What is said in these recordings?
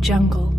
Jungle.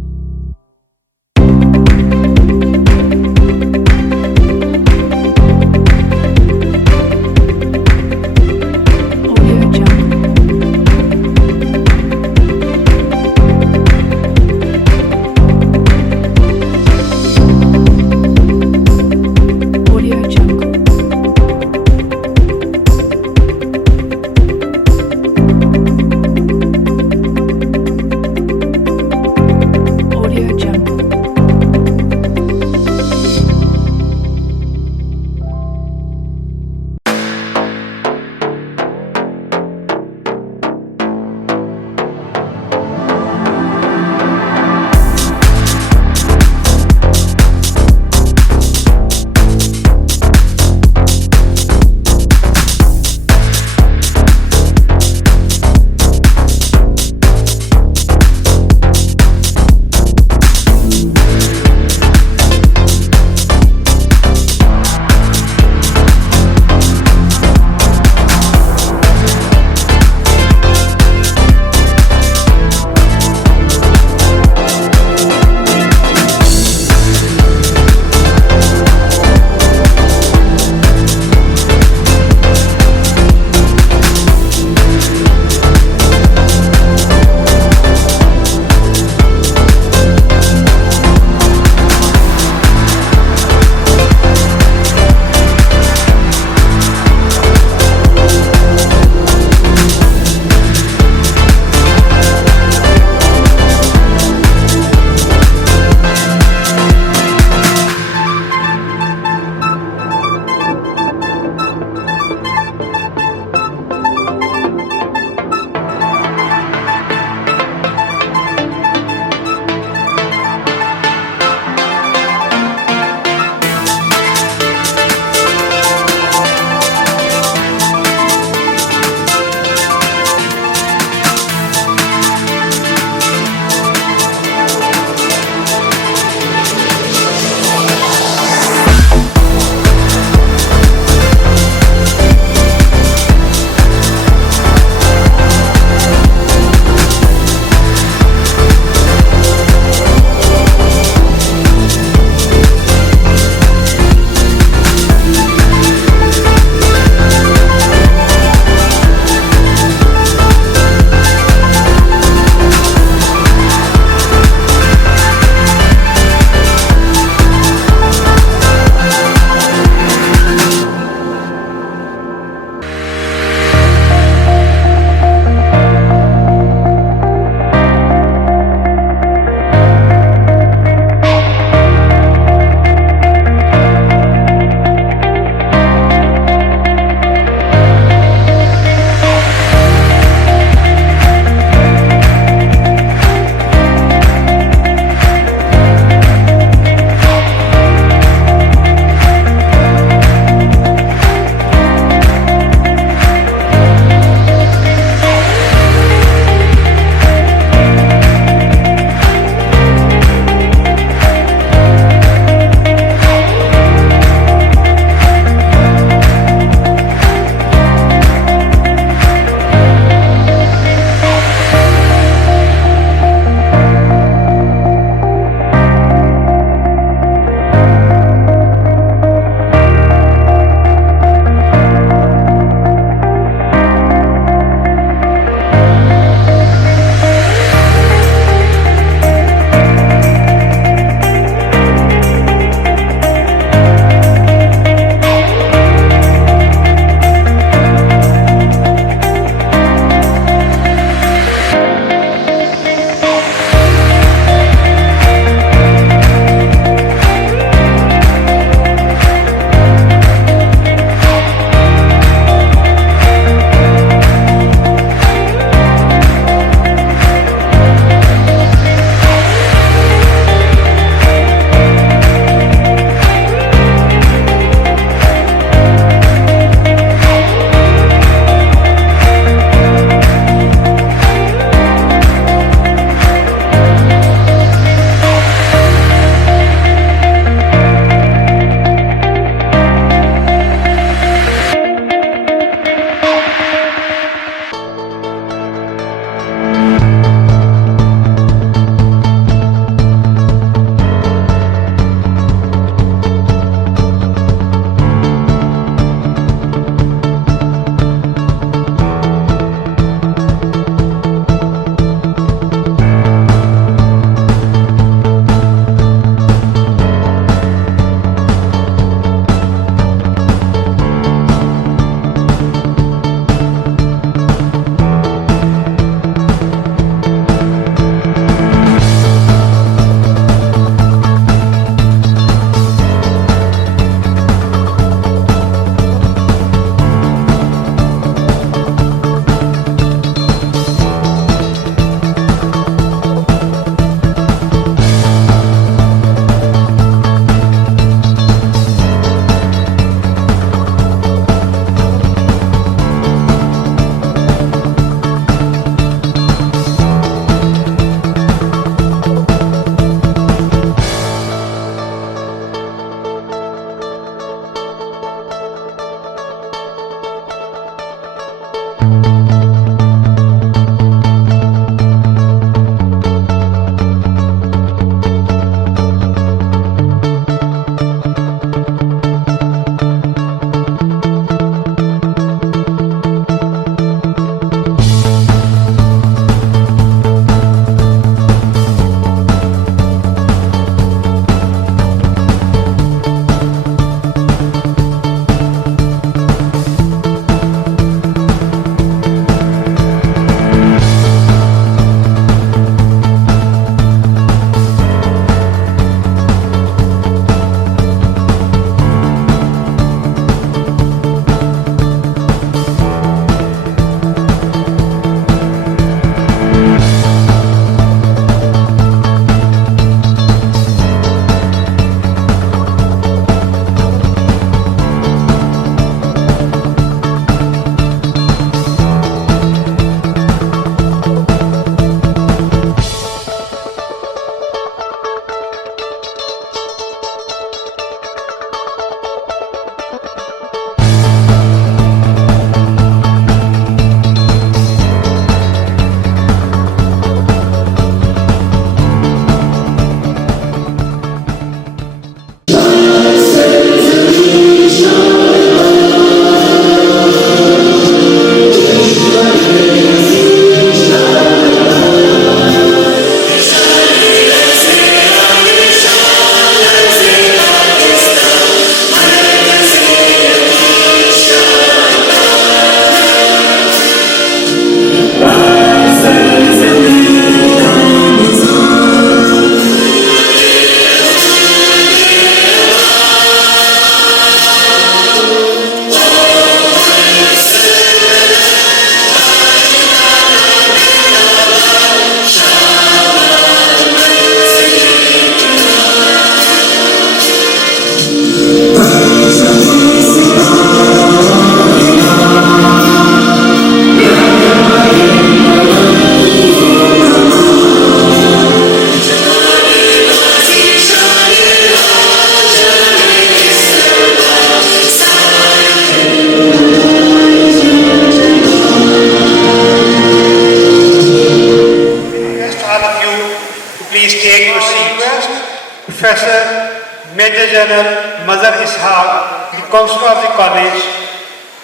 Brother Ishaq, the Council of the College,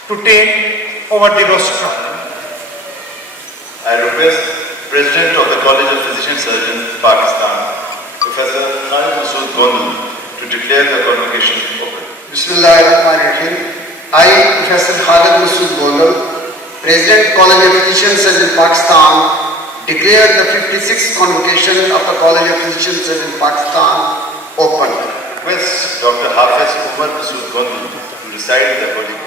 to take over the rostrum. I request President of the College of Physician Surgeons, Pakistan, Professor Khalid Masood Gondal, to declare the convocation open. Bismillahirrahmanirrahim. I, Professor Khalid Masood Gondal, President College of Physician Surgeons, Pakistan, declare the 56th convocation of the College of Physician Surgeons, Pakistan open. Request Dr. Hafiz Umar Masood Gondal to recite the Holy Quran.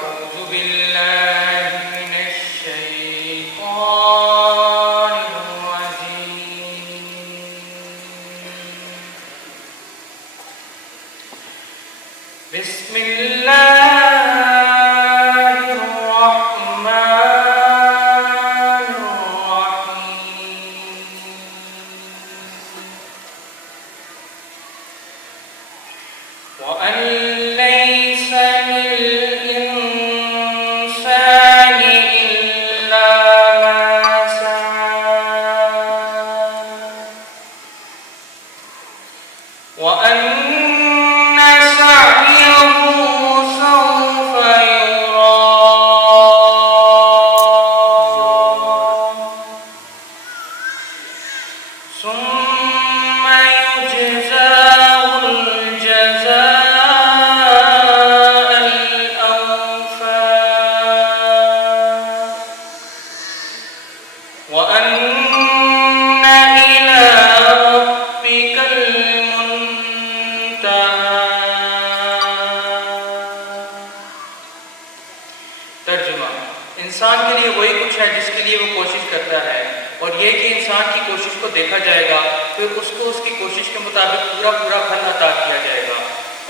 इंसान के लिए वही कुछ है जिसके लिए वो कोशिश करता है, और ये कि इंसान की कोशिश को देखा जाएगा, फिर उसको उसकी कोशिश के मुताबिक पूरा पूरा फल अता किया जाएगा,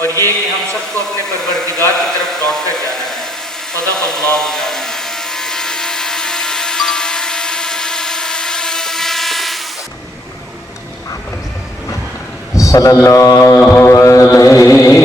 और ये कि हम सबको अपने परवरदिगार की तरफ लौट कर जाना है। सदक़ल्लाहु अज़ीम। सल्लल्लाहु अलैहि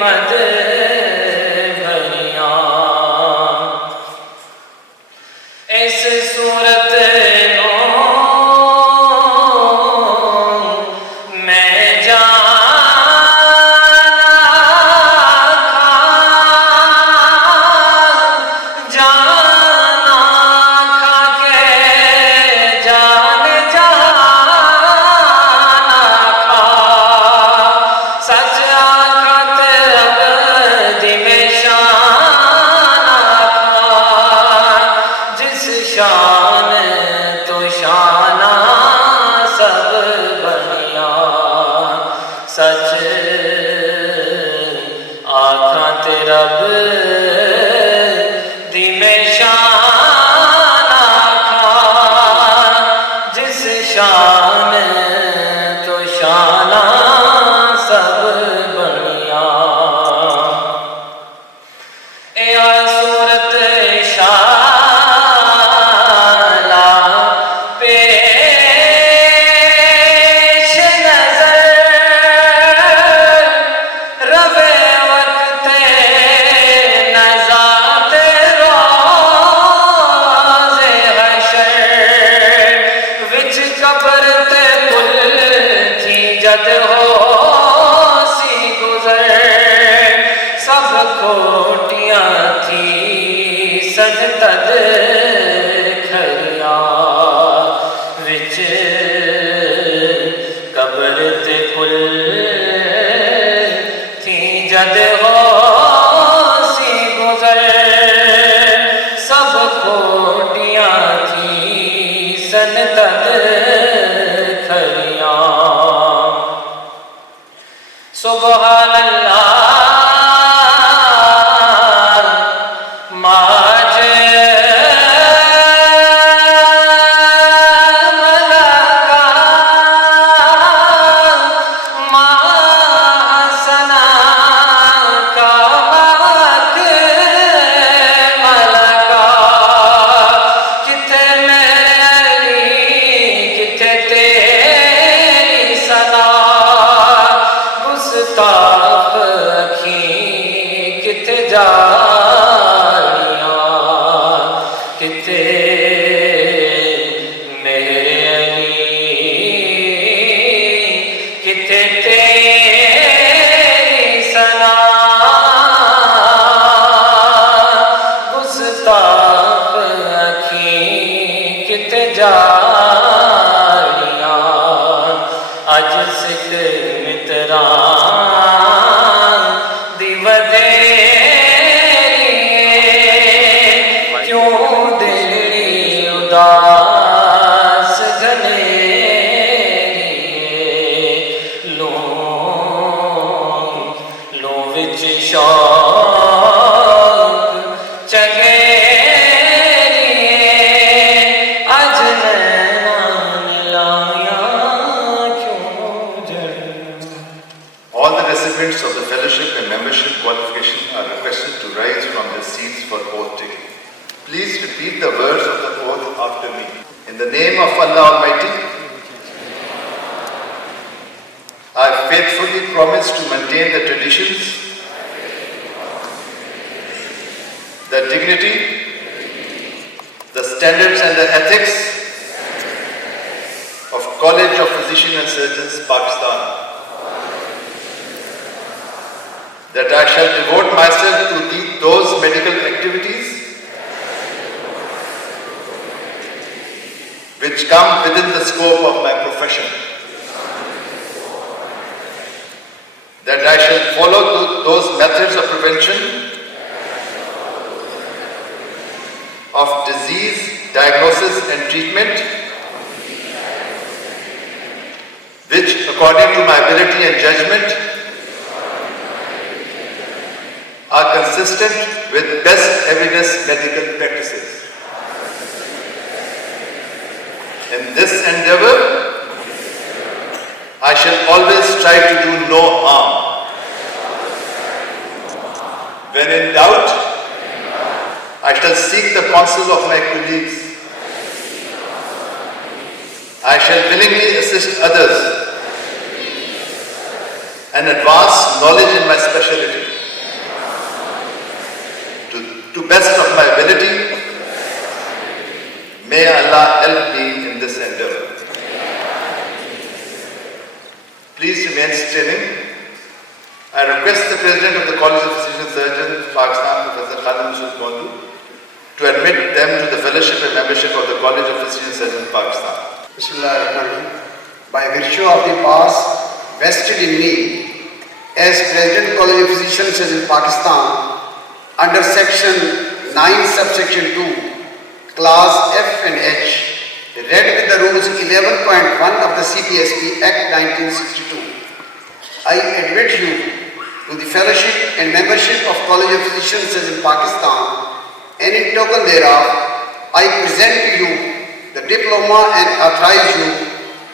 मद रब दी में शान आखा जिस शान तो शाना सब बनिया या सूरत शाला पेश नजर रवे वक्त नजात रोज़े हशर विच कब्र ते पुल थी जद हो सी गुजर सब खोटियां थी सज तद खरिया विच कब्र ते पुल थी जद हो सी गुजर सब खोटियां थी सन तद खरिया सुबहान अल्लाह माजे मलका मासना का माक मलका किथे मेरी किथे तेरी सना गुस्ताख अखी किथे जानिया किथे मेरी किथे तेरी सना गुस्ताख अखी किथे जानिया अज सिख मित्रा दी वधेरी क्यों दिली उदास घनेरी लो लो विच शौक चंगेरी अज नैना लाया क्यों जड़ All the recipients of the fellowship and membership qualification are requested to rise from their seats for oath taking. Please repeat the words of the oath after me. In the name of Allah Almighty, I faithfully promise to maintain the traditions, the dignity, the standards and the ethics of College of Physicians and Surgeons, Pakistan. That I shall devote myself to those medical activities which come within the scope of my profession. That I shall follow those methods of prevention of disease, diagnosis and treatment which, according to my ability and judgment, are consistent with best evidence medical practices. In this endeavor, I shall always strive to do no harm. When in doubt, I shall seek the counsel of my colleagues. I shall willingly assist others and advance knowledge in my specialty. To best of my ability, may Allah help me in this endeavor. Please remain standing. I request the President of the College of Physicians and Surgeons, Pakistan, Professor Khalid Masood Gondu, to admit them to the fellowship and membership of the College of Physicians and Surgeons, Pakistan. Bismillahirrahmanirrahim. By virtue of the pass vested in me as President College of Physicians and Surgeons, Pakistan, under section 9 subsection 2 class F and H, read with the rules 11.1 of the CPSP Act 1962. I admit you to the fellowship and membership of College of Physicians in Pakistan, and in token thereof, I present to you the diploma and authorize you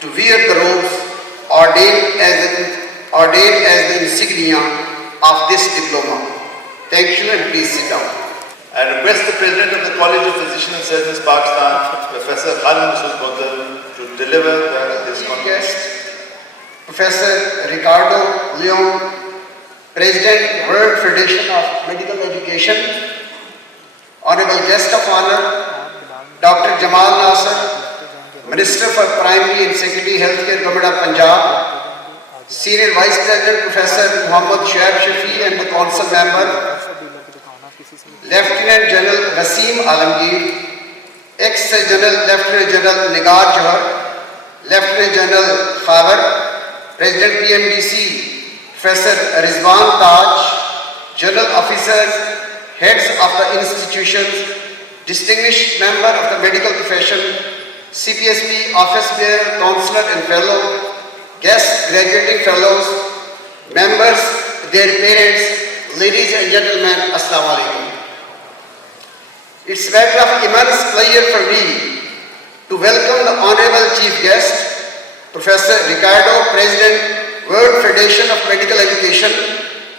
to wear the robes ordained as the insignia of this diploma. Thank you, and please sit down. I request the President of the College of Physicians and Surgeons, Pakistan, Professor Khalid Masood Gondal, to deliver this Guest, Professor Ricardo Leon, President, World Federation of Medical Education. Honorable Guest of Honor, Dr. Jamal Nasser, Minister for Primary and Secondary Healthcare, Government of Punjab. Senior Vice President, Professor Muhammad Shoaib Shafi, and the Council Member, Lieutenant General Wasim Alamgir, Ex-General Lieutenant General Nigar Johar, Lieutenant General Khabar, President PMDC, Professor Rizwan Taj, General Officers, Heads of the institutions, distinguished member of the medical profession, CPSP, Office Bearer, Counselor and Fellow, guests, graduating fellows, members, their parents, ladies and gentlemen, Assalamu alaikum. It's a matter of immense pleasure for me to welcome the Honorable Chief Guest, Professor Ricardo, President, World Federation of Medical Education,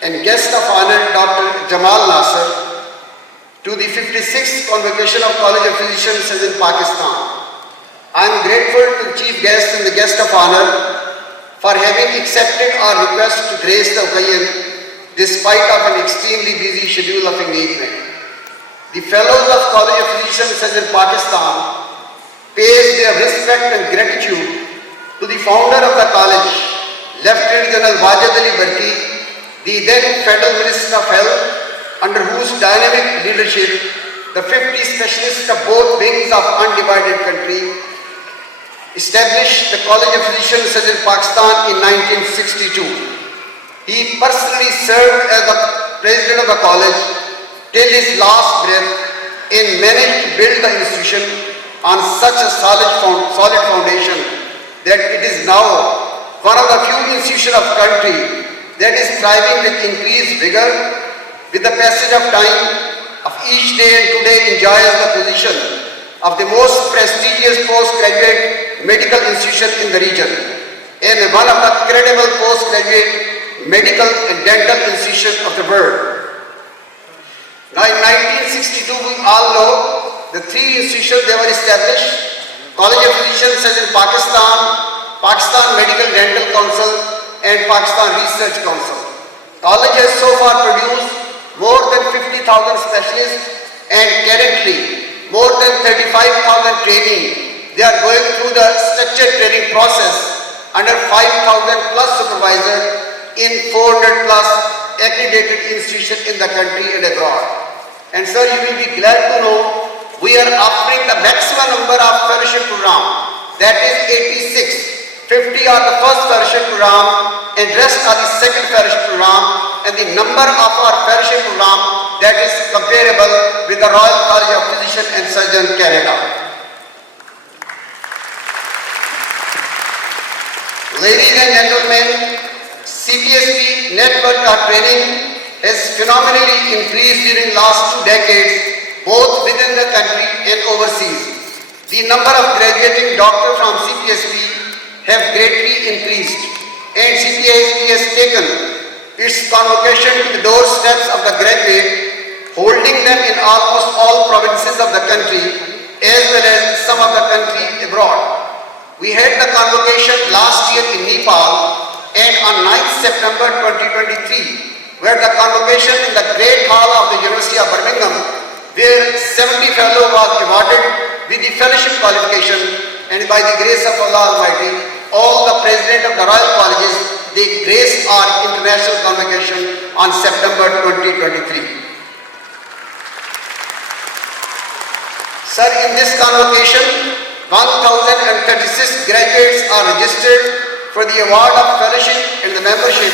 and Guest of Honor, Dr. Jamal Nasser, to the 56th Convocation of College of Physicians in Pakistan. I am grateful to the Chief Guest and the Guest of Honor for having accepted our request to grace the occasion despite of an extremely busy schedule of engagement. The Fellows of College of Physicians in Pakistan pays their respect and gratitude to the founder of the college, Lieutenant General Wajid Ali Barki, the then Federal Minister of Health, under whose dynamic leadership the 50 specialists of both wings of undivided country established the College of Physicians in Pakistan in 1962. He personally served as the president of the college till his last breath and managed to build the institution on such a solid foundation that it is now one of the few institutions of country that is thriving with increased vigor. With the passage of time of each day, and today enjoys the position of the most prestigious postgraduate medical institution in the region and one of the credible postgraduate medical and dental institutions of the world. Now in 1962, we all know the three institutions they were established: College of Physicians in Pakistan, Pakistan Medical Dental Council, and Pakistan Research Council. College has so far produced more than 50,000 specialists, and currently more than 35,000 training. They are going through the structured training process under 5,000 plus supervisors in 400 plus accredited institutions in the country and abroad. And sir, you will be glad to know we are offering the maximum number of fellowship program, that is 86. 50 are the first fellowship program and rest are the second fellowship program, and the number of our fellowship program that is comparable with the Royal College of Physicians and Surgeons, Canada. Ladies and gentlemen, CPSP network of training has phenomenally increased during last 2 decades, both within the country and overseas. The number of graduating doctors from CPSP have greatly increased, and CPSP has taken its convocation to the doorsteps of the graduate, holding them in almost all provinces of the country as well as some of the country abroad. We had the convocation last year in Nepal, and on 9th September 2023, where the convocation in the Great Hall of the University of Birmingham, where 70 fellows was awarded with the fellowship qualification, and by the grace of Allah Almighty, all the president of the Royal Colleges, they graced our international convocation on September 2023. Sir, in this convocation, 1,036 graduates are registered for the award of fellowship and the membership.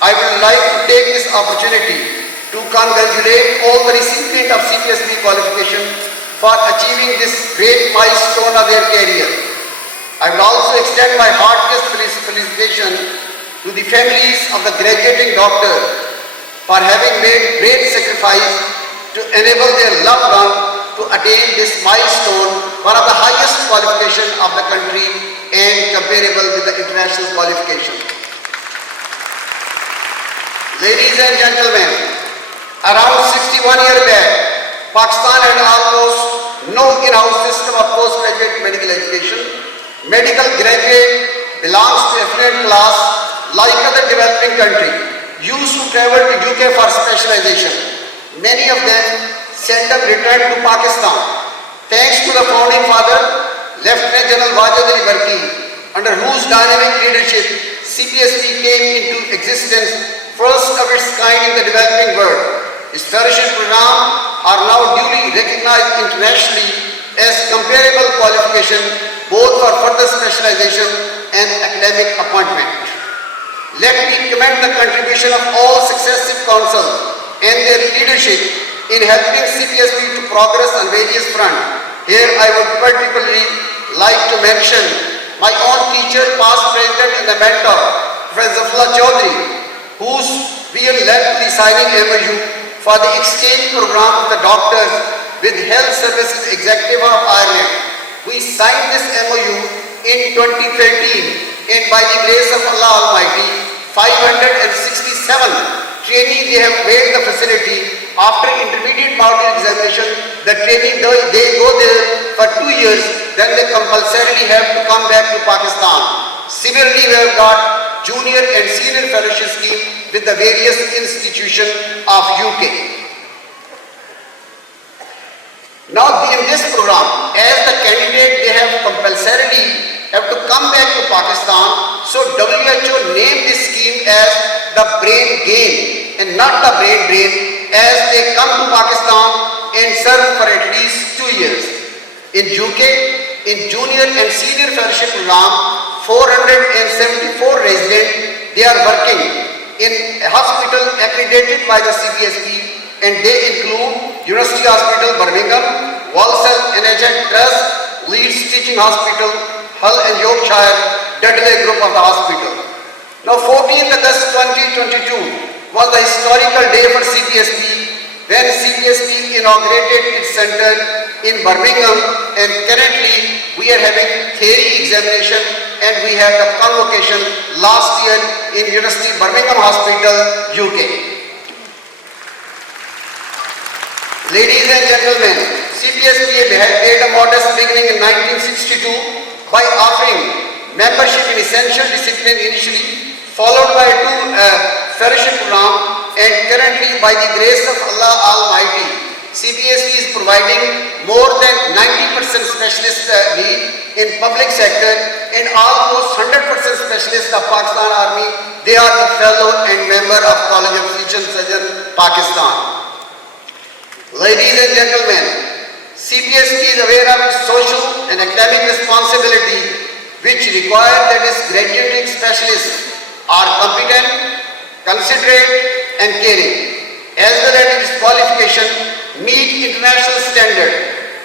I would like to take this opportunity to congratulate all the recipients of CPSP qualification for achieving this great milestone of their career. I will also extend my heartiest felicitation to the families of the graduating doctor for having made great sacrifice to enable their loved one to attain this milestone, one of the highest qualifications of the country and comparable with the international qualification. Ladies and gentlemen, around 61 years back, Pakistan had almost no in-house system of postgraduate medical education. Medical graduate belongs to affluent class like other developing countries, used to travel to UK for specialization. Many of them seldom returned to Pakistan. Thanks to the founding father, Lieutenant General Wajid Ali Barki, under whose dynamic leadership CPSP came into existence, first of its kind in the developing world. Its fellowship program are now duly recognized internationally as comparable qualification both for further specialization and academic appointment. Let me commend the contribution of all successive councils and their leadership in helping CPSP to progress on various fronts. Here I would particularly like to mention my own teacher, past president and a mentor, Professor Zafrullah Chaudhary, whose vision led to the signing MOU for the exchange program of the doctors with Health Services Executive of Ireland. We signed this MOU in 2013 and by the grace of Allah Almighty, 567 trainees they have made the facility. After intermediate module examination, the trainee they go there for 2 years, then they compulsorily have to come back to Pakistan. Similarly, we have got junior and senior fellowship scheme with the various institutions of UK. Now in this program, as the candidate they have compulsorily have to come back to Pakistan, so WHO named this scheme as the brain gain and not the brain drain, as they come to Pakistan and serve for at least 2 years. In UK, in junior and senior fellowship program, 474 residents, they are working in a hospital accredited by the CPSP, and they include University Hospital Birmingham, Walsall NHS Trust, Leeds Teaching Hospital, Hull and Yorkshire, Dudley Group of the hospital. Now 14th August 2022 was the historical day for CPSP when CPSP inaugurated its center in Birmingham, and currently we are having theory examination and we had the convocation last year in University Birmingham Hospital, UK. Ladies and gentlemen, CPSP had made a modest beginning in 1962 by offering membership in essential discipline initially, followed by 2 fellowship program, and currently by the grace of Allah Almighty, CPSP is providing more than 90% specialist need in public sector and almost 100% specialists of Pakistan Army. They are the fellow and member of College of Physicians Surgeons, Pakistan. Ladies and gentlemen, CPSP is aware of its social and academic responsibility, which require that its graduating specialists are competent, considerate and caring, as well as its qualification meet international standard.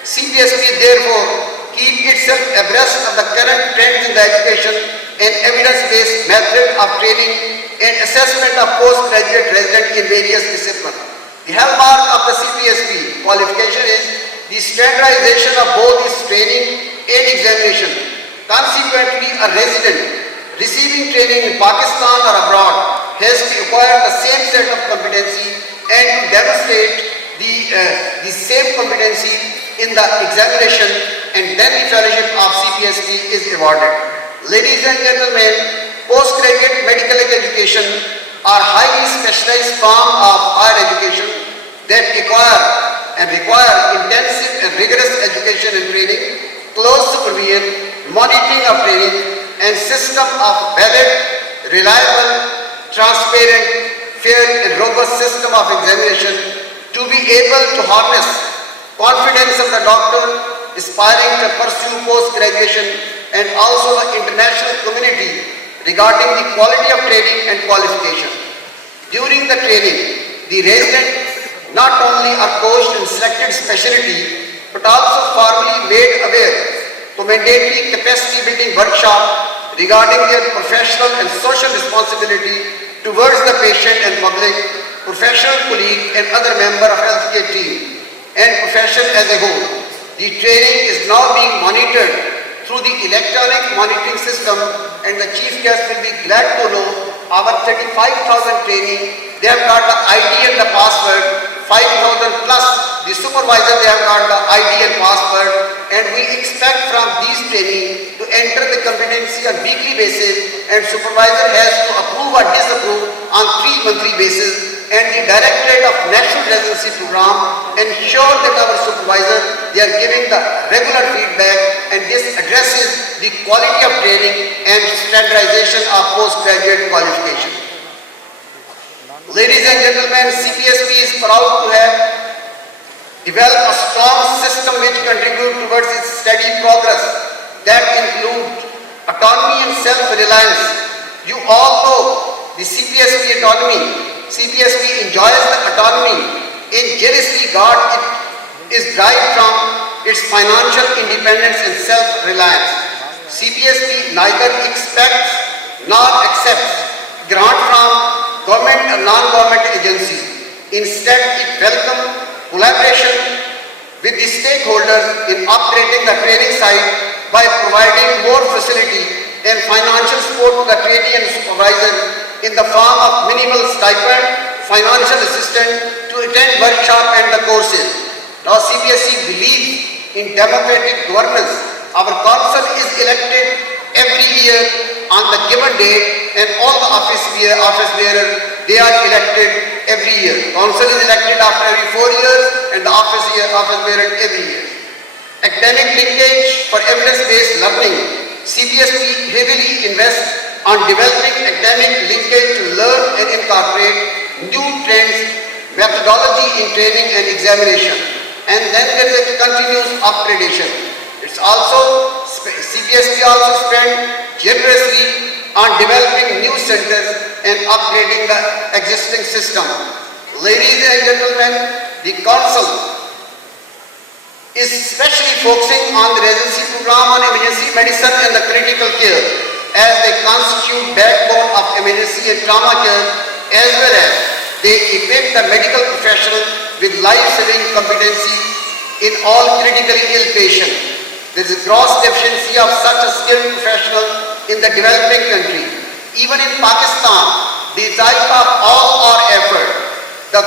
CPSP therefore keep itself abreast of the current trends in the education and evidence-based method of training and assessment of postgraduate residents in various disciplines. The hallmark of the CPSP qualification is the standardization of both its training and examination. Consequently, a resident receiving training in Pakistan or abroad has to acquire the same set of competency and to demonstrate the same competency in the examination, and then the fellowship of CPSP is awarded. Ladies and gentlemen, postgraduate medical education are highly specialized form of higher education that require intensive and rigorous education and training, close supervision, monitoring of training, and system of valid, reliable, transparent, fair and robust system of examination to be able to harness confidence of the doctor aspiring to pursue post-graduation and also the international community regarding the quality of training and qualification. During the training, the residents not only are coached in selected specialty but also formally made aware to mandatory capacity building workshop regarding their professional and social responsibility towards the patient and public, professional colleague and other member of healthcare team, and profession as a whole. The training is now being monitored through the electronic monitoring system, and the chief guest will be glad to know our 35,000 training, they have got the ID and the password, 5,000 plus the supervisor, they have got the ID and password, and we expect from these training to enter the competency on weekly basis, and supervisor has to approve or disapprove on 3 monthly basis, and the Directorate of National Residency Program ensure that our supervisor, they are giving the regular feedback, and this addresses the quality of training and standardization of postgraduate qualification. Ladies and gentlemen, CPSP is proud to have developed a strong system which contributes towards its steady progress that include autonomy and self-reliance. You all know the CPSP autonomy. CPSP enjoys the autonomy. In jealous regard, it is derived from its financial independence and self-reliance. CPSP neither expects nor accepts grant from government or non-government agencies. Instead, it welcomes collaboration with the stakeholders in operating the training site by providing more facility and financial support to the trainee and supervisor in the form of minimal stipend, financial assistance to attend workshop and the courses. Now CPSC believes in democratic governance. Our council is elected every year on the given date, and all the office bearers, they are elected every year. Council is elected after every 4 years, and the office bearer every year. Academic linkage for evidence-based learning. CPSP heavily invests on developing academic linkage to learn and incorporate new trends, methodology in training and examination. And then there is a continuous upgradation. It's also, CPSP also spent generously on developing new centers and upgrading the existing system. Ladies and gentlemen, the council is especially focusing on the residency program on emergency medicine and the critical care, as they constitute backbone of emergency and trauma care, as well as they equip the medical professional with life-saving competency in all critically ill patients. There is a gross deficiency of such a skilled professional in the developing country. Even in Pakistan, despite of all our effort, the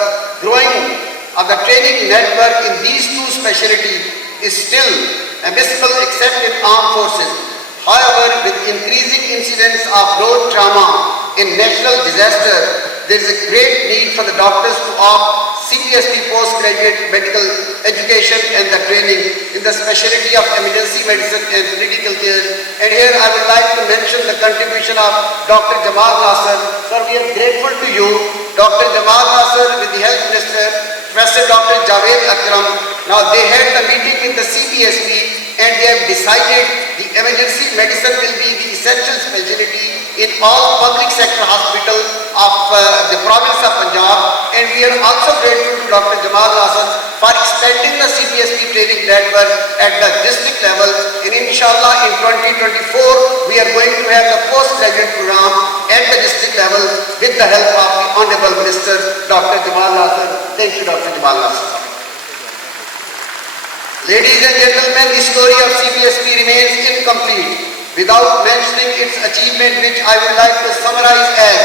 growing of the training network in these two specialties is still admissible except in armed forces. However, with increasing incidence of road trauma in national disaster, there is a great need for the doctors to opt CPSP postgraduate medical education and the training in the specialty of emergency medicine and critical care. And here I would like to mention the contribution of Dr. Jamal Nasser. Sir, we are grateful to you. Dr. Jamal Nasser with the Health Minister, Professor Dr. Javed Akram. Now they had the meeting with the CPSP, and they have decided the emergency medicine will be the essential specialty in all public sector hospitals of the province of Punjab, and we are also grateful to Dr. Jamal Nasser for expanding the CPSP training network at the district level, and inshallah in 2024 we are going to have the postgraduate program at the district level with the help of the Honorable Minister Dr. Jamal Nasser. Thank you, Dr. Jamal Nasser. Ladies and gentlemen, the story of CPSP remains incomplete without mentioning its achievement, which I would like to summarize as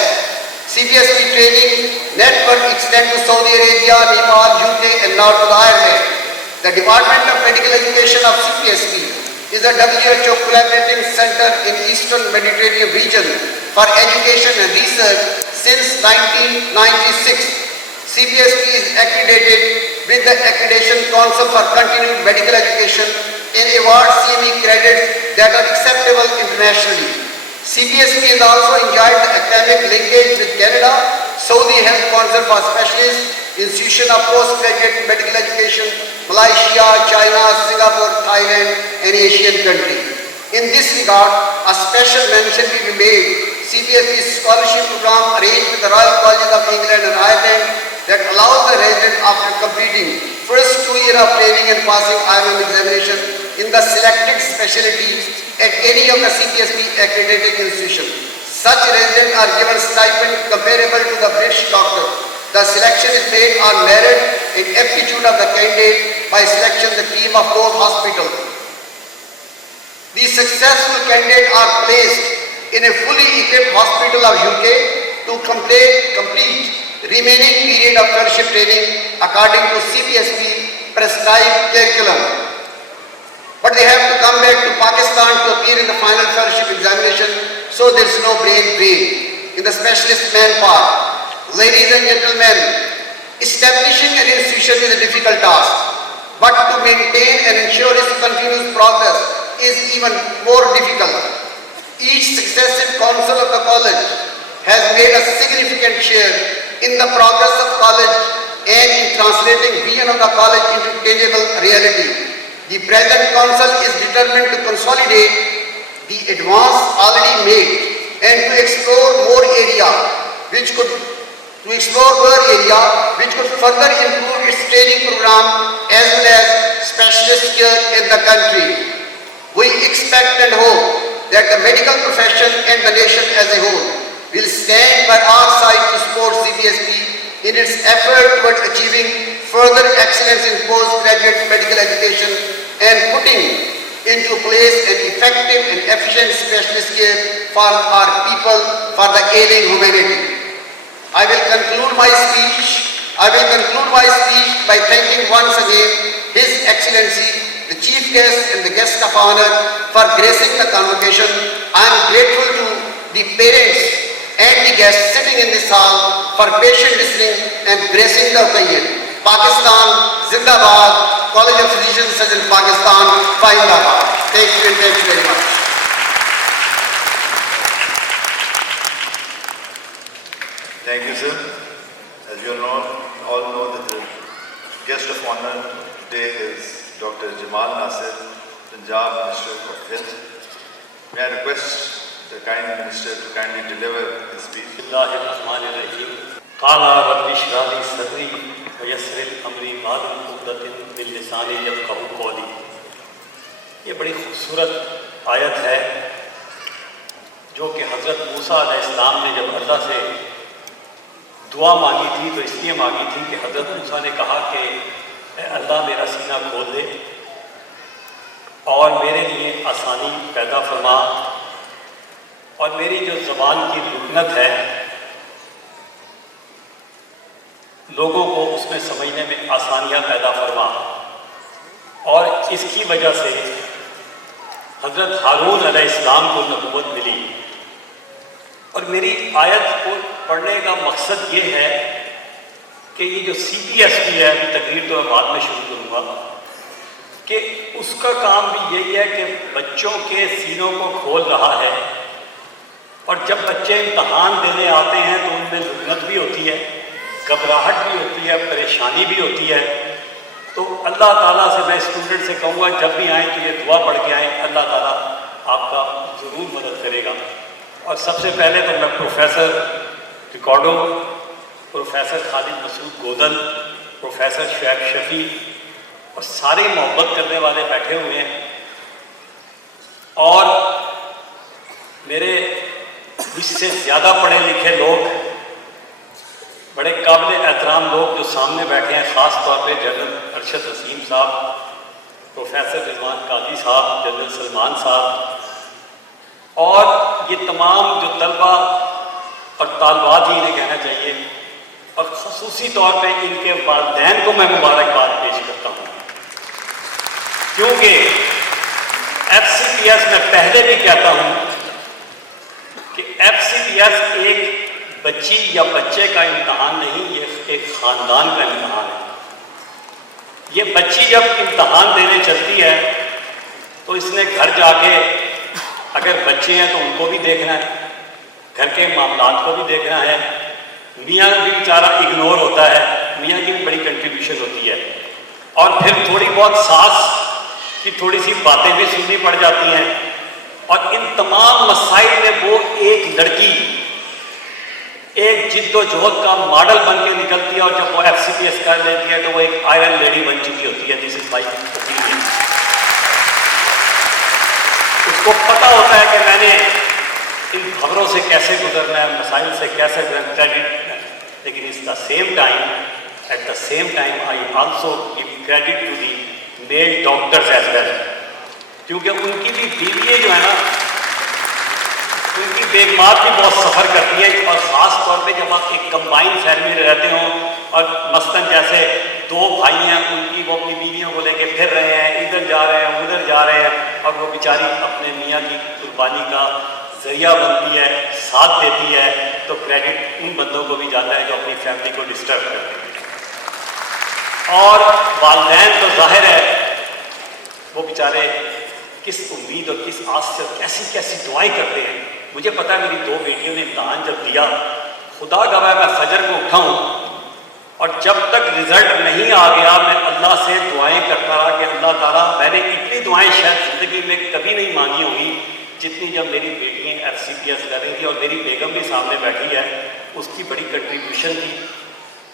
CPSP training network extend to Saudi Arabia, Nepal, UK and now to Ireland. The Department of Medical Education of CPSP is a WHO collaborating center in Eastern Mediterranean region for education and research since 1996. CPSP is accredited with the Accreditation Council for Continued Medical Education and awards CME credits that are acceptable internationally. CPSP has also enjoyed the academic linkage with Canada, Saudi Health Council for Specialists, Institution of Postgraduate Medical Education, Malaysia, China, Singapore, Thailand and Asian countries. In this regard, a special mention will be made CPSP scholarship program arranged with the Royal Colleges of England and Ireland that allows the resident after completing first 2 years of training and passing IMM examination in the selected specialty at any of the CPSP accredited institutions. Such residents are given stipend comparable to the British doctor. The selection is made on merit and aptitude of the candidate by selection the team of both hospitals. The successful candidates are placed in a fully equipped hospital of UK to complete remaining period of fellowship training according to cpsp prescribed curriculum. But they have to come back to Pakistan to appear in the final fellowship examination, so there is no brain drain. In the specialist manpower, ladies and gentlemen, establishing an institution is a difficult task, but to maintain and ensure its continuous progress is even more difficult. Each successive council of the college has made a significant share in the progress of college and in translating vision of the college into tangible reality. The present council is determined to consolidate the advance already made and to explore more area which could further improve its training program as well as specialist care in the country. We expect and hope that the medical profession and the nation as a whole will stand by our side to support cpsp in its effort toward achieving further excellence in postgraduate medical education and putting into place an effective and efficient specialist care for our people, for the ailing humanity. I will conclude my speech by thanking once again His Excellency, the Chief Guest and the Guest of Honor for gracing the convocation. I am grateful to the parents and the guests sitting in this hall for patient listening and gracing the occasion. Pakistan, Zindabad, College of Physicians in Pakistan, Faindabad. Thank you and thank you very much. Thank you, sir. As you all know that the guest of honor today is Dr. Jamal Nasir, Punjab Minister of Health. May I request the kind minister to kindly deliver his speech. काला रब्बिश rally सदरी वयस्रिल अमरी volume उक़दतिन मिन लिसानी यफ़क़हू क़ौली। ये बड़ी खूबसूरत आयत है जो कि हज़रत मूसा अलैहिस्सलाम ने जब अल्लाह से दुआ मांगी थी तो इसलिए मांगी थी कि हज़रत मूसा ने कहा कि अल्लाह मेरा सीना खोल दे और मेरे लिए आसानी पैदा फरमा और मेरी जो ज़बान की रुकनत है लोगों को उसमें समझने में आसानियां पैदा फरमा। और इसकी वजह से हज़रत हारून अलैहिस्सलाम को नबूवत मिली। और मेरी आयत को पढ़ने का मकसद ये है कि ये जो cpsp है, तकरीर तो मैं बाद में शुरू करूँगा, कि उसका काम भी यही है कि बच्चों के सीनों को खोल रहा है। और जब बच्चे इम्तहान देने आते हैं तो उनमें रुकनत भी होती है, घबराहट भी होती है, परेशानी भी होती है। तो अल्लाह ताला से मैं स्टूडेंट से कहूँगा जब भी आएँ तो ये दुआ पढ़ के आएँ, अल्लाह ताला आपका ज़रूर मदद करेगा। और सबसे पहले तो मैं professor Ricardo, professor Khalid Masood Godal, professor Shoaib Shafi और सारे मोहब्बत करने वाले बैठे हुए हैं और मेरे इससे ज़्यादा पढ़े लिखे लोग, बड़े काबिल एहतराम लोग जो सामने बैठे हैं, ख़ास तौर पे जनरल अरशद वसीम साहब, प्रोफेसर रिजवान काजी साहब, जनरल सलमान साहब और ये तमाम जो तलबा और तालबात ही इन्हें कहना चाहिए और ख़ुसूसी तौर पे इनके वालिदैन को मैं मुबारकबाद पेश करता हूँ, क्योंकि FCPS में पहले भी कहता हूँ कि FCPS एक बच्ची या बच्चे का इम्तहान नहीं, ये एक ख़ानदान का इम्तहान है। ये बच्ची जब इम्तहान देने चलती है तो इसने घर जाके अगर बच्चे हैं तो उनको भी देखना है, घर के मामलात को भी देखना है। मियाँ भी बेचारा इग्नोर होता है, मियाँ की भी बड़ी कंट्रीब्यूशन होती है। और फिर थोड़ी बहुत सास की थोड़ी सी बातें भी सुननी पड़ जाती हैं। और इन तमाम मसाइल में वो एक लड़की एक जिद्दोजहद का मॉडल बन के निकलती है और जब वो FCPS कर लेती है तो वो एक आयरन लेडी बन चुकी होती है। This is my opinion. उसको पता होता है कि मैंने इन खबरों से कैसे गुजरना है, मसाइल से कैसे लेकिन इसका at the same time I also give credit to the male doctors as well, क्योंकि उनकी भी बीवियाँ जो है ना, उनकी देखभाल भी बहुत सफ़र करती है, और ख़ास तौर पे जब आप एक कंबाइंड फैमिली में रहते हो और मसलन जैसे दो भाई हैं, उनकी वो अपनी बीवियों को लेके फिर रहे हैं, इधर जा रहे हैं उधर जा रहे हैं, और वो बेचारी अपने मियाँ की कुर्बानी का जरिया बनती है, साथ देती है, तो क्रेडिट उन बंदों को भी जाता है जो अपनी फैमिली को डिस्टर्ब करते हैं। और वालिदैन तो जाहिर है वो बेचारे किस उम्मीद और किस आस से कैसी कैसी दुआएं करते हैं। मुझे पता है मेरी दो बेटियों ने इम्तहान जब दिया, खुदा गवाह मैं फजर को उठा हूँ और जब तक रिजल्ट नहीं आ गया मैं अल्लाह से दुआएं करता रहा कि अल्लाह ताला, मैंने इतनी दुआएं शायद ज़िंदगी में कभी नहीं मांगी होंगी जितनी जब मेरी बेटियाँ FCPS कर रही थी, और मेरी बेगम भी सामने बैठी है, उसकी बड़ी कंट्रीब्यूशन थी।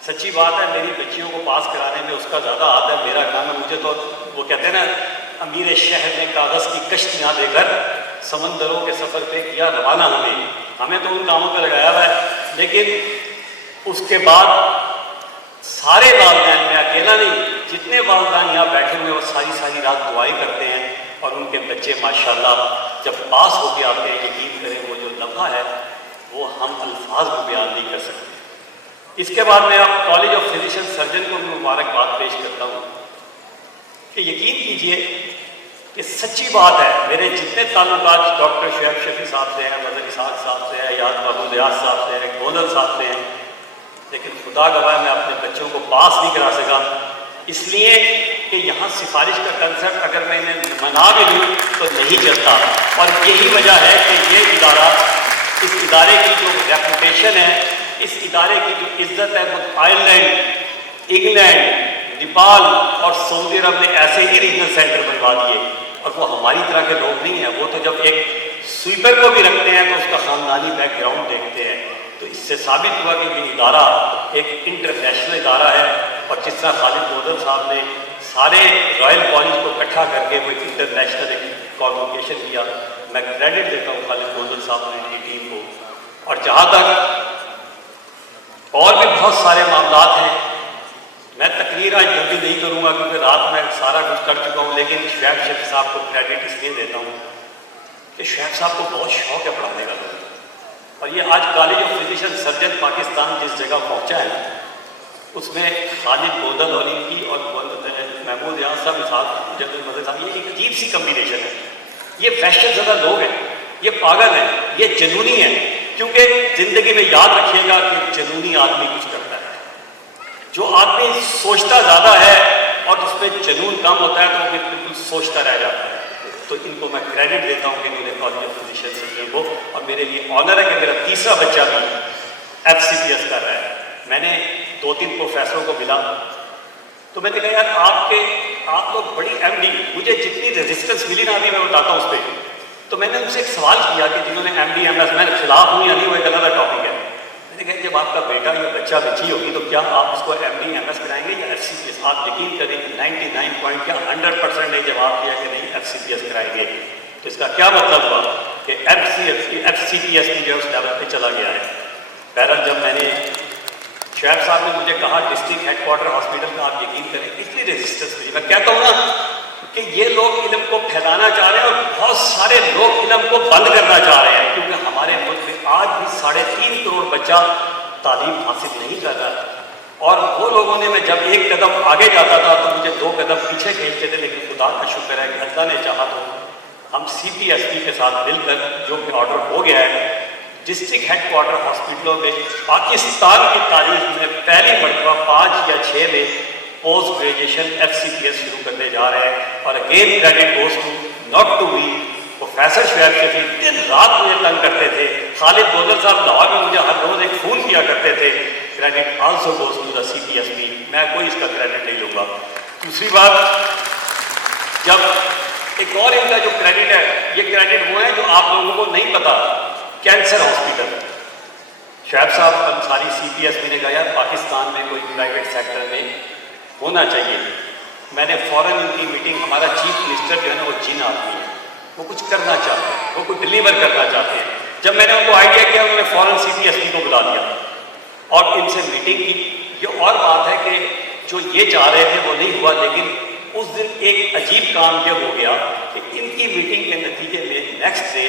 सच्ची बात है, मेरी बच्चियों को पास कराने में उसका ज़्यादा हाथ है, मेरा काम है। मुझे तो वो कहते हैं ना, अमीर शहर ने कागज़ की कश्तियाँ देकर समंदरों के सफ़र पे किया रवाना, हमें तो उन कामों पर लगाया हुआ है। लेकिन उसके बाद सारे वालिदैन, मैं अकेला नहीं, जितने वालिदैन यहाँ बैठे हुए वो सारी रात दुआएं करते हैं, और उनके बच्चे माशाल्लाह जब पास होके आते हैं, यकीन करें वो जो लम्हा है वो हम अल्फाज में बयान नहीं कर सकते। इसके बाद मैं आप कॉलेज ऑफ फिजिशियन सर्जन को भी मुबारकबाद पेश करता हूँ कि यकीन कीजिए कि सच्ची बात है, मेरे जितने ताल्लुकात डॉक्टर शुएब शफी साहब से हैं, मदर इसाक साहब से हैं, याद महमूद रियाज साहब से हैं, गोदल साहब से हैं, लेकिन खुदा गवाह मैं अपने बच्चों को पास नहीं करा सका, इसलिए कि यहाँ सिफारिश का कंसेप्ट अगर मैं इन्हें मना भी लूँ तो नहीं चलता। और यही वजह है कि ये इदारा, इस इदारे की जो रेपुटेशन है, इस इदारे की जो इज्जत है, वो आयरलैंड, इंग्लैंड, नेपाल और सऊदी अरब ने ऐसे ही रीजनल सेंटर बनवा दिए, और वो हमारी तरह के लोग नहीं हैं। वो तो जब एक स्वीपर को भी रखते हैं तो उसका ख़ानदानी बैकग्राउंड देखते हैं। तो इससे साबित हुआ कि ये इदारा एक इंटरनेशनल इदारा है, और जिस तरह खालिद गोदल साहब ने सारे रॉयल कॉलेज को इकट्ठा करके वो इंटरनेशनल एक कॉन्वोकेशन किया, मैं क्रेडिट देता हूँ खालिद गोदल साहब और इनकी टीम को। और जहाँ तक और भी बहुत सारे मामलात हैं, मैं तकरीर आज जल्दी नहीं करूँगा क्योंकि रात में सारा कुछ कर चुका हूँ, लेकिन शुएब शफी साहब को क्रेडिट इसलिए देता हूँ कि शुएब साहब को बहुत शौक है पढ़ाने का, और ये आज college of physician surgeon Pakistan जिस जगह पहुँचा है उसमें खालिद गोदल और इनकी और महमूद रियाज साहब साहब, जनरल मदद साहब, ये एक अजीब सी कम्बिनेशन है। ये वहशत ज़दा लोग हैं, ये पागल हैं, ये जुनूनी है, क्योंकि ज़िंदगी में याद रखिएगा कि जुनूनी आदमी कुछ करता है। जो आदमी सोचता ज़्यादा है और उसमें जुनून कम होता है तो वो बिल्कुल सोचता रह जाता है। तो इनको मैं क्रेडिट देता हूँ कि इन्होंने कॉलेज ऑफ फिजिशियन सर्जन को, और मेरे लिए ऑनर है कि मेरा तीसरा बच्चा भी FCPS कर रहा है। मैंने 2-3 प्रोफेसरों को मिला तो मैंने कहा यार आप लोग बड़ी MD, मुझे जितनी रेजिस्टेंस मिली ना अभी मैं बताता हूँ उस पर। तो मैंने उनसे एक सवाल किया कि जिन्होंने MD MS, मैं खिलाफ हूँ या नहीं, वो एक अलग टॉपिक है। मैंने कहा जब आपका बेटा या बच्चा बच्ची होगी तो क्या आप उसको MD MS कराएंगे या FCPS? आप यकीन करें कि 99% जवाब दिया कि नहीं FCPS कराएंगे। तो इसका क्या मतलब हुआ कि FCPS की जो है उस लेवल पर चला गया है। बहरहाल जब मैंने शुएब साहब ने मुझे कहा डिस्ट्रिक्ट हेडक्वार्टर हॉस्पिटल का, आप यकीन करें इतनी रेजिस्टेंस मिली। मैं कहता हूँ ना कि ये लोग इल्म को फैलाना चाह रहे हैं और बहुत सारे लोग इल्म को बंद करना चाह रहे हैं, क्योंकि हमारे मुल्क में आज भी 3.5 करोड़ बच्चा तालीम हासिल नहीं कर रहा। और वो लोगों ने, मैं जब एक कदम आगे जाता था तो मुझे 2 कदम पीछे खींचते थे, लेकिन खुदा का शुक्र है कि अल्लाह ने चाहा तो हम CPSP के साथ मिलकर, जो कि ऑर्डर हो गया है, डिस्ट्रिक्ट हेडक्वार्टर हॉस्पिटलों में पाकिस्तान की तारीख में पहली मरतबा 5 या 6 में पोस्ट ग्रेजुएशन FCPS शुरू करने जा रहे हैं। और again credit goes to not to me, professor Shoaib Shafi दिन रात मुझे तंग करते थे, खालिद गोदल साहब लाहौर में मुझे हर रोज एक फ़ोन किया करते थे। Credit also goes to the CPSP, मैं कोई इसका क्रेडिट नहीं लूँगा। दूसरी बात, जब एक और इनका जो क्रेडिट है, ये क्रेडिट वो है जो आप लोगों को नहीं पता, कैंसर हॉस्पिटल। शुएब साहब अंसारी CPSP ने कहा यार पाकिस्तान में कोई प्राइवेट सेक्टर में होना चाहिए। मैंने फ़ौरन इनकी मीटिंग, हमारा चीफ मिनिस्टर जो है ना वो जिन आदमी है, वो कुछ करना चाहते हैं, वो कुछ डिलीवर करना चाहते हैं। जब मैंने उनको आइडिया किया उन्होंने फ़ौरन CPSP को बुला लिया। और इनसे मीटिंग की। ये और बात है कि जो ये चाह रहे थे वो नहीं हुआ, लेकिन उस दिन एक अजीब काम ये हो गया कि इनकी मीटिंग के नतीजे में next day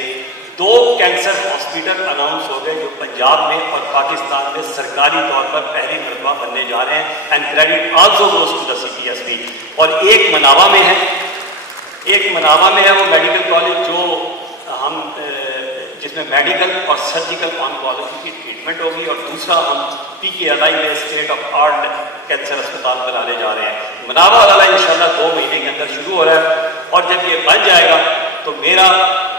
2 cancer hospital announce हो गए जो पंजाब में और पाकिस्तान में सरकारी तौर पर पहली मरतबा बनने जा रहे हैं। And credit also goes to the CPSP। और एक मनावा में है, एक मनावा में है वो मेडिकल कॉलेज जो हम जिसमें मेडिकल और सर्जिकल ऑन्कोलॉजी की ट्रीटमेंट होगी, और दूसरा हम PKLI में स्टेट ऑफ आर्ट कैंसर अस्पताल बनाने जा रहे हैं। मनावा वाला इंशाल्लाह 2 महीने के अंदर शुरू हो रहा है, और जब ये बन जाएगा तो मेरा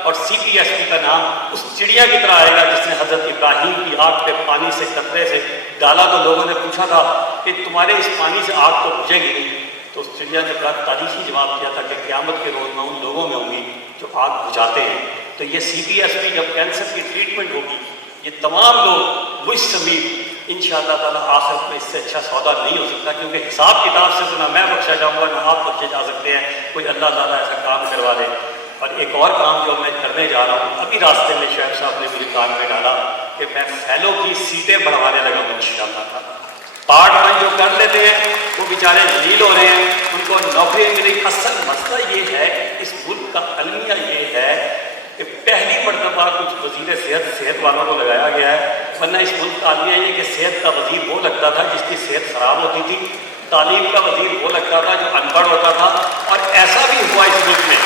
और CPSP का नाम उस चिड़िया की तरह आएगा जिसने हजरत इब्राहिम की आग पे पानी से कतरे से डाला। तो लोगों ने पूछा था कि तुम्हारे इस पानी से आग तो बुझेगी नहीं, तो उस चिड़िया ने बड़ा तारीखी जवाब दिया था कि क़यामत के रोज़ मैं उन लोगों में होंगी जो आग बुझाते हैं। तो ये CPSP जब कैंसर की ट्रीटमेंट होगी, ये तमाम लोग मुझ समीप इंशाअल्लाह ताला आखिरत में इससे अच्छा सौदा नहीं हो सकता, क्योंकि हिसाब किताब से तो ना मैं बख्शा जाऊँगा ना आप बख्शे जा सकते हैं, कोई अल्लाह ताला ऐसा काम करवा दे। और एक और काम जो मैं करने जा रहा हूँ, अभी रास्ते में शेख साहब ने मुझे कान में डाला कि मैं फैलो की सीटें बढ़वाने लगा हूँ इंशाअल्लाह। पार्ट 1 जो कर लेते हैं वो बेचारे जलील हो रहे हैं, उनको नौकरी मिली। असल मसला ये है, इस मुल्क का अलमिया ये है कि पहली मरतबा कुछ वजीर सेहत वालों को लगाया गया है, वरना इस मुल्क का अलमिया ये कि सेहत का वजीर वो लगता था जिसकी सेहत खराब होती थी, तालीम का वजीर वो लगता था जो अनपढ़ होता था। और ऐसा भी हुआ इस मुल्क में,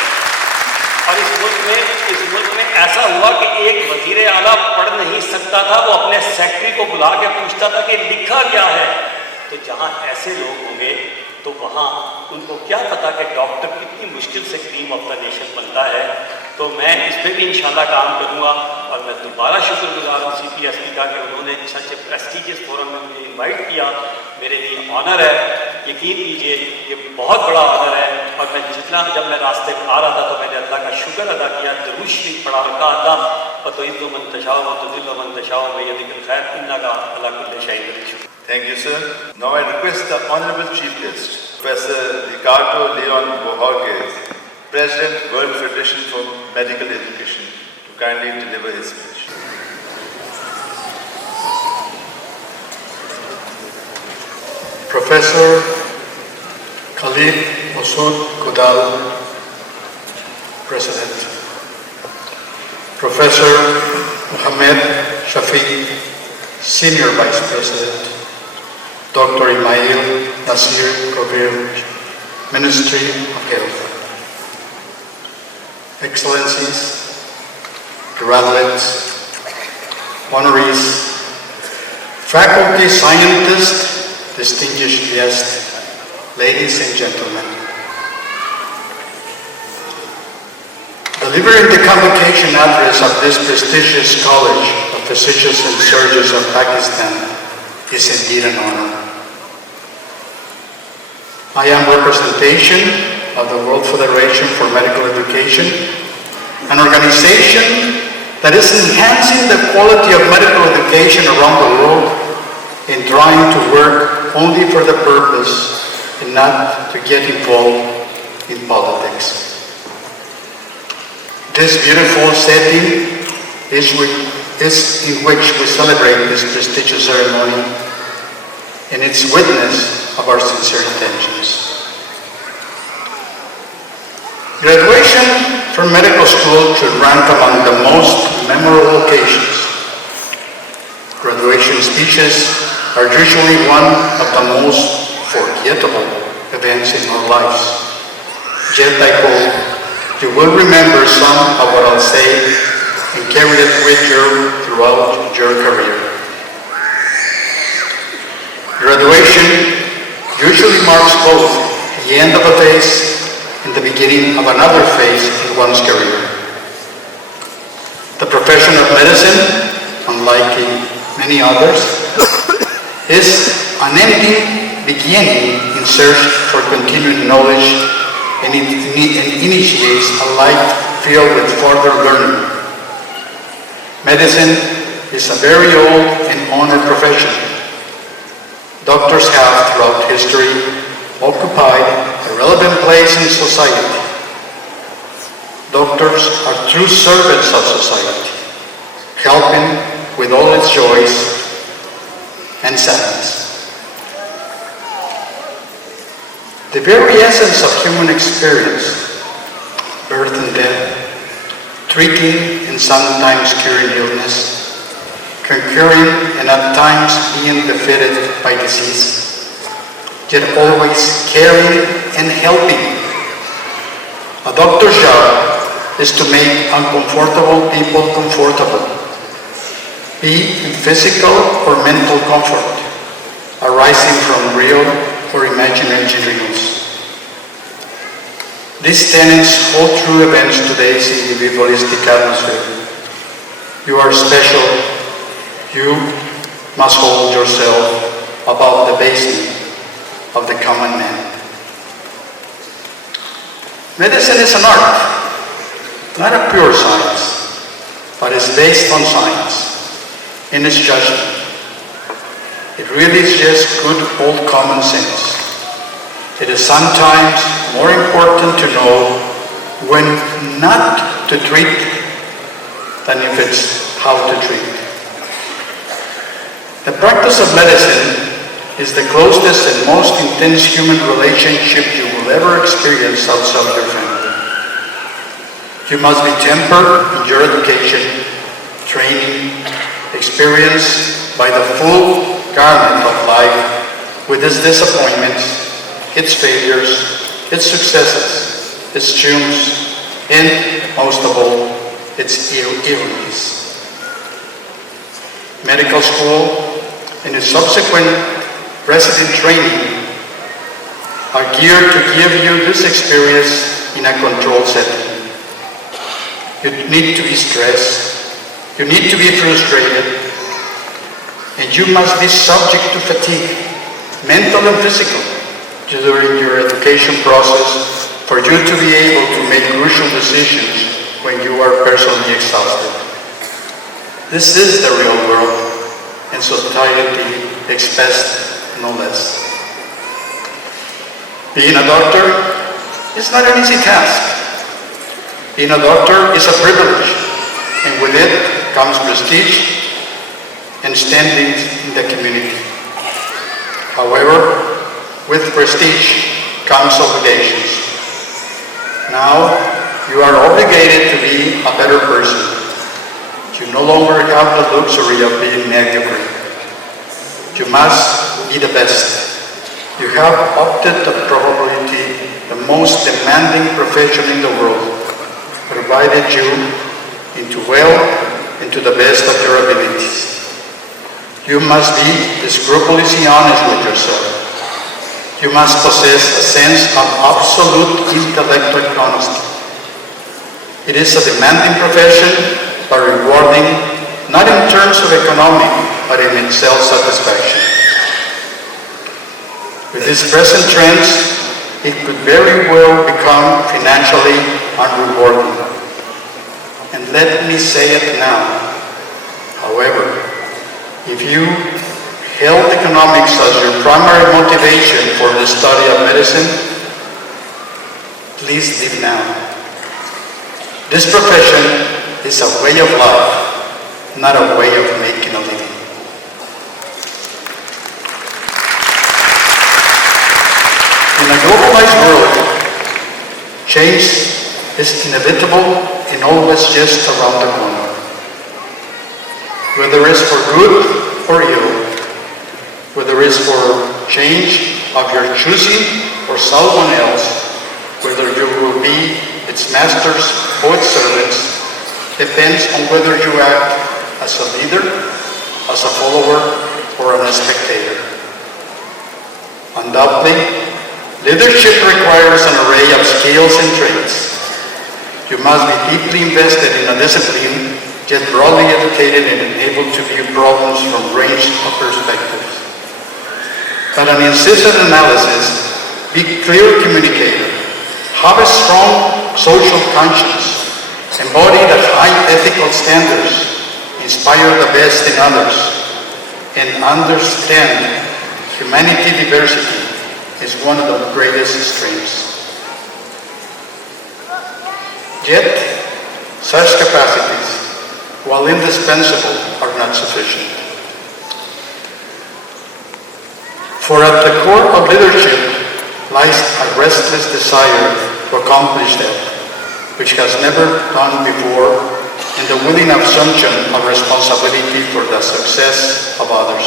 और इस मुल्क में ऐसा हुआ कि एक वजीर आला पढ़ नहीं सकता था, वो अपने सेक्रेटरी को बुला के पूछता था कि लिखा क्या है। तो जहाँ ऐसे लोग होंगे तो वहाँ उनको क्या पता कि डॉक्टर कितनी मुश्किल से क्रीम ऑफ द नेशन बनता है। तो मैं इस पर भी इंशाल्लाह काम करूँगा, और मैं दोबारा शुक्रगुजार हूँ CPSP का कि उन्होंने सच प्रेस्टिजियस फोरम में मुझे इन्वाइट किया। मेरे लिए ऑनर है, यकीन कीजिए ये बहुत बड़ा ऑनर है। और मैं जब मैं रास्ते में आ रहा था तो मैंने अल्लाह का शुक्र अदा किया, दरूद शरीफ पढ़ा, और कहा अल्लाह फ़तुइज़्ज़ु मन तशाअ व तुज़िल्लु मन तशाअ बियदिकल खैर इन्नका अला कुल्लि शैइन क़दीर। Thank you, sir. Now I request the Honorable Chief Guest, Professor Ricardo Leon Bohorquez, President, World Federation for Medical Education, to kindly deliver his speech. Professor Khalid Masood Kudal, President. Professor Mohammed Shafiq, Senior Vice President. Dr. Imail Nasir Kabir, Ministry of Health. Excellencies, graduates, honorees, faculty, scientists, distinguished guests, ladies and gentlemen. Delivering the convocation address of this prestigious College of Physicians and Surgeons of Pakistan is indeed an honor. I am representation of the World Federation for Medical Education, an organization that is enhancing the quality of medical education around the world and trying to work only for the purpose and not to get involved in politics. This beautiful setting is in which we celebrate this prestigious ceremony, and it's witness of our sincere intentions. Graduation from medical school should rank among the most memorable occasions. Graduation speeches are usually one of the most forgettable events in our lives. Yet I hope you will remember some of what I'll say and carry it with you throughout your career. Graduation usually marks both the end of a phase and the beginning of another phase in one's career. The profession of medicine, unlike in many others, is an ending beginning in search for continued knowledge, and it initiates a life filled with further learning. Medicine is a very old and honored profession. Doctors have, throughout history, occupied a relevant place in society. Doctors are true servants of society, helping with all its joys and sadness. The very essence of human experience, birth and death, treating and sometimes curing illness, conquering and at times being defeated by disease, yet always caring and helping. A doctor's job is to make uncomfortable people comfortable, be in physical or mental comfort, arising from real or imaginary dreams. These tenets hold true events today's individualistic atmosphere. You are special. You must hold yourself above the basement of the common man. Medicine is an art, not a pure science, but is based on science in its judgment. It really is just good old common sense. It is sometimes more important to know when not to treat than if it's how to treat. The practice of medicine is the closest and most intense human relationship you will ever experience outside your family. You must be tempered in your education, training, experience by the full garment of life with its disappointments, its failures, its successes, its triumphs, and most of all, its ironies. Medical school and its subsequent resident training are geared to give you this experience in a controlled setting. You need to be stressed, you need to be frustrated, and you must be subject to fatigue, mental and physical, during your education process for you to be able to make crucial decisions when you are personally exhausted. This is the real world, and society expects no less. Being a doctor is not an easy task. Being a doctor is a privilege, and with it comes prestige and standing in the community. However, with prestige comes obligations. Now, you are obligated to be a better person. You no longer have the luxury of being mediocre. You must be the best. You have opted to probably the most demanding profession in the world, provided you into the best of your abilities. You must be scrupulously honest with yourself. You must possess a sense of absolute intellectual honesty. It is a demanding profession, but rewarding, not in terms of economic, but in its self-satisfaction. With these present trends, it could very well become financially unrewarding. And let me say it now. However, if you held economics as your primary motivation for the study of medicine, please leave now. This profession is a way of life, not a way of making a living. In a globalized world, change is inevitable and always just around the corner. Whether it's for good or ill, whether it's for change of your choosing or someone else, whether you will be its masters or its servants, depends on whether you act as a leader, as a follower, or as a spectator. Undoubtedly, leadership requires an array of skills and traits. You must be deeply invested in a discipline, yet broadly educated and able to view problems from a range of perspectives. But an incisive analysis, be clear communicator, have a strong social conscience, embody the high ethical standards, inspire the best in others, and understand humanity diversity is one of the greatest strengths. Yet, such capacities, while indispensable, are not sufficient. For at the core of leadership lies a restless desire to accomplish that, which has never done before, and the willing assumption of responsibility for the success of others.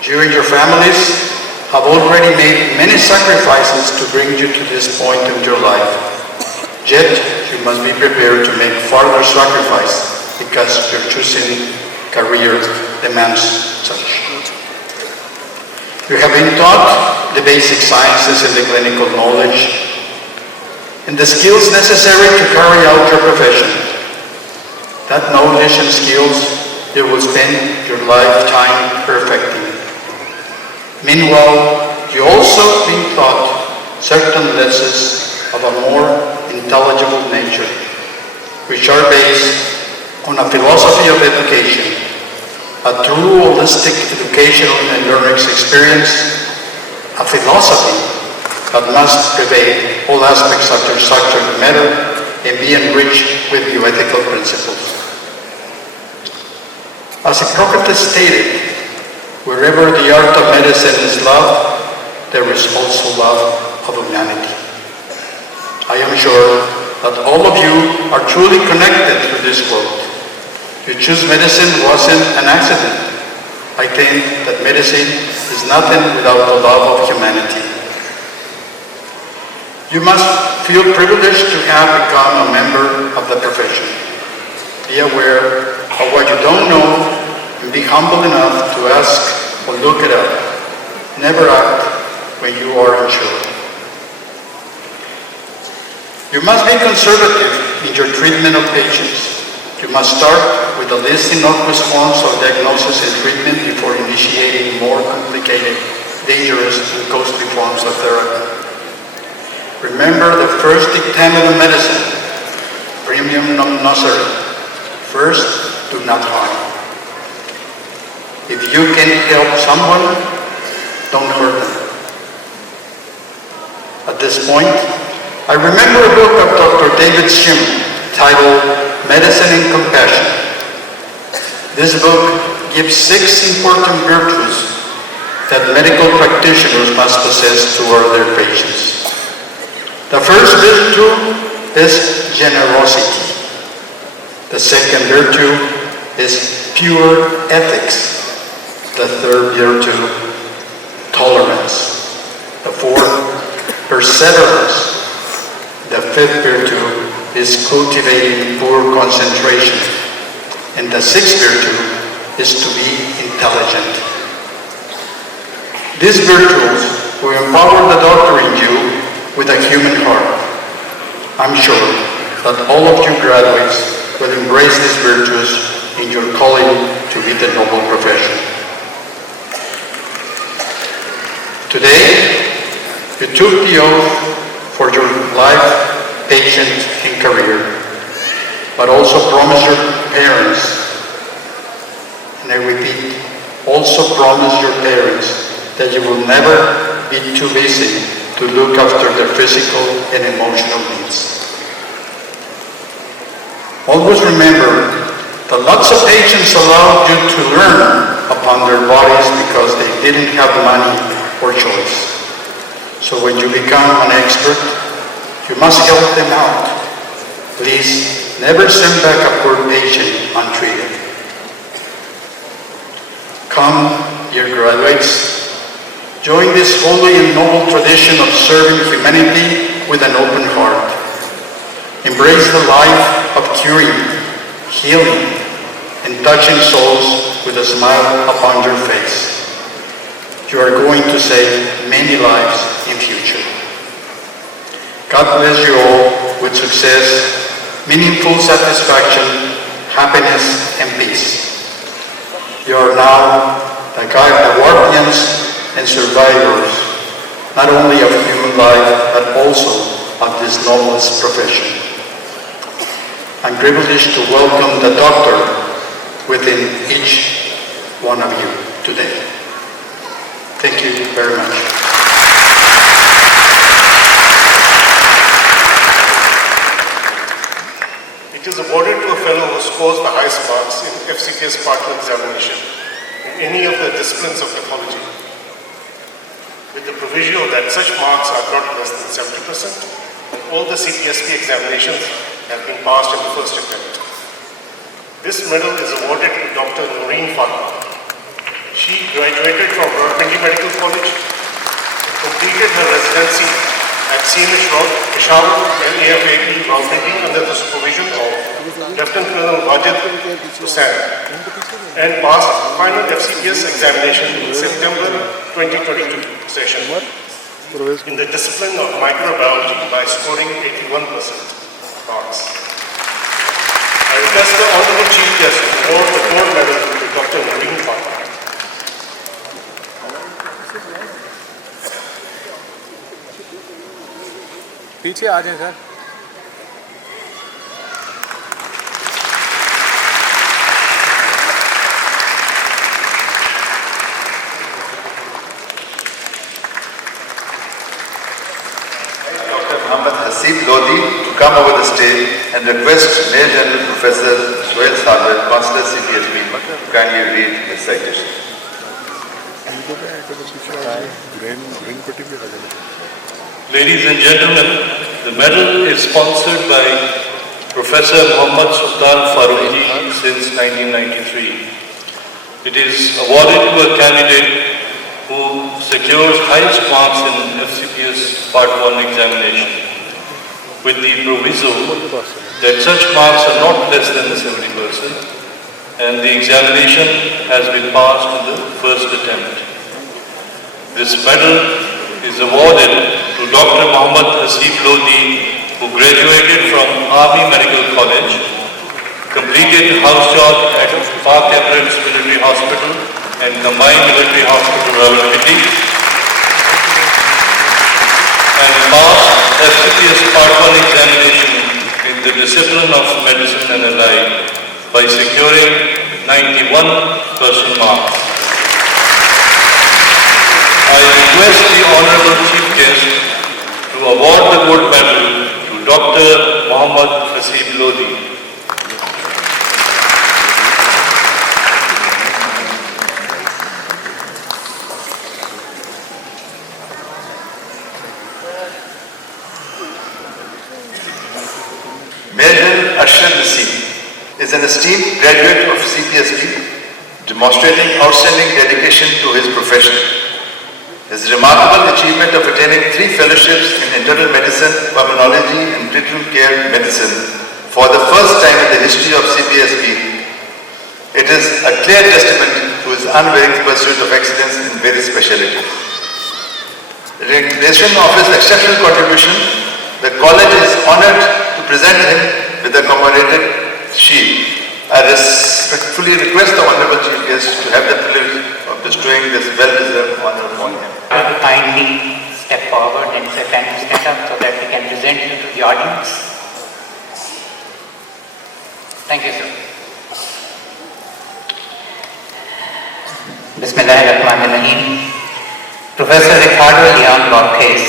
You and your families have already made many sacrifices to bring you to this point in your life. Yet, you must be prepared to make further sacrifice because your choosing career demands such. You have been taught the basic sciences and the clinical knowledge and the skills necessary to carry out your profession. That knowledge and skills you will spend your lifetime perfecting. Meanwhile, you also been taught certain lessons of a more intelligible nature, which are based on a philosophy of education, a true holistic educational and learning experience, a philosophy that must pervade all aspects of your subject matter and be enriched with bioethical principles. As Hippocrates stated, wherever the art of medicine is loved, there is also love of humanity. I am sure that all of you are truly connected to this quote. You choose medicine wasn't an accident. I think that medicine is nothing without the love of humanity. You must feel privileged to have become a member of the profession. Be aware of what you don't know and be humble enough to ask or look it up. Never act when you are unsure. You must be conservative in your treatment of patients. You must start with a list of innocuous forms of diagnosis and treatment before initiating more complicated, dangerous, and costly forms of therapy. Remember the first dictamen of medicine, primum non nocere. First, do not harm. If you can help someone, don't hurt them. At this point, I remember a book of Dr. David Shim titled Medicine and Compassion. This book gives 6 important virtues that medical practitioners must possess toward their patients. The first virtue is generosity. The second virtue is pure ethics. The third virtue, tolerance. The fourth, perseverance. The fifth virtue is cultivating poor concentration. And the sixth virtue is to be intelligent. These virtues will empower the doctor in you with a human heart. I'm sure that all of you graduates will embrace these virtues in your calling to be the noble profession. Today, you took the oath for your life, patient, and career, but also promise your parents, and I repeat, also promise your parents that you will never be too busy to look after their physical and emotional needs. Always remember that lots of patients allowed you to learn upon their bodies because they didn't have money or choice. So when you become an expert, you must help them out. Please never send back a poor patient untreated. Come, dear graduates, join this holy and noble tradition of serving humanity with an open heart. Embrace the life of curing, healing, and touching souls with a smile upon your face. You are going to save many lives in future. God bless you all with success, meaningful satisfaction, happiness, and peace. You are now the guardians and survivors, not only of human life, but also of this noblest profession. I'm privileged to welcome the doctor within each one of you today. Thank you very much. It is awarded to a fellow who scores the highest marks in FCPS Part 2 examination. in any of the disciplines of pathology, with the proviso that such marks are not less than 70%, and all the cpsp examinations have been passed in the first attempt. This medal is awarded to Dr. Noreen Fatma. She graduated from Rawalpindi Medical College, completed her residency at CMH Road, Peshawar and AFAP Rawalpindi under the supervision of Lieutenant Colonel Wajid Hussain, and passed final FCPS examination in September 2022 session in the discipline of microbiology by scoring 81% marks. I request the Honorable Chief Guest to award the gold medal to Dr. Noreen Fatma. पीछे आ जाएं sir. Dr. Muhammad Hasib Lodi to come over the stage and request Major General Professor Sohail Sagar, Consular CPSP, to kindly read his citation. Ladies and gentlemen, the medal is sponsored by Professor Muhammad Sultan Farooqi since 1993. It is awarded to a candidate who secures highest marks in FCPS Part 1 examination, with the proviso that such marks are not less than 70% and the examination has been passed in the first attempt. This medal is awarded to Dr. Muhammad Hasib Lodi, who graduated from Army Medical College, completed house job at Park Emirates Military Hospital and Combined Military Hospital Rawalpindi, and passed FCPS Part 1 examination in the discipline of medicine and allied by securing 91% marks. I request the Honorable Chief Guest to award the gold medal to Dr. Muhammad Hasib Lodi. Major Arshad Nassim is an esteemed graduate of CPSP, demonstrating outstanding dedication to his profession. His remarkable achievement of attaining 3 fellowships in internal medicine, pulmonology and critical care medicine for the first time in the history of CPSP, it is a clear testament to his unwavering pursuit of excellence in various specialties. In recognition of his exceptional contribution, the college is honored to present him with a commemorated shield. I respectfully request the Honorable Chief Guest to have the privilege of bestowing this well-deserved honor upon him. To kindly step forward and stand up so that we can present you to the audience. Thank you, sir. Bismillahirrahmanirrahim. Professor Ricardo Leon Borges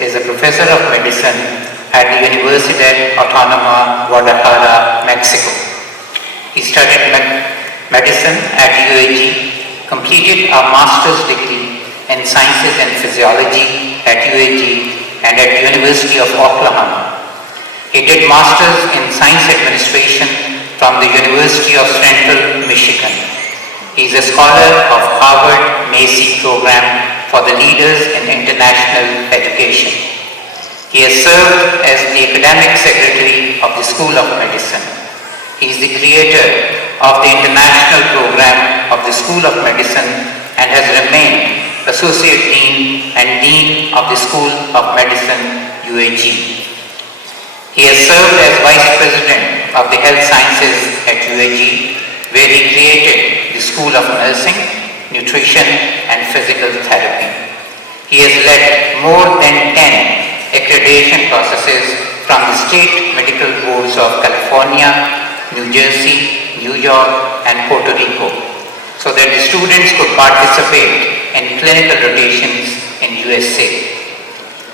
is a professor of medicine at the Universidad Autónoma Guadalajara, Mexico. He studied medicine at UAG, completed a master's degree in Sciences and Physiology at UAG and at University of Oklahoma. He did Masters in Science Administration from the University of Central Michigan. He is a scholar of Harvard Macy Program for the Leaders in International Education. He has served as the Academic Secretary of the School of Medicine. He is the creator of the International Program of the School of Medicine and has remained Associate Dean and Dean of the School of Medicine, UAG. He has served as Vice President of the Health Sciences at UAG, where he created the School of Nursing, Nutrition and Physical Therapy. He has led more than 10 accreditation processes from the state medical boards of California, New Jersey, New York and Puerto Rico, so that the students could participate in clinical rotations in USA.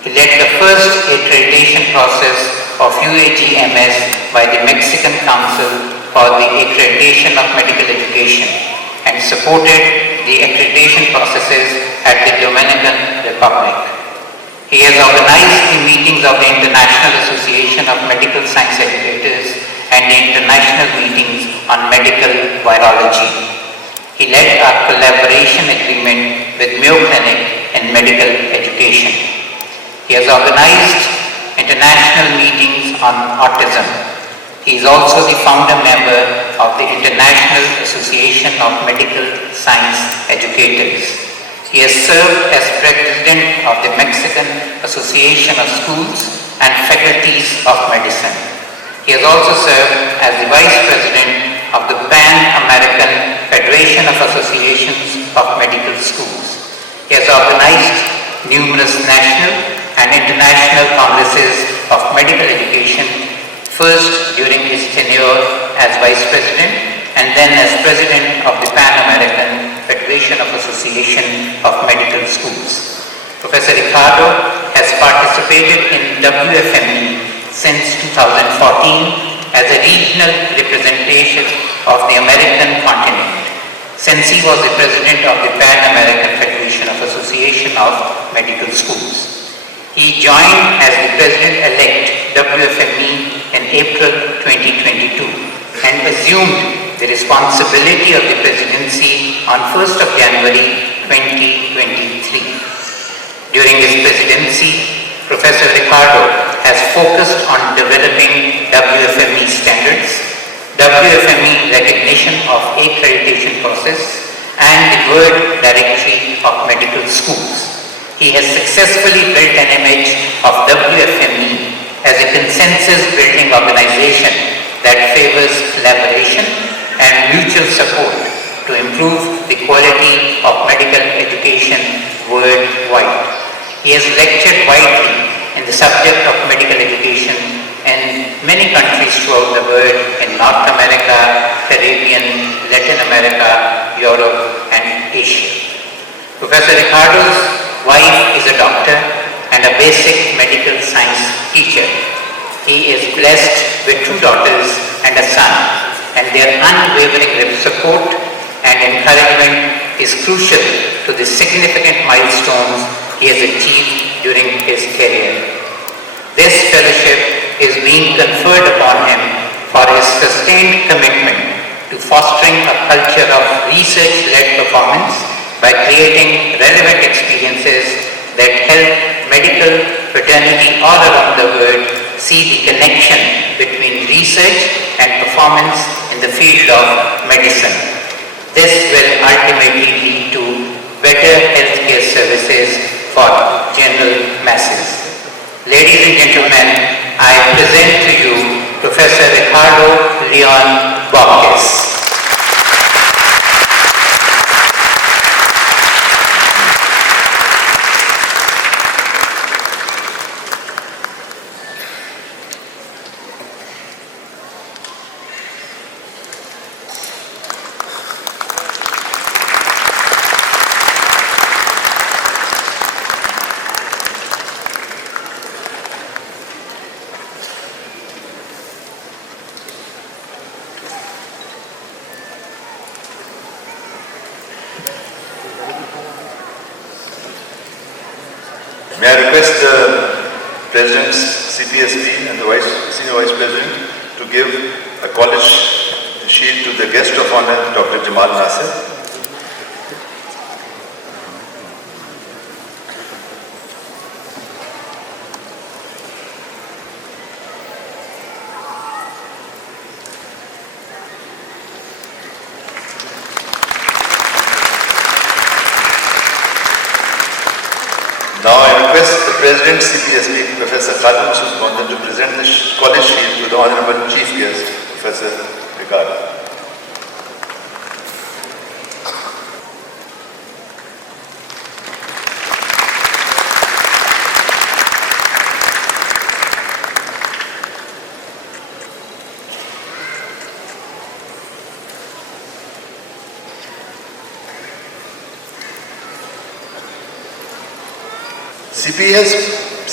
He led the first accreditation process of UAG-MS by the Mexican Council for the Accreditation of Medical Education and supported the accreditation processes at the Dominican Republic. He has organized the meetings of the International Association of Medical Science Educators and the international meetings on medical virology. He led our collaboration agreement with Mayo Clinic in medical education. He has organized international meetings on autism. He is also the founder member of the International Association of Medical Science Educators. He has served as president of the Mexican Association of Schools and Faculties of Medicine. He has also served as the vice president of the Pan-American Federation of Associations of Medical Schools. He has organized numerous national and international congresses of medical education, first during his tenure as vice president and then as president of the Pan-American Federation of Association of Medical Schools. Professor Ricardo has participated in WFME since 2014 as a regional representation of the American continent, since he was the president of the Pan-American Federation of Association of Medical Schools. He joined as the president-elect WFME in April 2022 and assumed the responsibility of the presidency on 1st of January 2023. During his presidency, Professor Ricardo has focused on developing WFME standards, WFME recognition of accreditation process, and the Word Directory of Medical Schools. He has successfully built an image of WFME as a consensus-building organization that favors collaboration and mutual support to improve the quality of medical education worldwide. He has lectured widely in the subject of medical education in many countries throughout the world, in North America, Caribbean, Latin America, Europe, and Asia. Professor Ricardo's wife is a doctor and a basic medical science teacher. He is blessed with 2 daughters and a son, and their unwavering support and encouragement is crucial to the significant milestones he has achieved during his career. This fellowship is being conferred upon him for his sustained commitment to fostering a culture of research-led performance by creating relevant experiences that help medical fraternity all around the world see the connection between research and performance in the field of medicine. This will ultimately lead to better healthcare services for general masses. Ladies and gentlemen, I present to you Professor Ricardo Leon Borges. May I request the President's CPSP and the Senior Vice President to give a college shield to the guest of honor, Dr. Jamal Nasir. Now I request the President CPSP, Professor Khalid Masud to present the college shield to the Honorable Chief Guest, Professor Ricardo.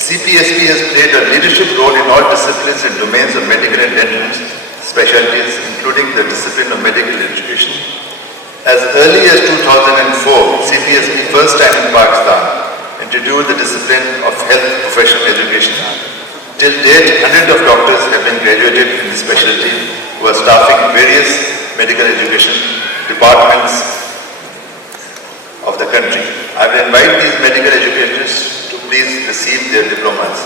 CPSP has played a leadership role in all disciplines and domains of medical and dental specialties, including the discipline of medical education. As early as 2004, cpsp first time in Pakistan introduced the discipline of health professional education. Till date, hundreds of doctors have been graduated in this specialty who are staffing various medical education departments of the country. I will invite these medical educators to please receive their diplomas.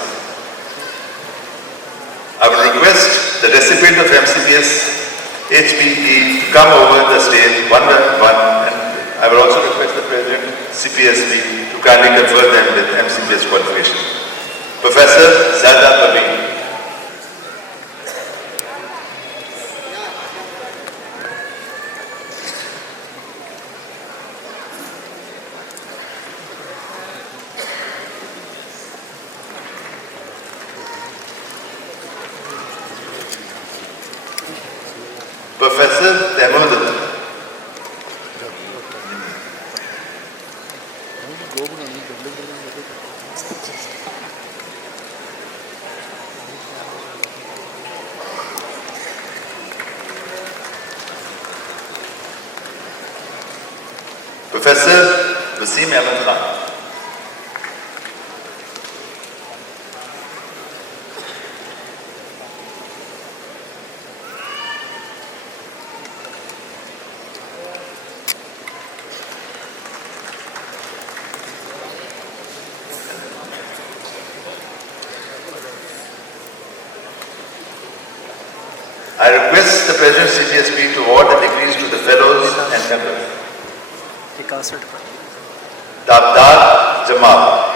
I will request the recipient of MCPS HPE to come over the stage one by one, and I will also request the President CPSP to kindly confer them with MCPS qualification. Professor Zada Parveen. Professor Temudin. Professor Wasim Ahmed Khan. I request the President CPSP to award the degrees to the fellows and members. Dabdar Jamal.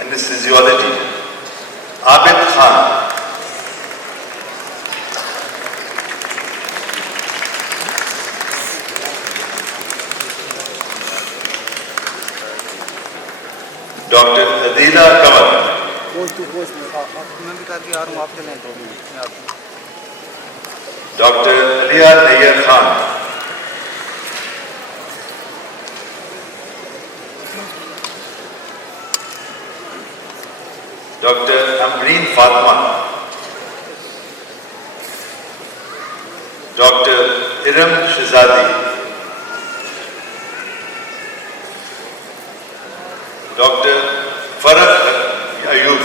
Anesthesiology, Abid Khan. Dr. Adila Kamal. Dr. Aliya Nayyar Khan. Dr. Ambreen Fatma. Dr. Iram Shazadi. Dr. Farah Ayub.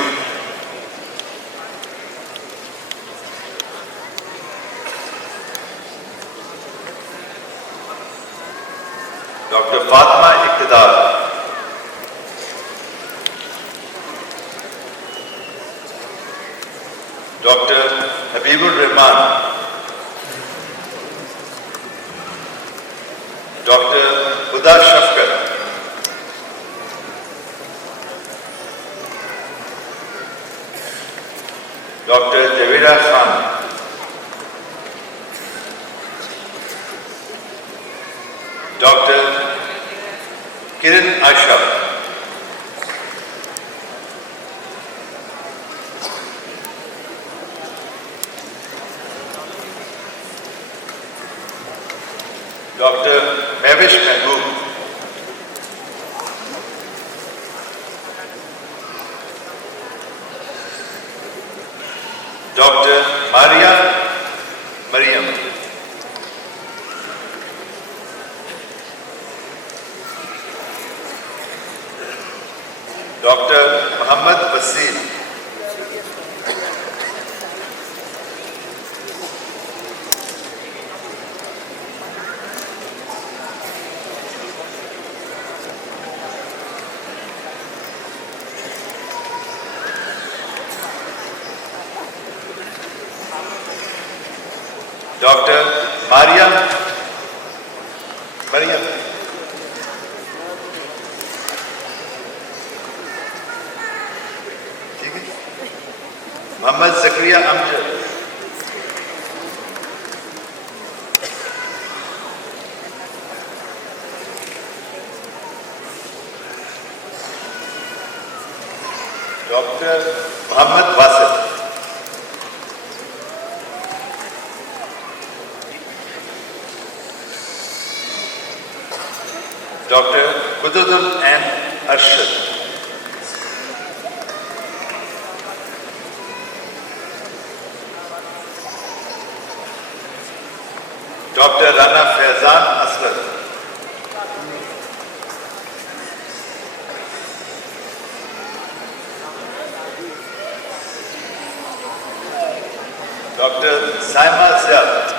Dr. Fatma Iqtidar. Dr. Habibur Rahman. Dr. Huda Shafkat. Dr. Javeda Khan. Dr. Kiran Asha. Dr. Mavish Mehboob. Dr. Maria Mariam. Dr. Muhammad Basil. Dr. Mariam. ठीक है। Mohammad Zakaria Amjad. Doctor Mohammad Wasif. Doctor Qudratul Ain Arshad. Doctor Rana Faizan Asrad. Doctor Saima Ziyad.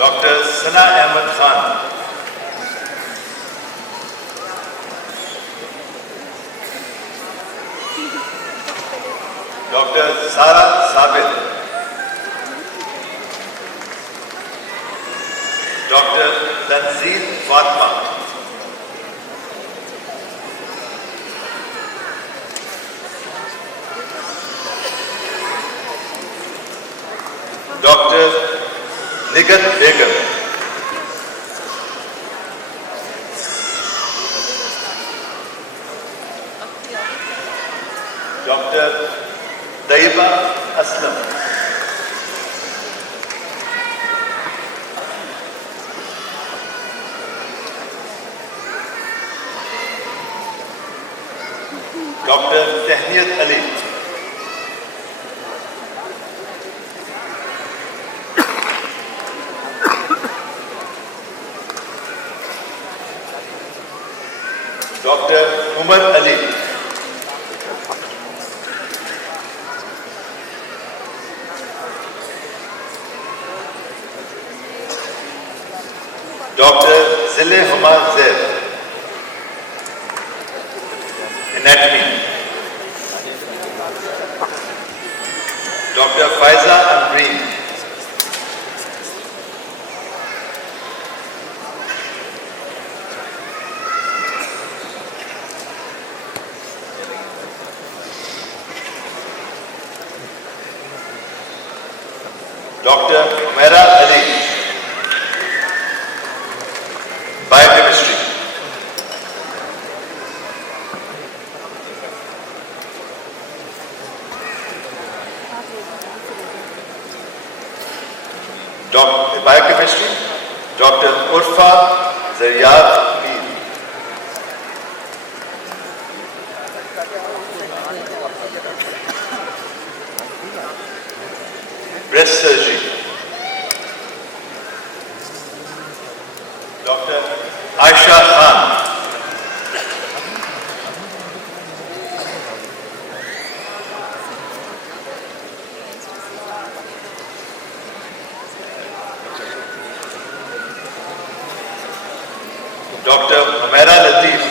Doctor Sana Ahmed Khan. Doctor Sara Sabit. Doctor Tanzeel Fatima. Doctor Nighat Begum. Doctor Tayyaba Aslam. Doctor Tahneet Ali. Doctor Umar Ali. Doctor Zille Humad Zaid. Anatomy. Doctor Faiza Anbreen. Doctor Umaira Ali. Biochemistry. Doctor biochemistry doctor Urfa Zariyat Mir. Breast surgery doctor Ayesha Khan. Doctor Umaira Latif.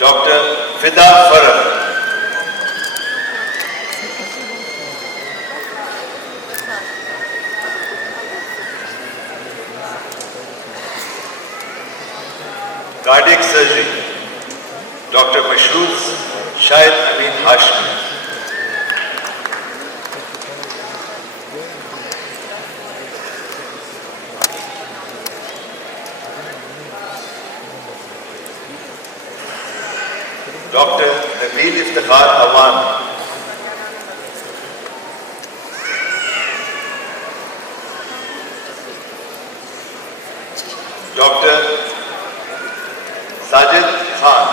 Doctor फिदा Farah. Cardiac surgery doctor Mashroor Shahid Amin Hashmi. Doctor Nabeel Iftikhar Awan. Doctor Sajid Khan.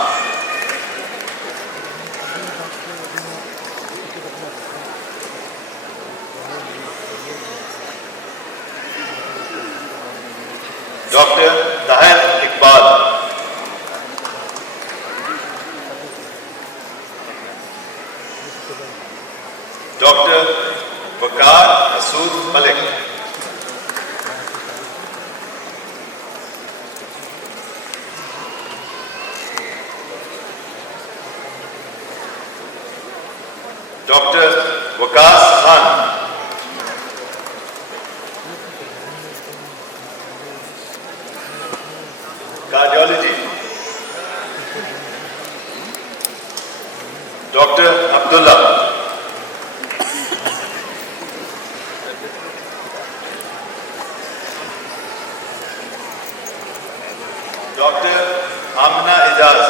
Doctor Tahir Iqbal. Doctor Waqar Masood Malik. Dr. Waqas Khan. Cardiology. Dr. Abdullah. Dr. Amna Ijaz.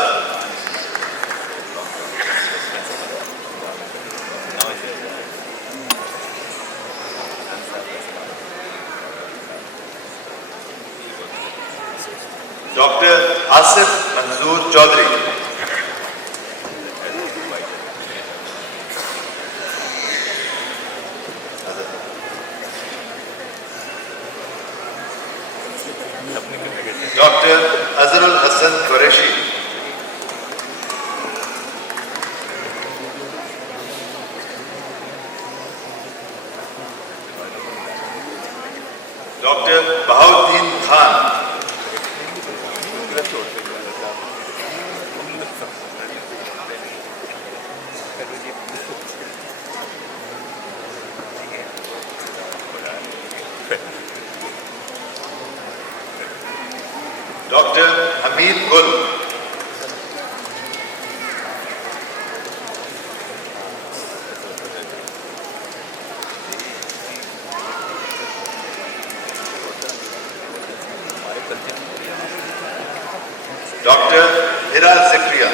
Dr. Asif Manzoor Chaudhary. Dr. Azrul Hassan Qureshi. Dr. Bahauddin Khan. Dr. Hamid Gul. Dr. Hiral Zikria.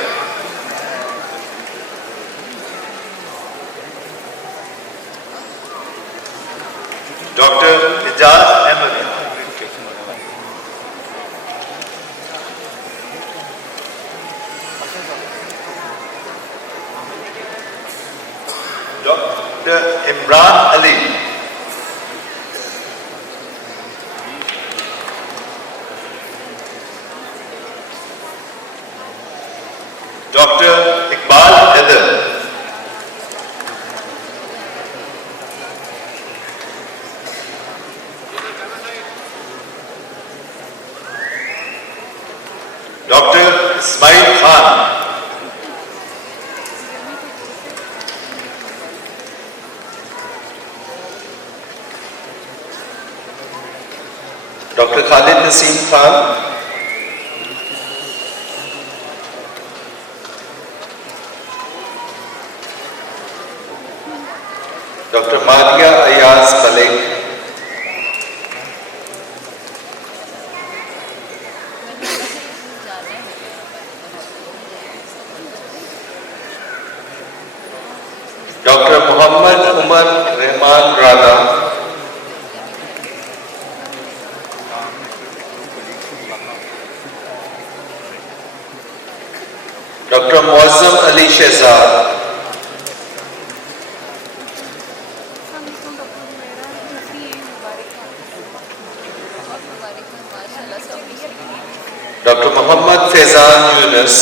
Dr. Ijaz Ahmed. Dr. Imran Ali. Dr. Iqbal Heather. Dr. Ismail Khan. Dr. Khalid Naseem Khan. Dr. Madia Ayaz Malik. Dr. Muhammad Umar Rehman Rana. Dr. Muazzam Ali Shehzad. Dr. Muhammad Faizan Yunus.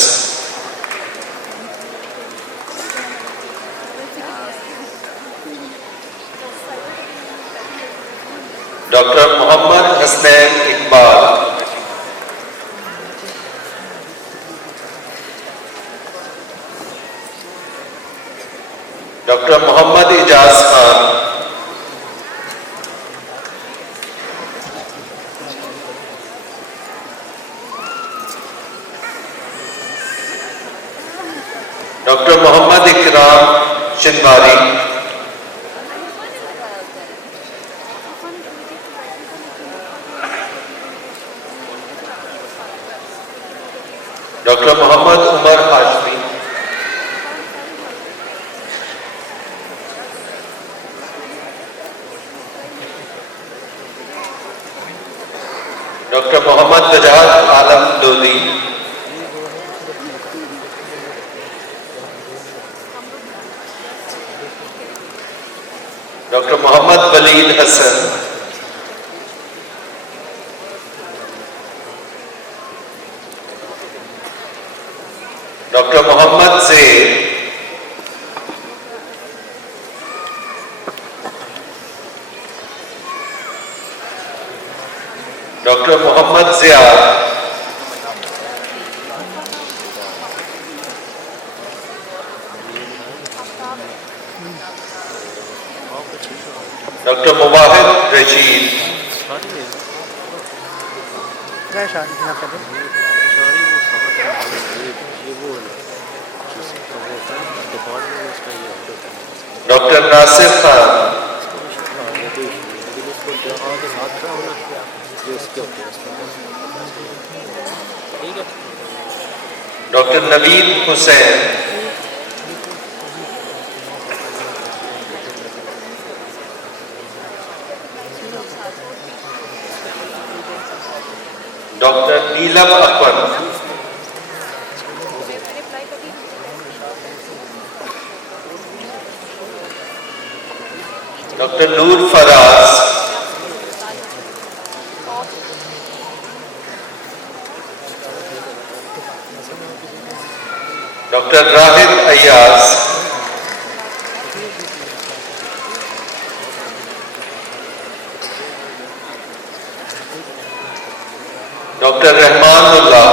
Dr. Muhammad Hasnain Iqbal. Dr. Muhammad Ijaz Khan. Dr. Muhammad Ikram Shinwari. Dr. Muhammad Umar Hashmi. Dr. Muhammad Wajad Alam Lodi. Dr. Muhammad Walid Hassan. Dr. Muhammad Zaid. Dr. Muhammad Ziad, Dr. Mubahid Rashid, Dr. Nasir Khan, Dr. Naveed Hussain, Dr. Neelam Akpan, Dr. Noor Faraz, Dr. Rahid Ayaz, Dr. Rahmanullah,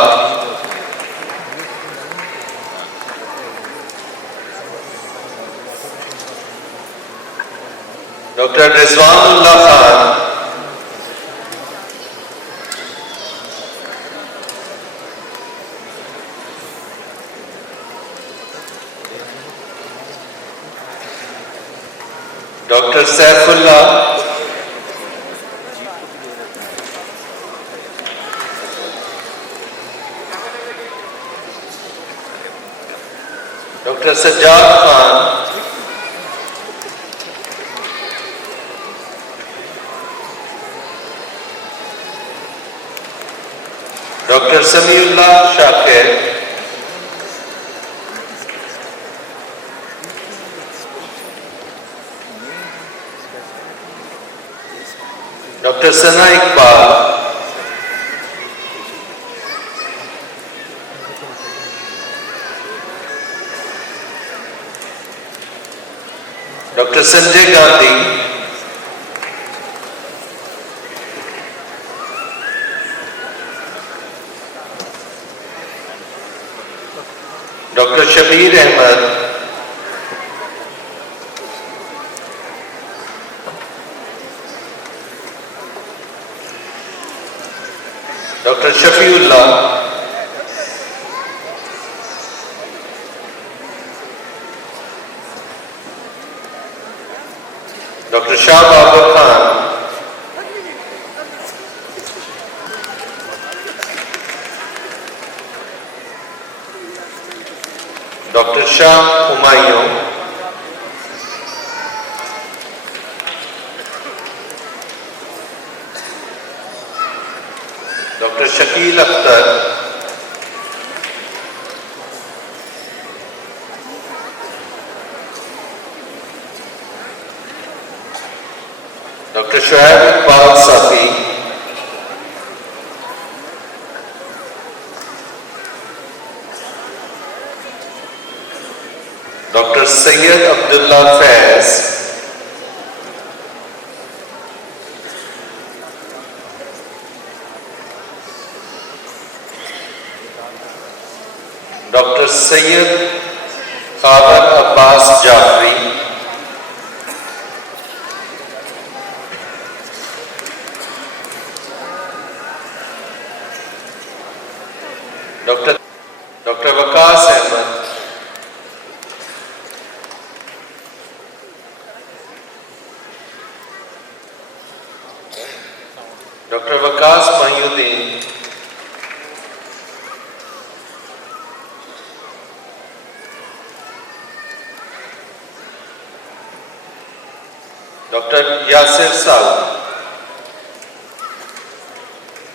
Dr. Rizwanullah Khan, Dr. Saifullah, Dr. Sajjad Khan, Dr. Samiullah Shakir, Dr. Sana Iqbal, Dr. Sanjay Gandhi, Dr. Shabir Ahmed, Dr. Shafiullah, Dr. Shah Babur Khan, Dr. Shah Humayun, Dr. Shakil Akhtar, Dr. Shoaib Iqbal Safi, Dr. Sayyid Abdullah Faiz, Dr. Sayyid Khabar Abbas Jafri, Dr. Waqas Ahmed, Dr. Waqas Mahyuddin, Dr. Yasir Sal.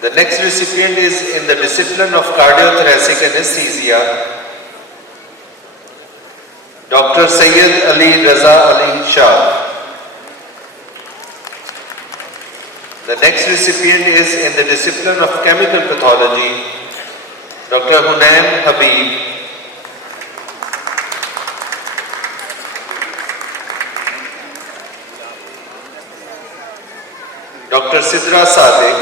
The next recipient is in the discipline of cardiothoracic anesthesia, Dr. Sayyid Ali Raza Ali Shah. The next recipient is in the discipline of chemical pathology, Dr. Hunain Habib. Dr. Sidra Sadiq,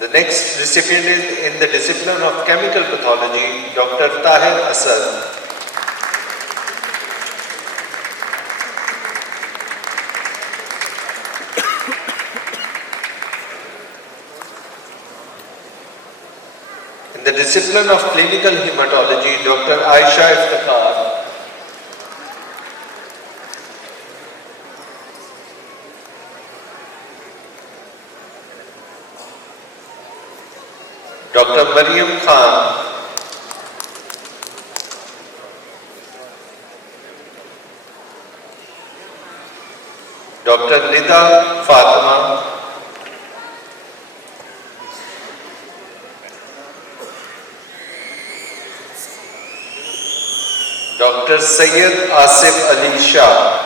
The next recipient is in the discipline of chemical pathology, Dr. Tahir Asad. In the discipline of clinical hematology, Dr. Aisha Iftikhar. Dr. Mariam Khan. Dr. Nida Fatima. Dr. Syed Asif Ali Shah.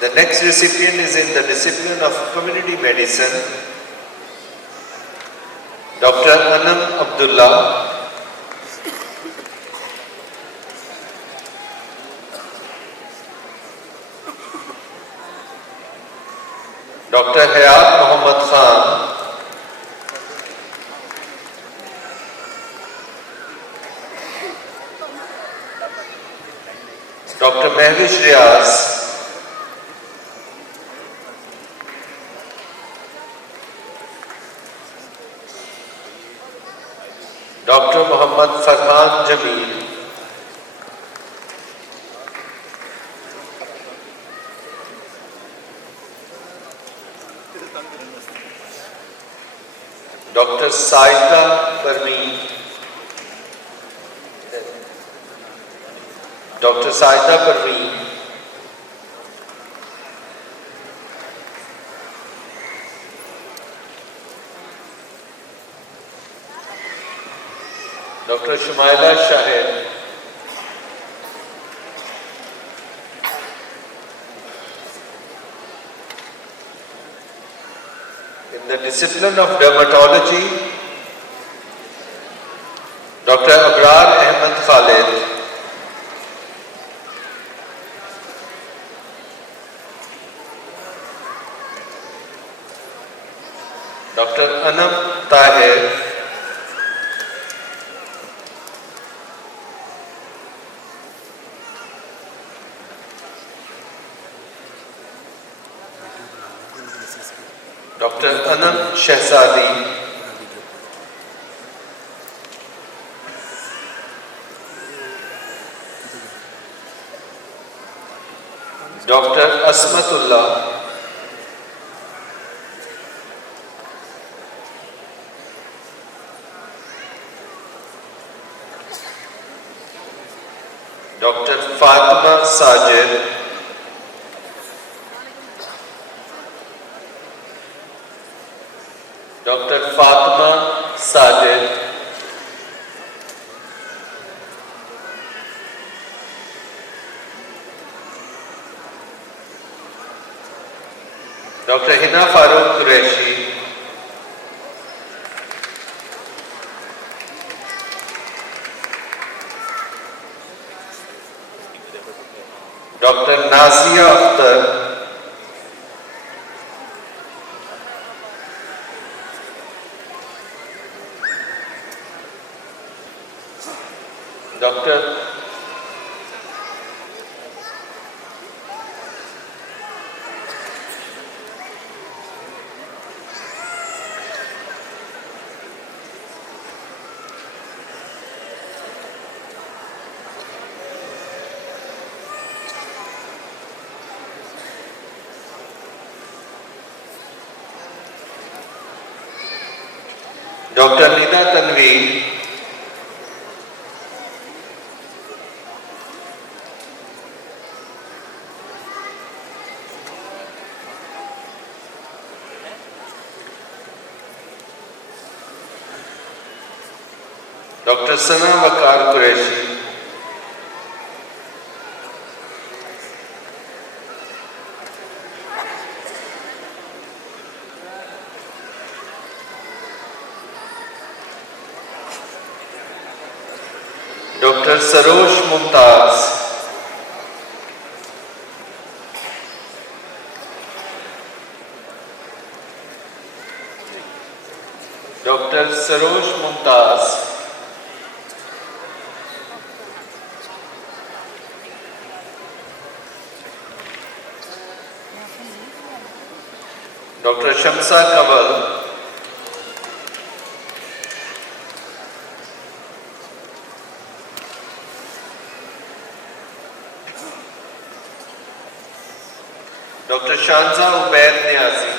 The next recipient is in the discipline of community medicine, Dr. Anam Abdullah. Dr. Hayat Muhammad Khan. Dr. Mehwish Riaz. Dr. Muhammad Farhan Jameel. Dr. Saida Parveen. Dr. Saida Parveen. Dr. Shumaila Shahid. In the discipline of dermatology, Dr. Abrar Ahmed Khalid. Dr. Anam Tahir. Dr. Anam Shehzadi. Dr. Asmatullah. Dr. Fatima Sajid. Dr. Fatima Sajid. Dr. Hina Farooq Qureshi. Dr. Nazia Akhtar. Dr. Dr. Nida Tanveer. Dr. Sana Wakar Qureshi. Dr. Sarosh Mumtaz. Dr. Sarosh Mumtaz, Dr. Shamsa Kamal, Dr. Shanza Ubaid Niazi,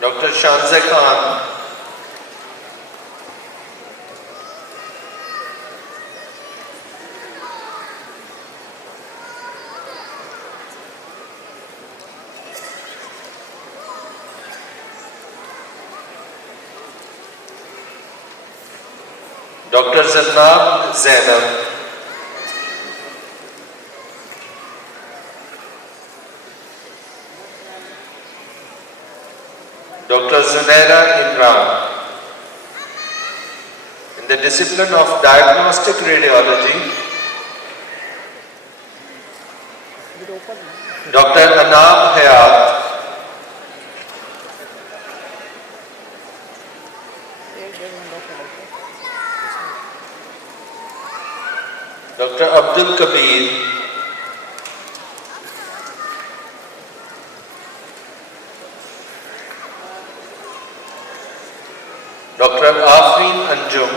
Dr. Shanza Khan, Dr. Zannab Zainab, Dr. Zunaira Imran. In the discipline of diagnostic radiology, Dr. Anab Hayat, Dr. Abdul Kabir, Dr. Afreen Anjum,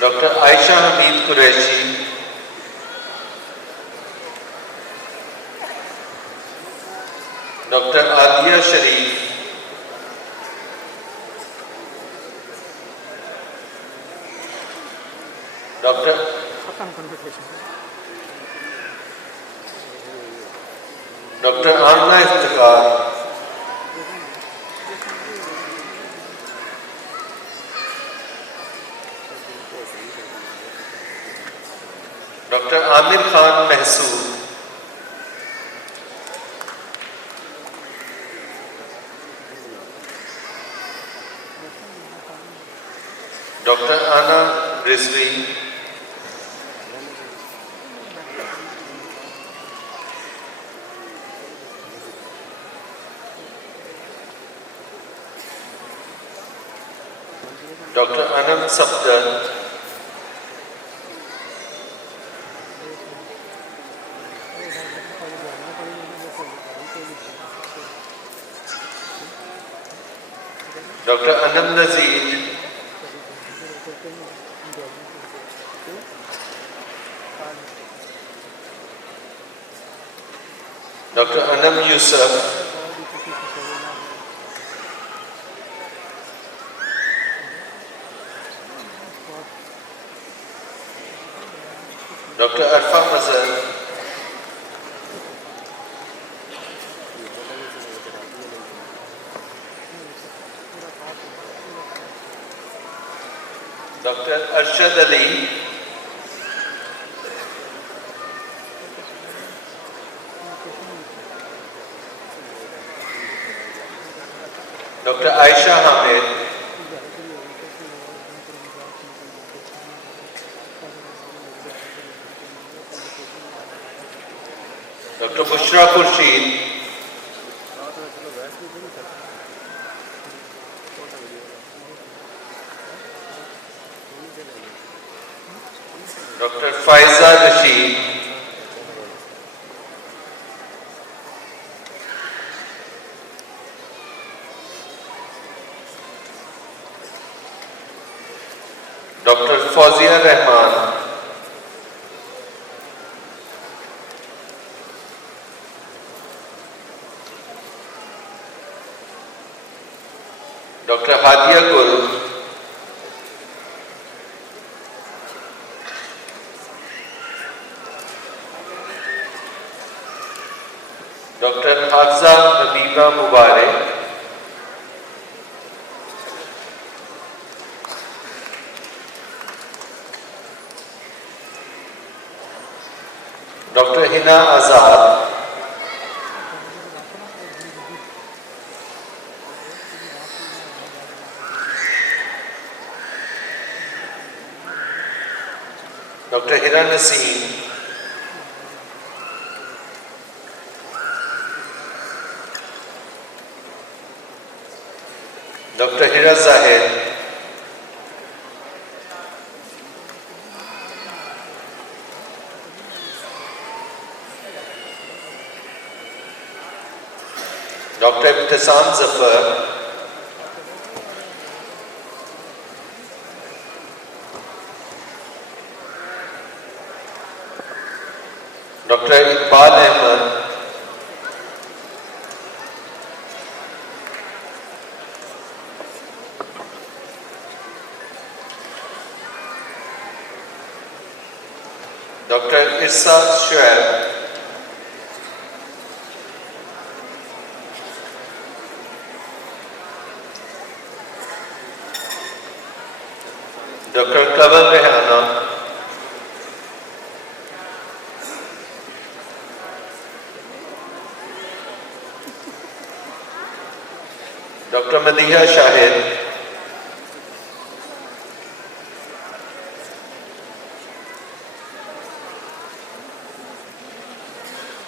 Dr. Aisha Hamid Qureshi, Dr. Adia Sharif, Dr. Dr. Amna Iftikhar, Dr. Amir Khan Mahsood, Dr. Anna Rizvi, Dr. Anand Sapdar, Dr. Anand Nazir, Dr. Anam Yusuf, Dr. Arfa Mazhar, Dr. Arshad Ali, Dr. Aisha Hamid, Dr. Bushra Khurshid, Dr. Faiza Rashid, Dr. Fawzia Rahman, Dr. Hadia Gul, Dr. Hafza Habiba Mubarak, Dr. Hina Azad, Dr. Hira Naseem, Dr. Hira Zahid, Dr. Ibtisam Zafar, Dr. Iqbal Ahmed, Dr. Irsa Shoaib, Dr. Kamal Rehana, Dr. Madiha Shahid,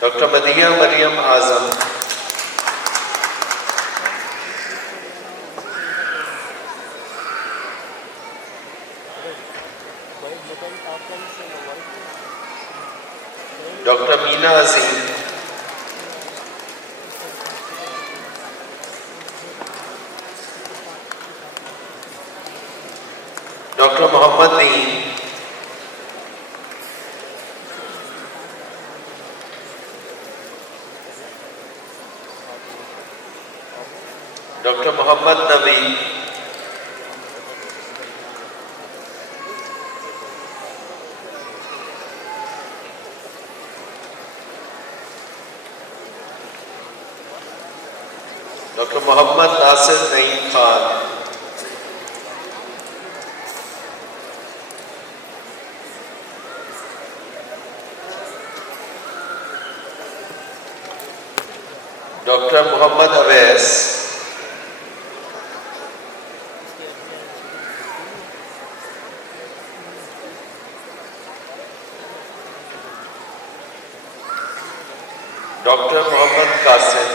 Dr. Madiha Mariam Azam, Dr. Meena Azim, Dr. Muhammad Dean, Dr. Muhammad Nabi, Dr. Muhammad Nasir Naeem Khan, Dr. Muhammad Awais, Dr. Muhammad Qasim,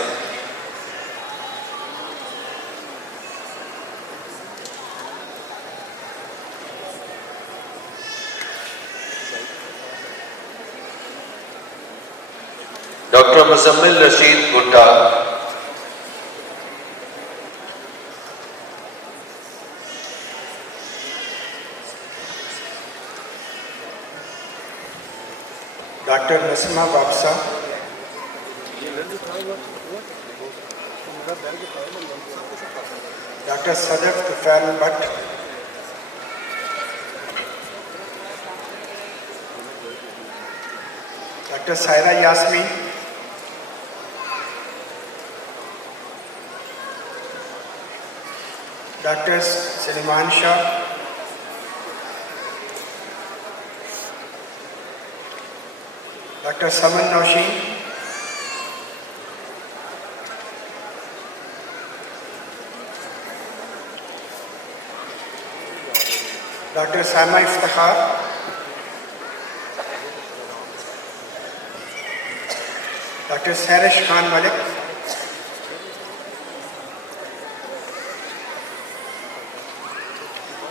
Dr. Muzammil Rashid Bhutta, Dr. Nasima Babsa, Dr. Sadaf Tufan Bhatt, Dr. Saira Yasmin, Dr. Suleiman Shah, Dr. Saman Nausheen, Dr. Sama Iftikhar, Dr. Sarish Khan Malik,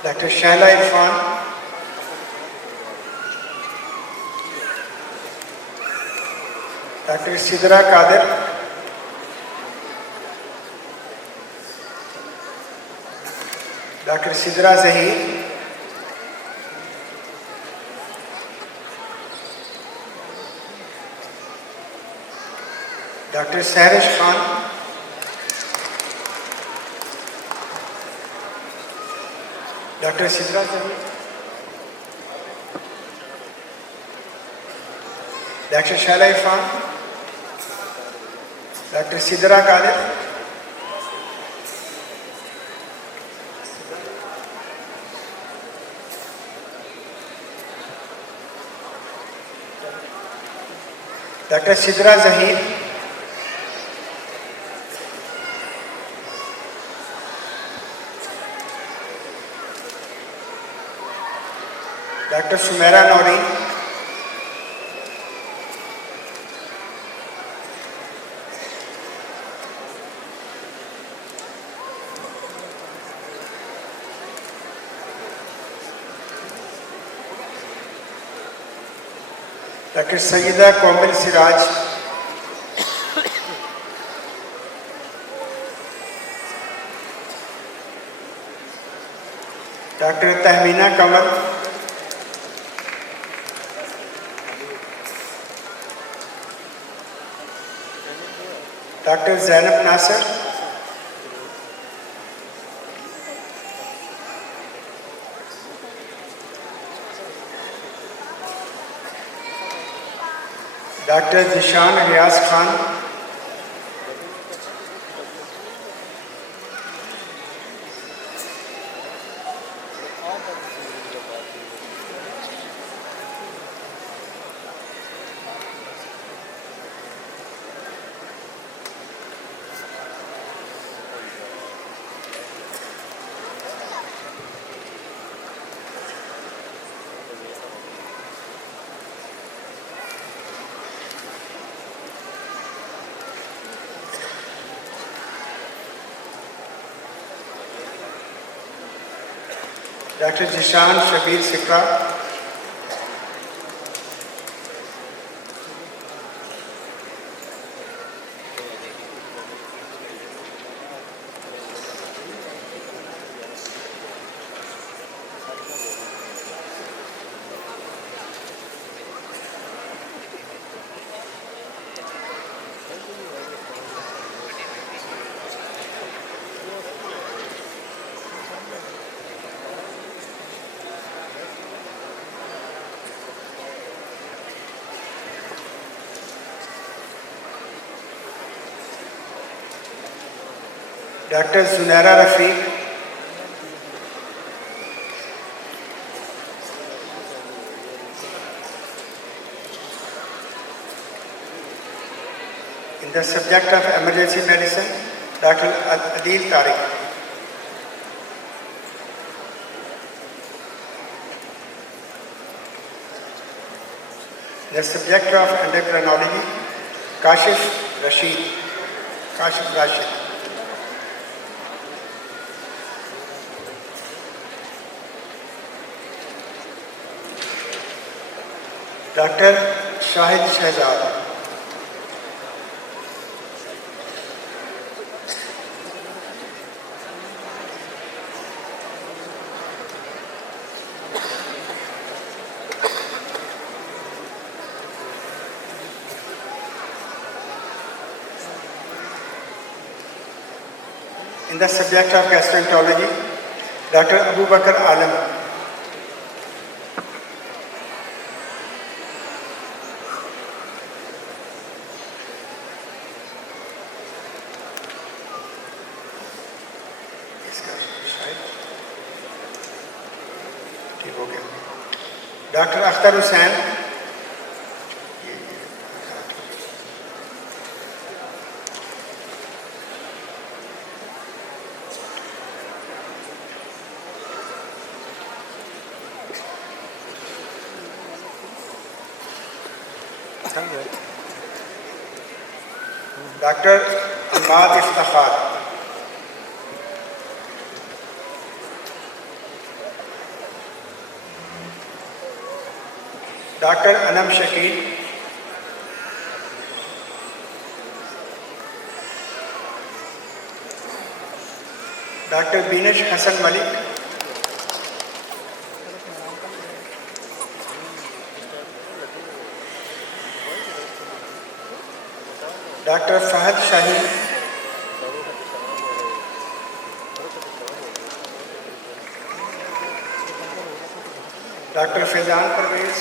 Dr. Shaila Irfan, Dr. Sidra Kadir, Dr. Sidra Zahir, Dr. Sarish Khan, Dr. Sidra Zahir, Dr. Shaila Irfan, Dr. Sidra Kadir, Dr. Sidra Zahir, Dr. Sumaira Nori, Dr. Sayyida Komil Siraj, Dr. Tahmina Kamal, Dr. Zainab Nasser, Dr. Zishan Riaz Khan, Dr. Jishan Shabir Sikra, Dr. Zunaira Rafiq, in the subject of emergency medicine, Dr. Adil Tariq. The subject of endocrinology, Kashif Rashid. Dr. Shahid Shehzad. In the subject of gastroenterology, Dr. Abu Bakr Alam. Dr. Akhtar Hussain, Dr. Ahmad Iftakhar, Dr. Anam Shakil, Dr. Binish Hassan Malik, Dr. Fahad Shaheen, Dr. Faizan Parvez,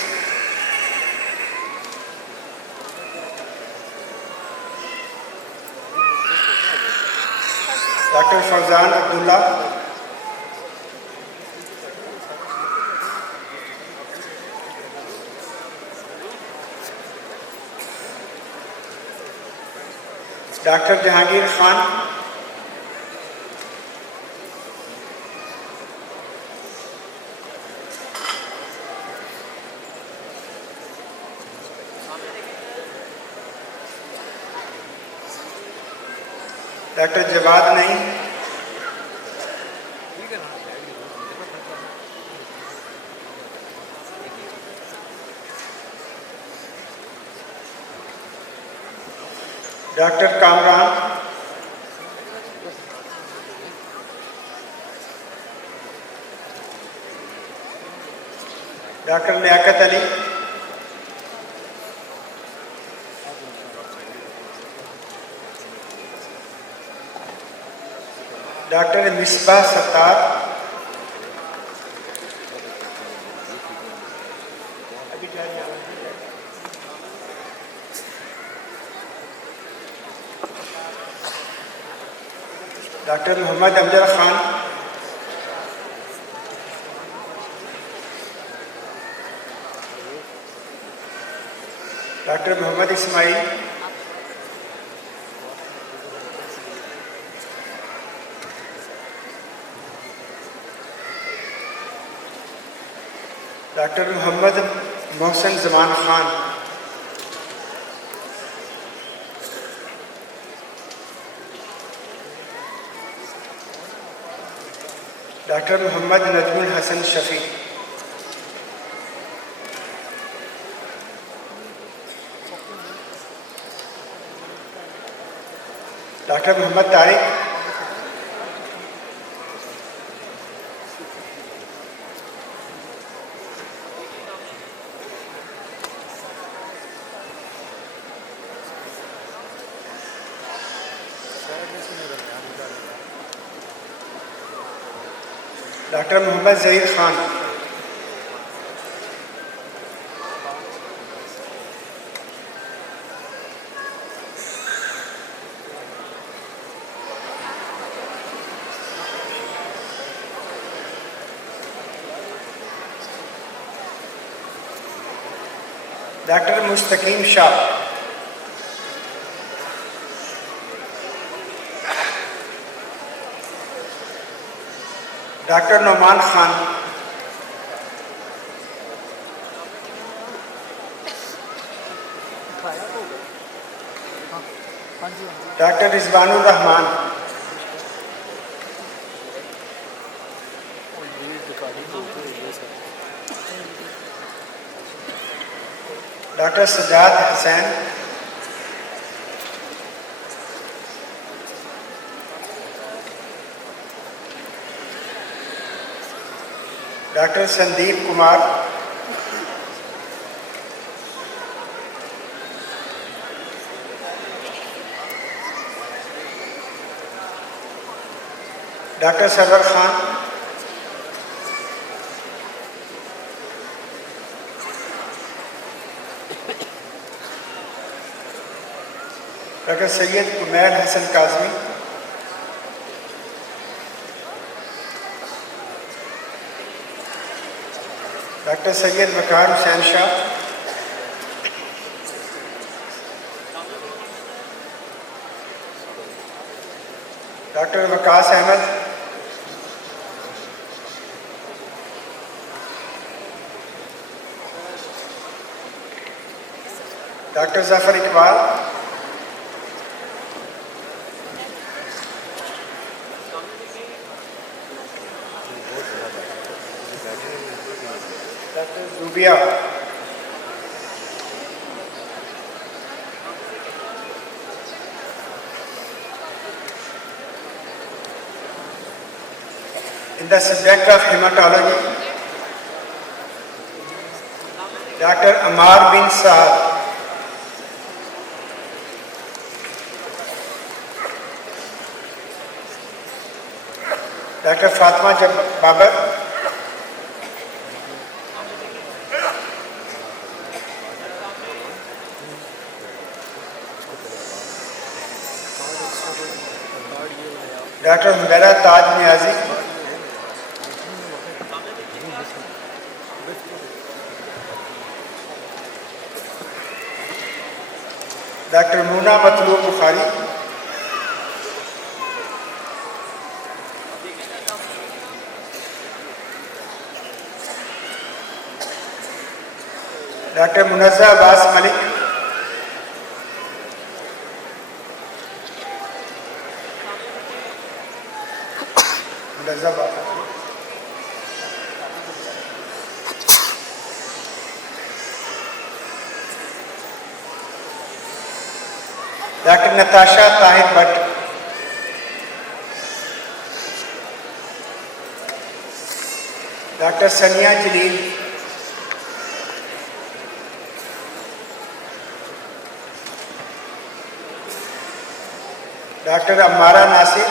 Dr. Fauzan Abdullah, Dr. Jahangir Khan, doctor Jawad नहीं, doctor Kamran, doctor Liaquat Ali, doctor Misbah Sattar, doctor Mohammad Amjad Khan, doctor Mohammad Ismail, doctor Mohammad Mohsin Zaman Khan, doctor Mohammad Najmul Hassan Shafi, doctor Mohammad Tariq, doctor Mohammad Zaheer Khan, doctor Mustaqeem Shah, doctor Nauman Khan, doctor Rizwanur Rehman, doctor Sajjad Hussain, doctor Sandeep Kumar, doctor Sarwar Khan, doctor Syed Umair Hassan Kazmi, doctor Syed Waqar Hussain Shah, doctor Waqas Ahmad, doctor Zafar Iqbal, doctor Zubia, in the subject of hematology, Dr. Ammar bin Saad, Dr. Fatima Babar, doctor Humaira Taj Niazi, doctor Muna Matloob Bukhari, doctor Munazza Abbas Malik, Dr. Natasha Tahir Bhatt, Dr. Sania Jaleel, Dr. Ammara Nasir,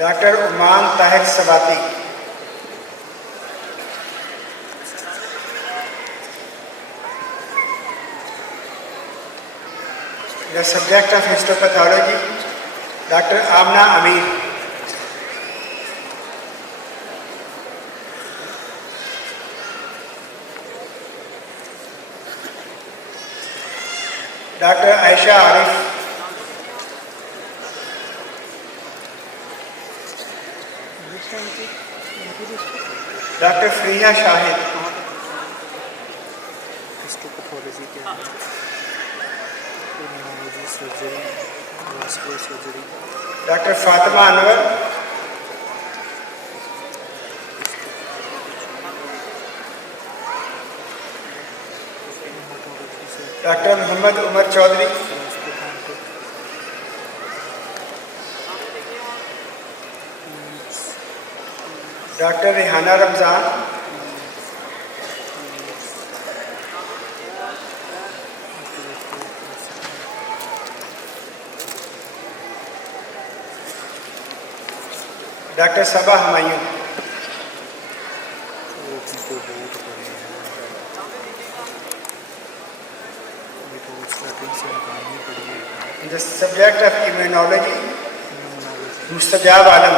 Dr. Uman Tahir Sabati, the subject of histopathology, Dr. Amna Amir, Dr. Aisha Arif, Dr. Friya Shahid, histopathology के अंदर immunology, surgery, vascular surgery, Dr. Fatima Anwar, Dr. Muhammad Umar Chaudhary, Dr. Rehana Ramzan, Dr. Sabah Humayun, in the subject of immunology, Mustajab Alam,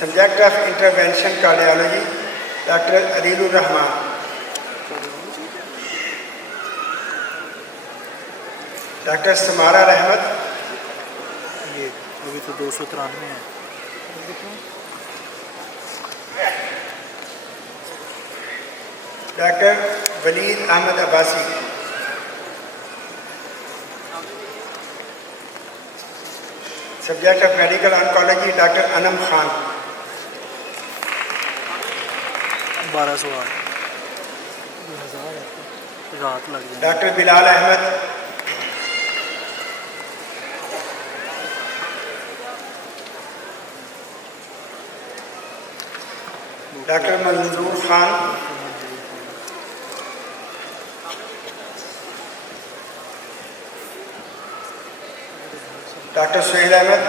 subject of intervention cardiology, Dr. Adilur Rahman, Dr. Samara Rahmat, ये अभी तो 293 है। Dr. Waleed Ahmed Abbasi, subject of medical oncology, Dr. Anam Khan, 1208 2000 रात लग जाए। Dr. Bilal Ahmed, Dr. Manzoor Khan, Dr. Suhail Ahmed,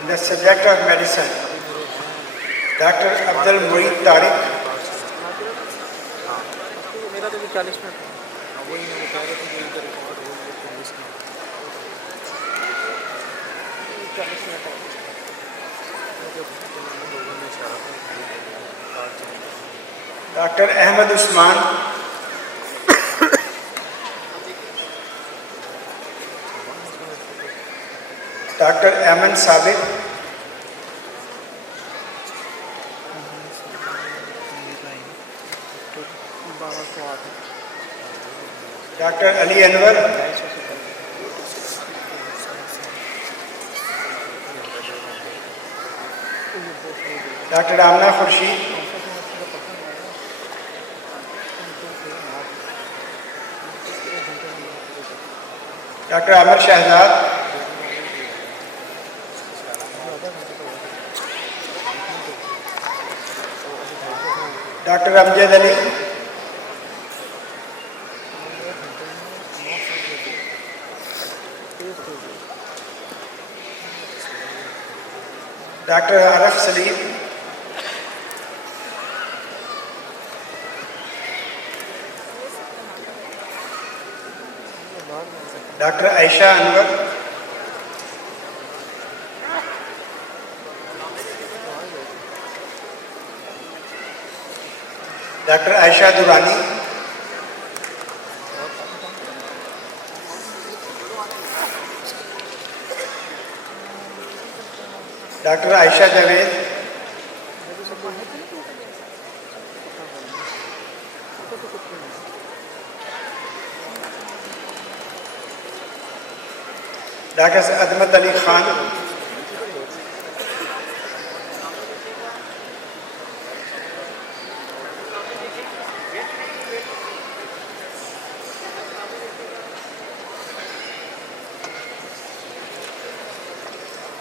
in the subject of medicine, Dr. Abdul Mueed Tariq, मेरा तो 40 minute वही मैं बता रहा था कि इधर रिकॉर्ड हो गया 40 minute 40 minute Dr. Ahmed Usman, Dr. Aman Sabit, Dr. Ali Anwar, Dr. Amna Khurshid, Dr. Amar Shahzad, Dr. Amjad Ali, Dr. Araf Salim, Dr. Aisha Anwar, Dr. Aisha Durrani, Dr. Aisha Javed, Dr. Admat Ali Khan,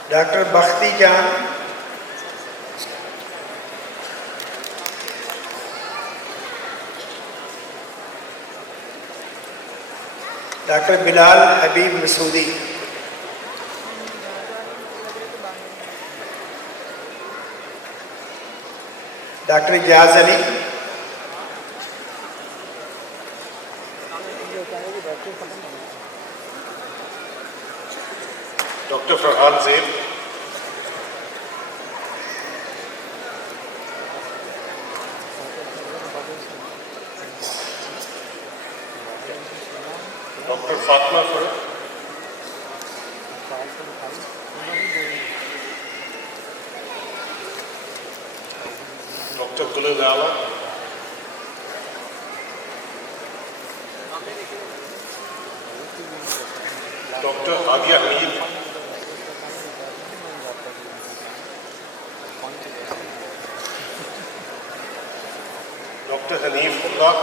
Dr. Bakhti Jan, Dr. Bilal Habib Masoodi, Dr. Ijaz Ali, Dr. Farhan Zaid, Dr. Fatma Farooq, Dr. Gulal Ala, Dr. Hadia Hamid, Dr. Hanifullah,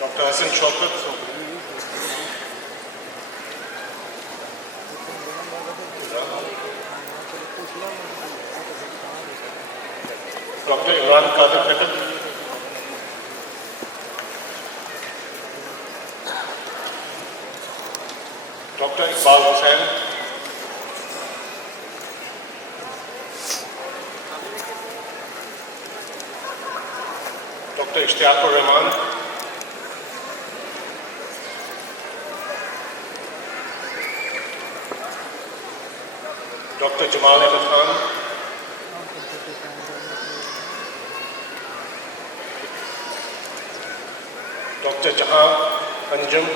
Dr. Hassan Shaukat, Dr. Imran Qadir Khattab, Dr. Iqbal Hussain, Dr. Ishtiaqur Rahman, Dr. Jamal Ahmed Khan, Dr. Jahan Anjum,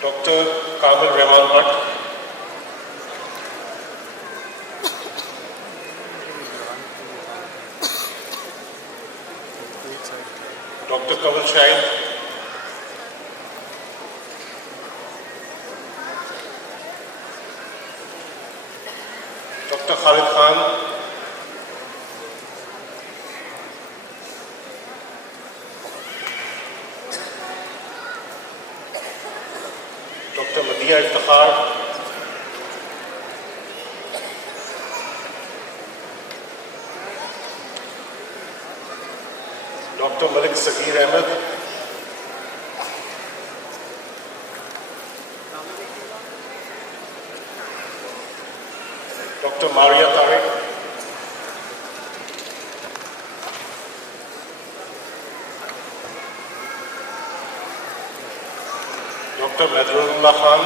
Dr. Kamil Rahman Bhatt, Dr. Kamal Shahid, Dr. Khalid Khan, Dr. Madhiya Iftikhar, Dr. Malik Sagir Ahmed, Dr. Maria Tariq, Dr. Madhurullah Khan,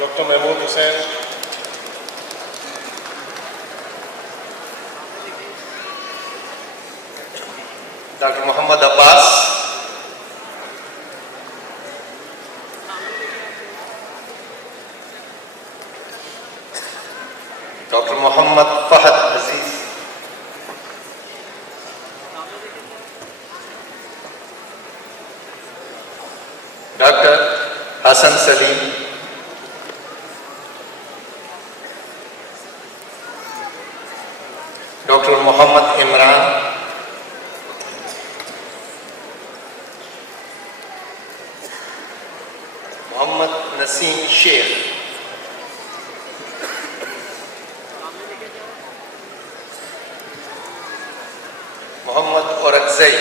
Dr. Mahmood Hussain, Dr. Muhammad Abbas, Dr. Muhammad Fahad Aziz, Dr. Hassan Salim, Dr. Muhammad Imran, Muhammad Naseem Sheikh, Muhammad Orakzai,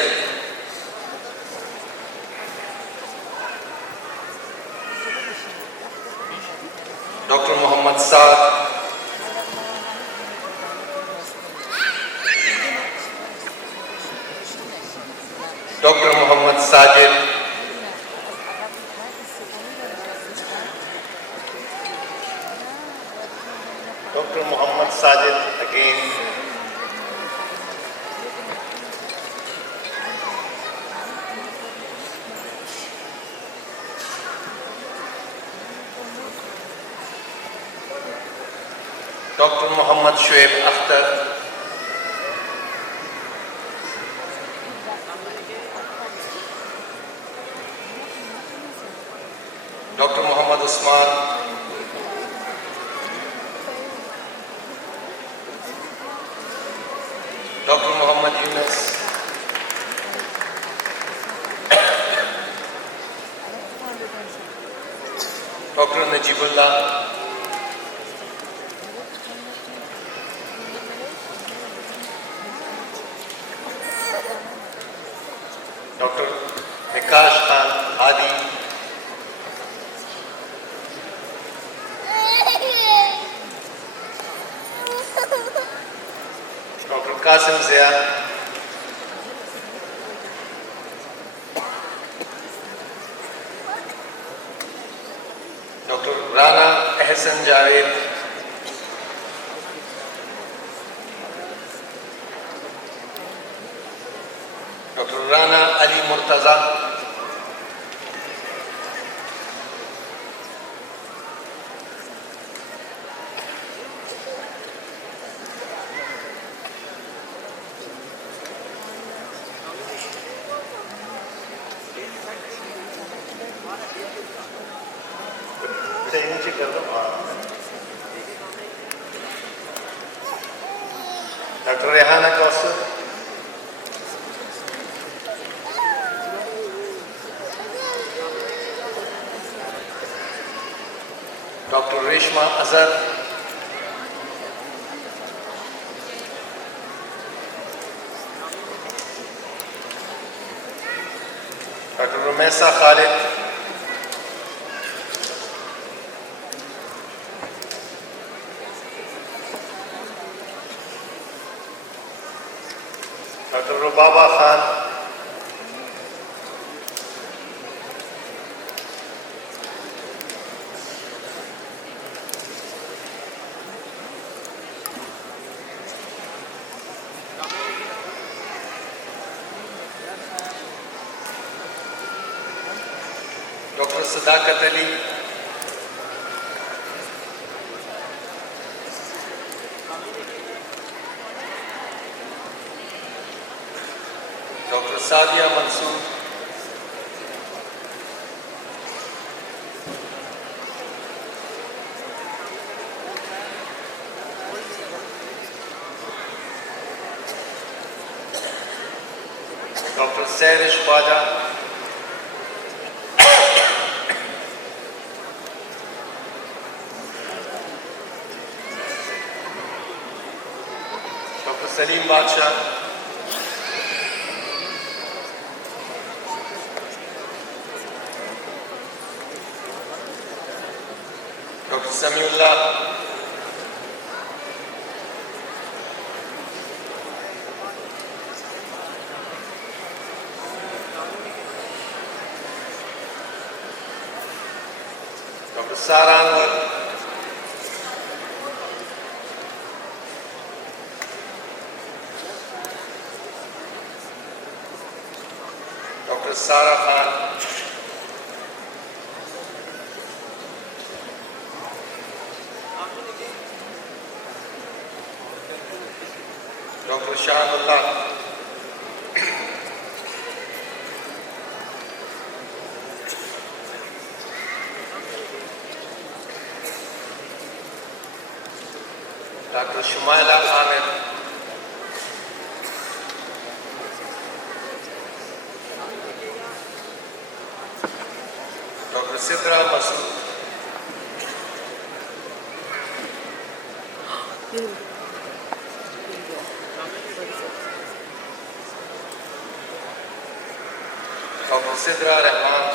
Dr. Muhammad Saad, Dr. Muhammad Sajid, Dr. Muhammad Shoaib Akhtar, Dr. Muhammad Usman, Dr. Muhammad Yunus, Dr. Najibullah, Dr. Vikash Khan Hadi, Dr. Qasim Zia, Dr. Rana Ehsan Javed, Dr. Rana Ali Murtaza, Dr. Rehana Kausar, Dr. Reshma Azhar, Dr. Rumesa Khalid, Dr. Rubaba Khan, Dr. Sadakat Ali, Dr. Sadia Mansoor, Dr. Sairish Khwaja, Dr. Salim Badshah, Dr. Samiullah, Dr. Sara Anwar, Dr. Sara Khan, Dr. Shahullah, Dr. Shumaila Ahmed, Dr. Sidra Masood, Dr. Sidra Rahman,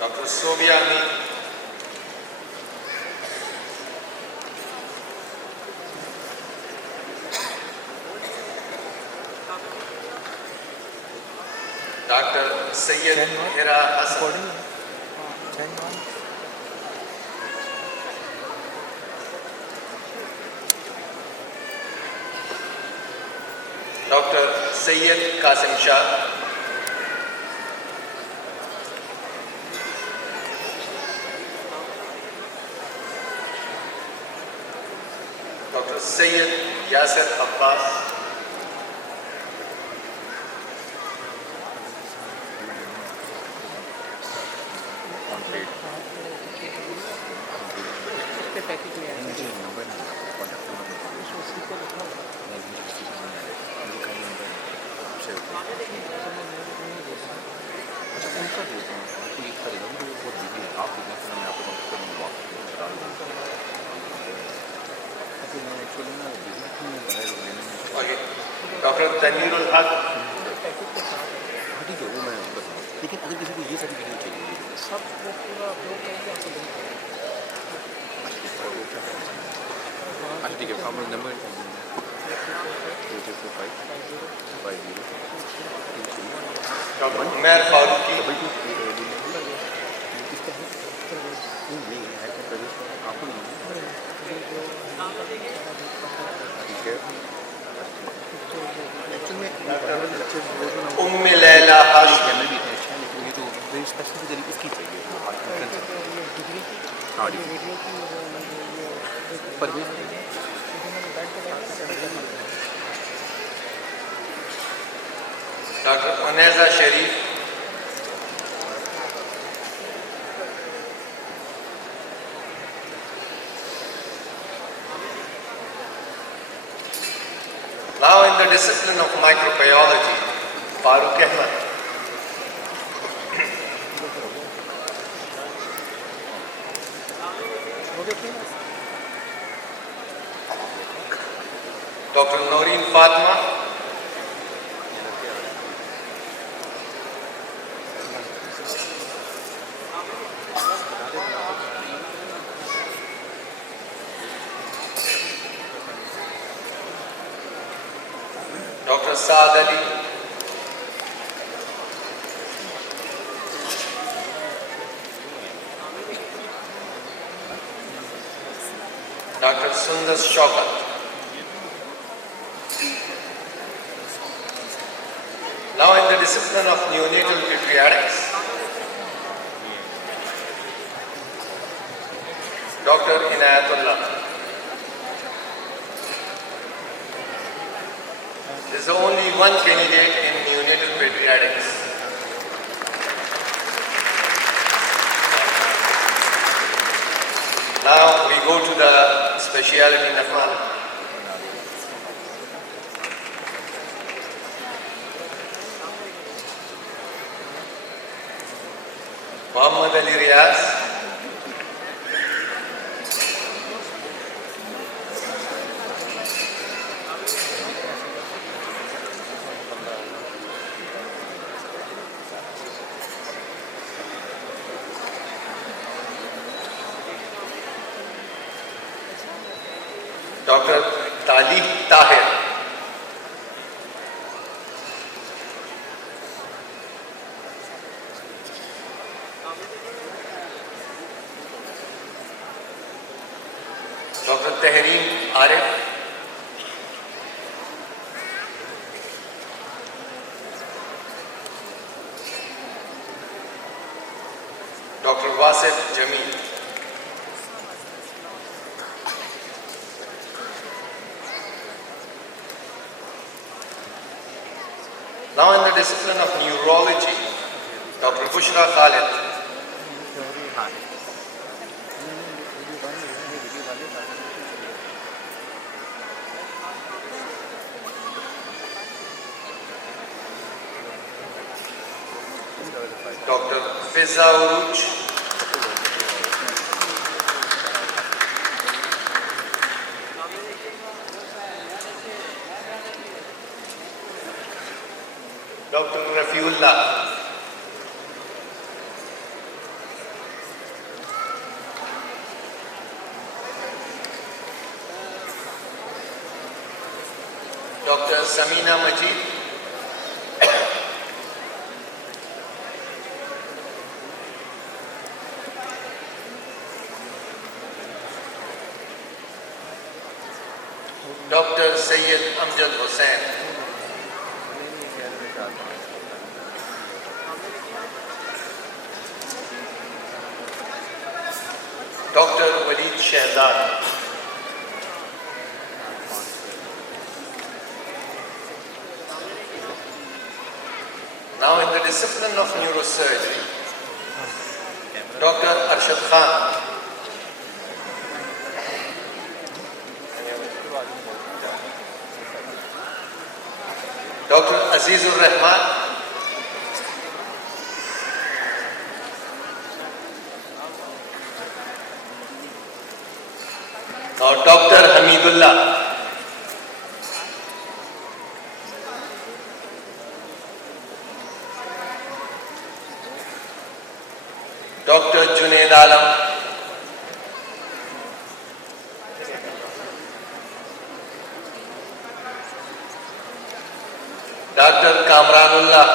Dr. Sobia Amin, Dr. Sayyid Hira Hassan, Dr. Sayyid Qasim Shah, Dr. Sayyid Yasir Abbas, okay. Dr. Tanirul Haq, लेकिन अगर किसी को ये certificate चाहिए सब वो पूरा upload करके आपको देंगे। अच्छा ठीक है, आप number Dr. Umair Faruqi, Umm Laila Hashmi, Dr. Aneza Sharif, now in the discipline of microbiology, Farooq Ahmed, Dr. Noreen Fatma, Dr. Saad Ali, Dr. Sundas Shaukat, now in the discipline of neonatal pediatrics, Dr. Inayatullah. There is only one candidate in neonatal pediatrics. Now we go to the specialty nephrology. Muhammad Ali Riaz, Dr. Talih Tahir, Dr. Tehreem Arif, Dr. Wasif Jameel, now in the discipline of neurology, Dr. Bushra Khalid, Dr. Fizza Uruj, Dr. Rafiullah, Dr. Samina Majid, Dr. Sayyid Amjad Hussain, Shehzad. Now in the discipline of neurosurgery, Dr. Arshad Khan. Dr. Azizur Rahman. Now Dr. Hamidullah. Dr. Junaid Alam. Dr. Kamranullah.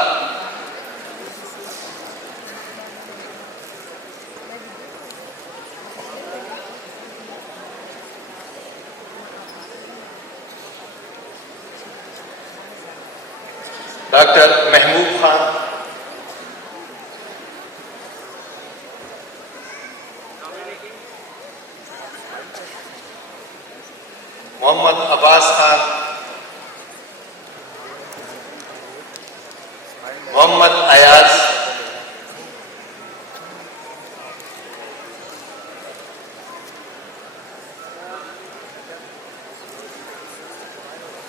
Dr. Mehboob Khan. Muhammad Abbas Khan. Muhammad Ayaz.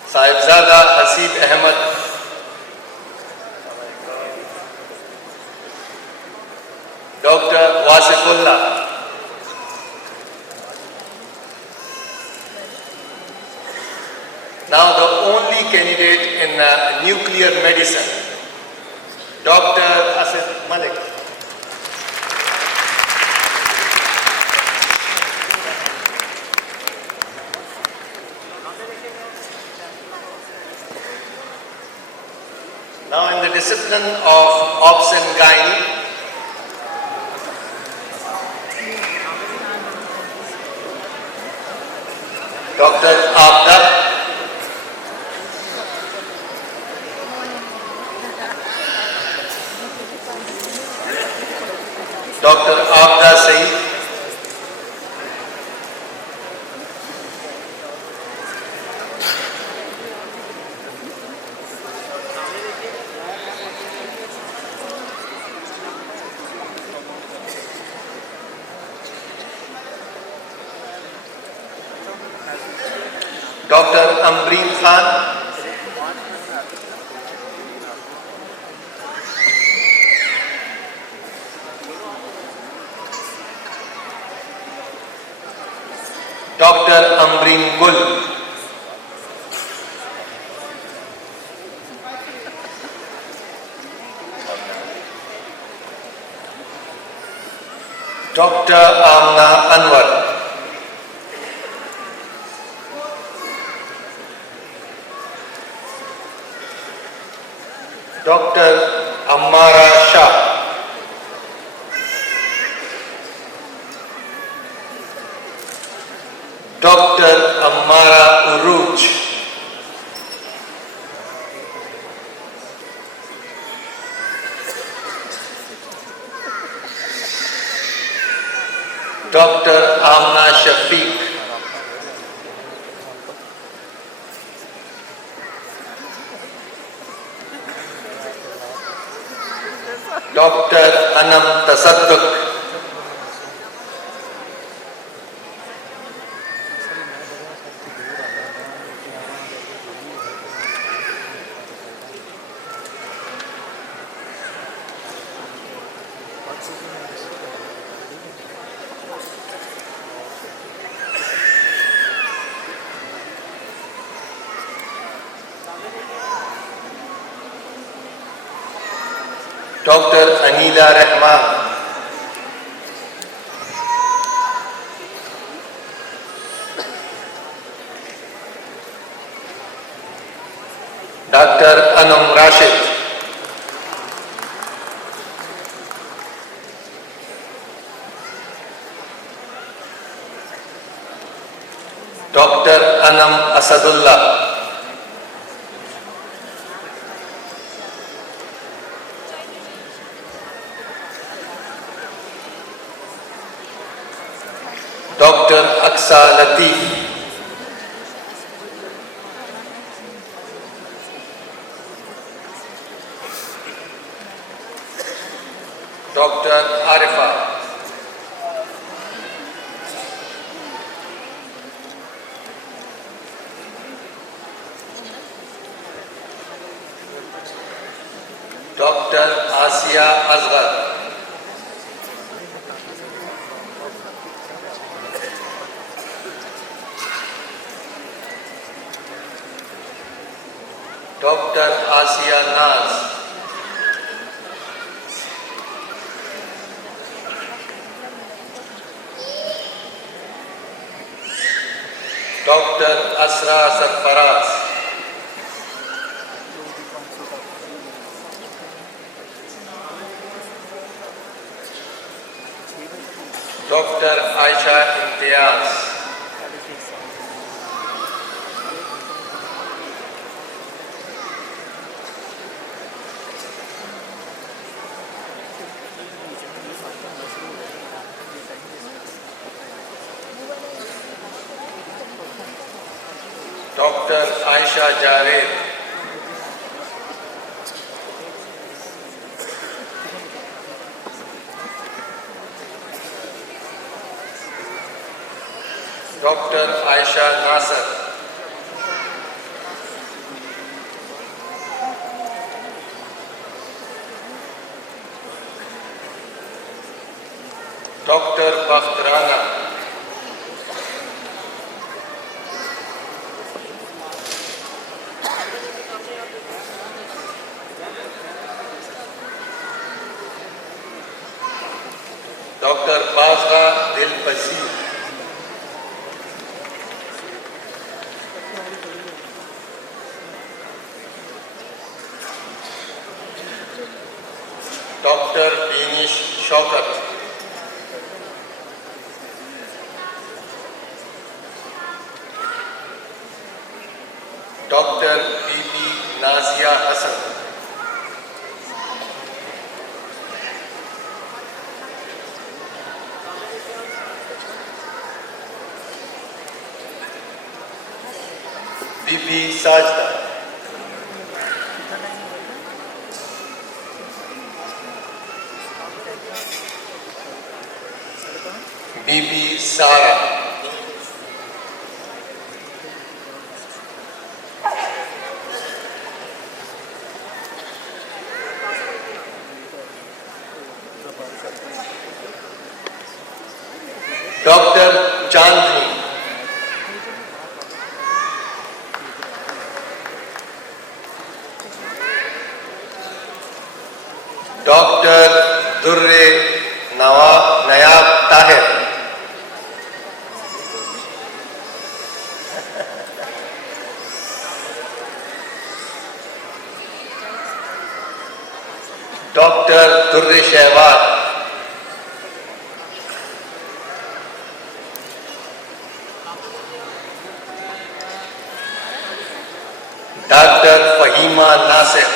Sahibzada Hasib Ahmad. Dr. Wasifullah. Now the only candidate in nuclear medicine, Dr. Asif Malik. Now in the discipline of Obs and Gynae, Dr. Abda. Dr. Abda Saeed. Dr. Ambreen Khan. Dr. Ambreen Gul. Dr. Amna Anwar. Dr. Ammara Shah. Dr. Ammara Uruj. Dr. Amna Shafiq. Dr. Anam Tasadduq. Dr. Anila Rahman. Dr. Anam Rashid. Dr. Anam Asadullah. Dr. Aksa Latif, Dr. Arifa, Dr. Asia Asghar, Dr. Asia Naz, Dr. Asra Sarfaraz, Dr. Aisha Imtiaz, Dr. Aisha Javed, Dr. Aisha Nasser, Dr. Bakhtrana, Dr. Bazga Dilpasi, Dr. Binish Shaukat, Dr. Bibi Nazia Hassan, Bibi Sajda, Bibi Sara, Dr. Chandni, Dr. Durre Nayab Tahir, Dr. Durre Shehwat, Dr. Fahima Nasir,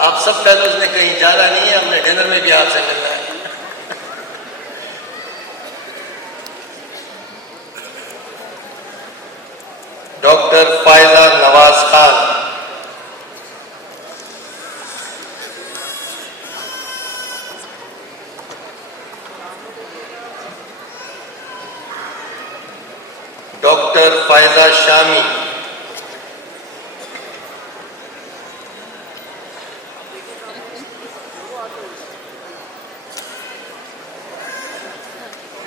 आप सब fellows ने कहीं जाना नहीं है, हमने dinner में भी आपसे मिलना है। Doctor Faiza Nawaz Khan, doctor Faiza Shami,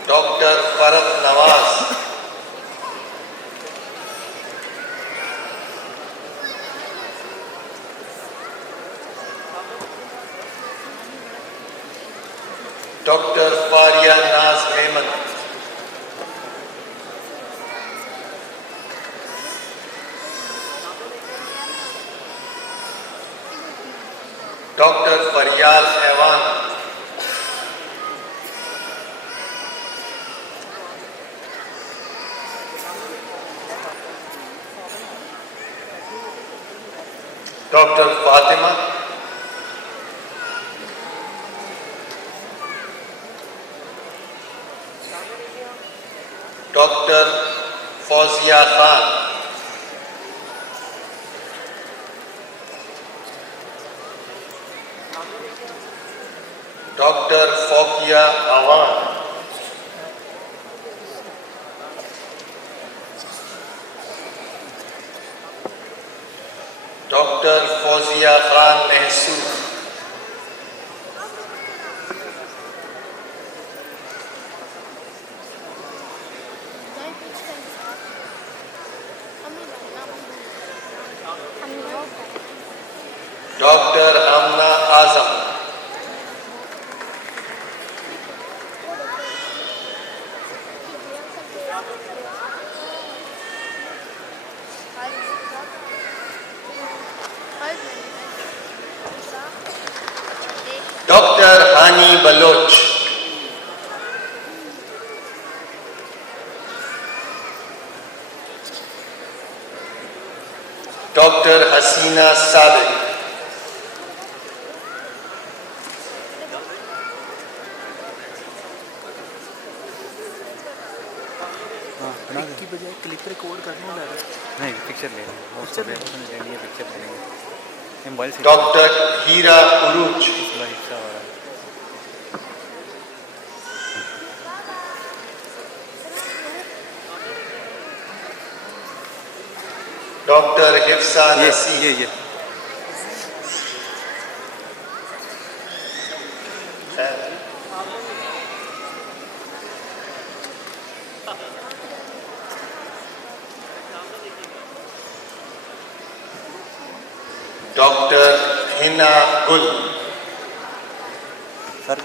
doctor Farad Nawaz, doctor Faria Naz Memon, doctor Faryal Aiwan, doctor Fatima, Dr. Fawzia Khan, Dr. Fokia Awan, Dr. Fawzia Khan Mehsud, Dr. Amna Azam, Dr. Hani Baloch, Dr. Hasina Sadiq, की बजाय क्लिप रिकॉर्ड करने लग रहा नहीं पिक्चर ले पिक्चर लेनी है पिक्चर लेंगे मोबाइल से Dr. Hira Uruj, पिछला हिस्सा हो रहा है Dr. Hifsa Nasir, ये Dr. Hina Gul, sir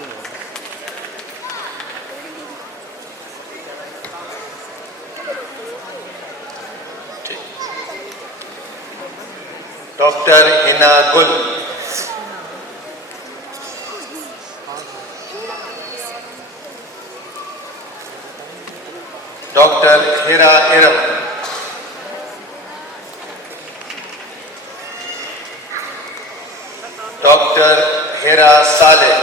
Dr. Hina Gul, Dr. Hira Iram, Dr. Hira Saleh,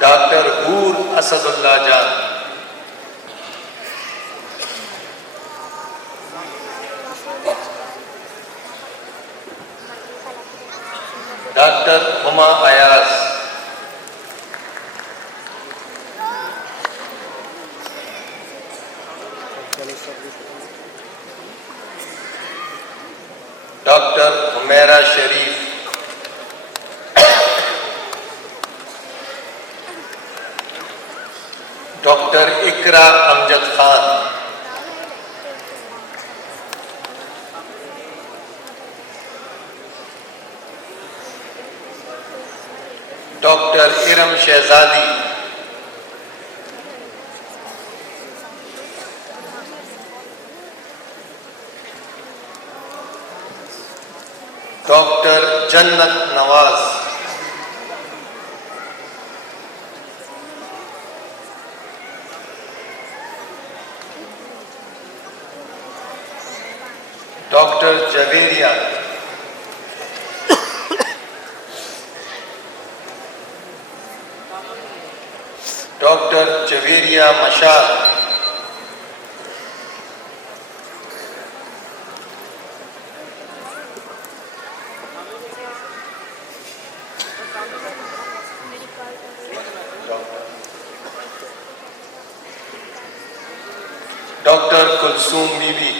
Dr. Hur Asadullah Jan, Dr. Huma Ayaz, Dr. Humaira Sharif, Dr. Ikra Amjad Khan, Dr. Iram Shehzadi, Dr. Jannat Nawaz, Dr. Javeria, Dr. Javeria Mashal, Dr. Kulsum Bibi,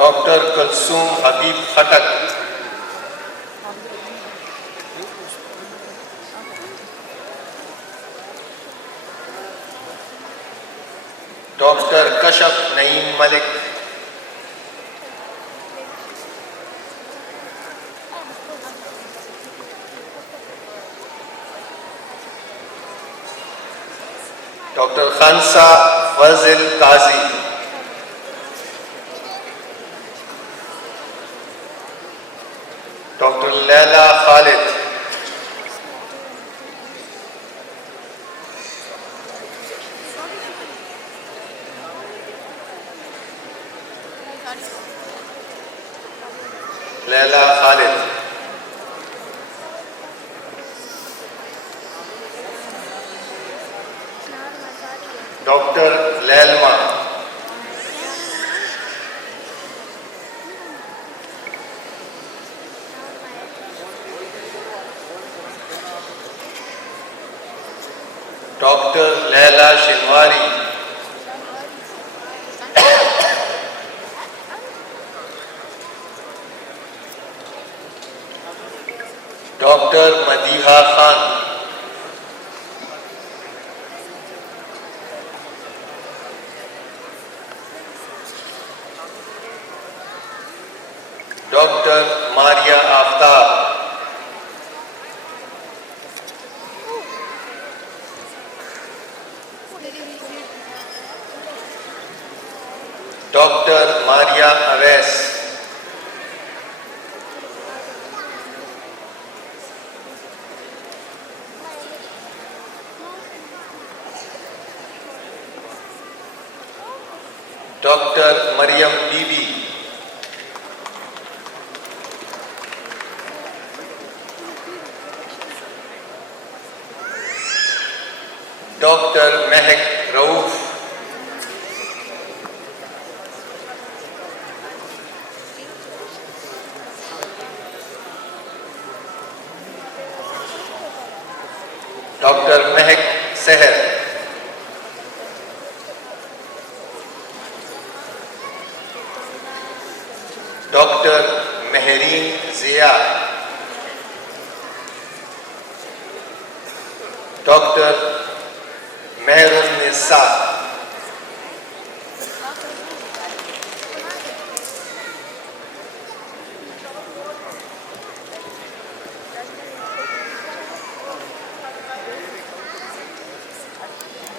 Dr. Kulsum Habib Khatak, Dr. Kashaf Naeem Malik, Dr. Khansa Fazil Qazi, Laila Khalid, Dr. Lailma, Dr. Laila Shinwari, Dr. Madiha Khan, Dr. Maria Aftab, Dr. Maria Aves, Dr. Mariam Bibi, Dr. Mehek Rauf, Dr. Mehek Seher, Dr. Mehereen Zia, Dr. Mehrun Nisa,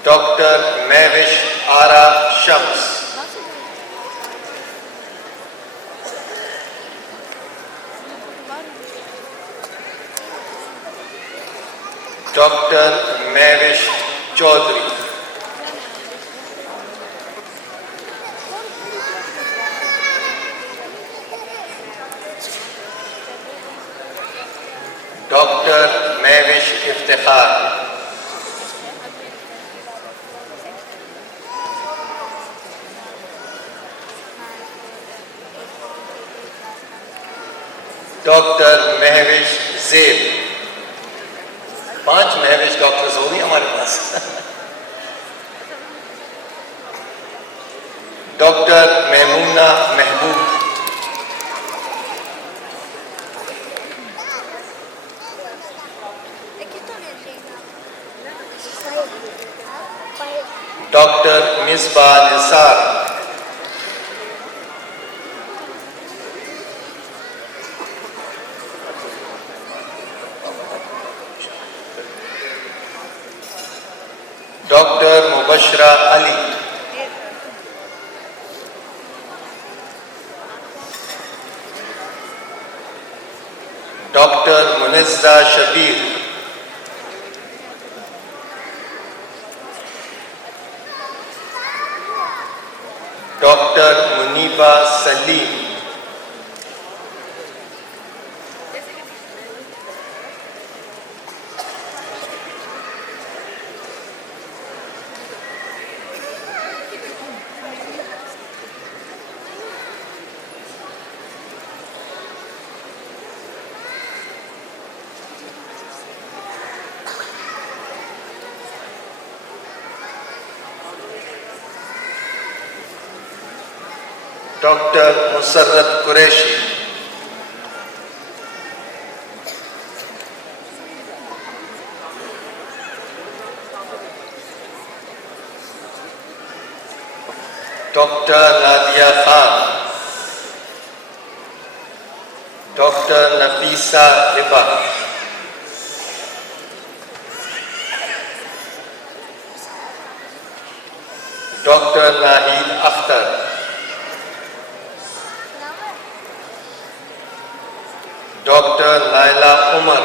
Dr. Mavish Ara Shams, Dr. Mavish Chaudhary, Dr. Mavish Iftikhar, doctor Mahvish जेल। 5 Mahvish doctors हो गए हमारे पास। Doctor Maimoona Mahboob, doctor Misbah Nisar, doctor Mubashra Ali, doctor Munizza Shabbir, doctor Muniba Saleem, doctor Musarrat Qureshi, doctor Nadia Khan, doctor Nafisa Hiba, doctor Nahid Akhtar, doctor Naila Umar,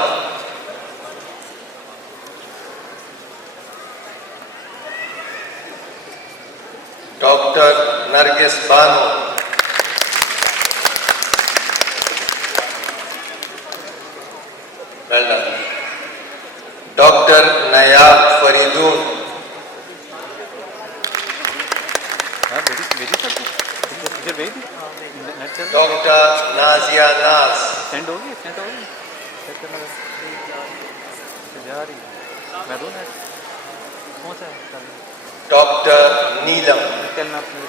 doctor Nargis Bano, Dr. Nazia Naz, send होगी check करना जा रही है मैं दूँ ना कौन सा है कल Dr. Neelam, चलना अपने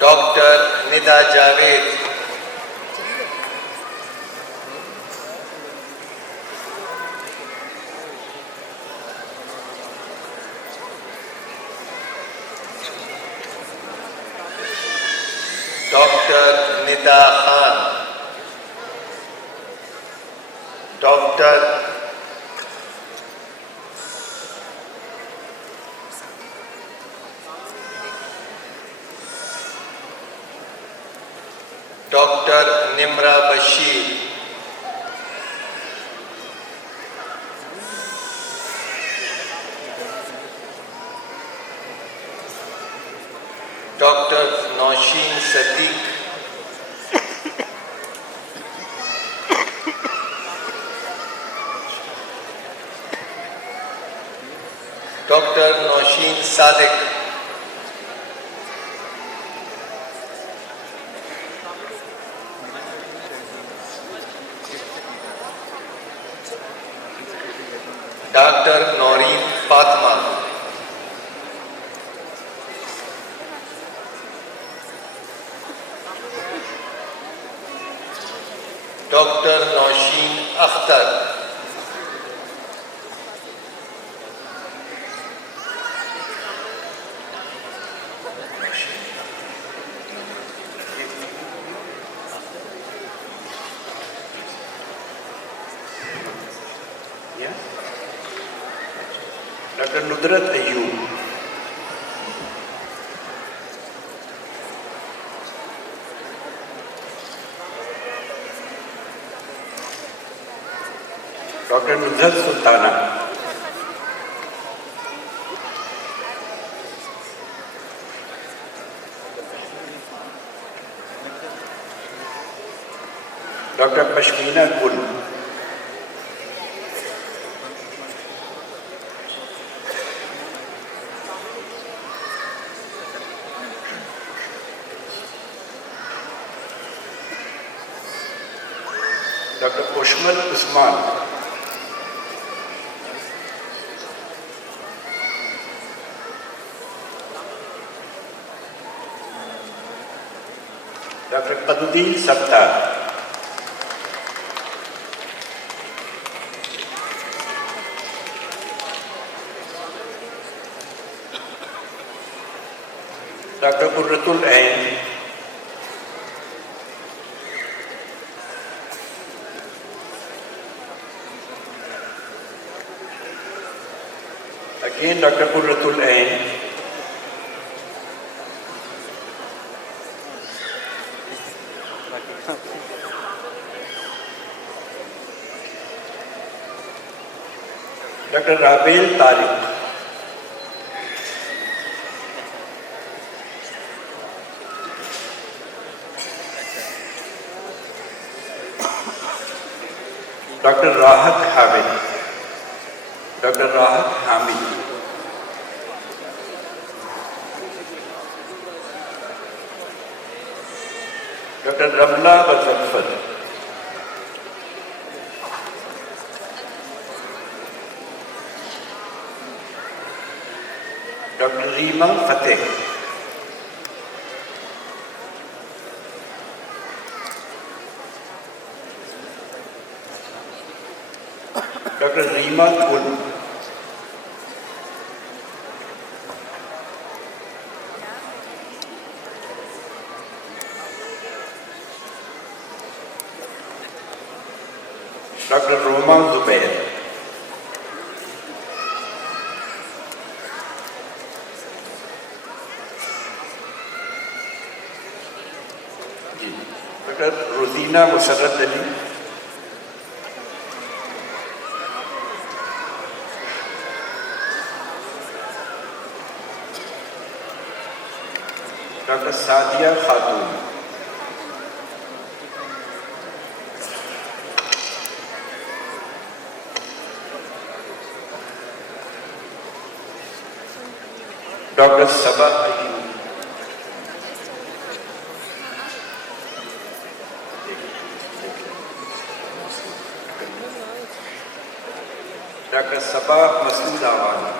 Dr. Nida Javed, Dr. Nida Khan, Dr. Dr. Nimra Bashir, Dr. Nausheen Sadiq, Dr. Nausheen Sadiq, Dr. Noreen Fatma, Dr. Nausheen Akhtar, Dr. Nudrat Ayub, Dr. Nuzhat Sultana, Dr. Pashmina Gul, Dr. Ushmal Usman, Dr. Paduddin Sattar, Dr. Qurratul Ain, again Dr. Qurratul Ain, Dr. Rabil Tariq, Dr. Rahat Hamid, Dr. Rahat Hamid, Dr. Ramla Bazafar, Dr. Reema Fateh, Dr. Reema Gul, Dr. Roma Zubair, Dr. Rosina Musarrat Ali, Dr. Sadia Khatun, Dr. Sabah Ayub, Dr. Sabah Masood Awan.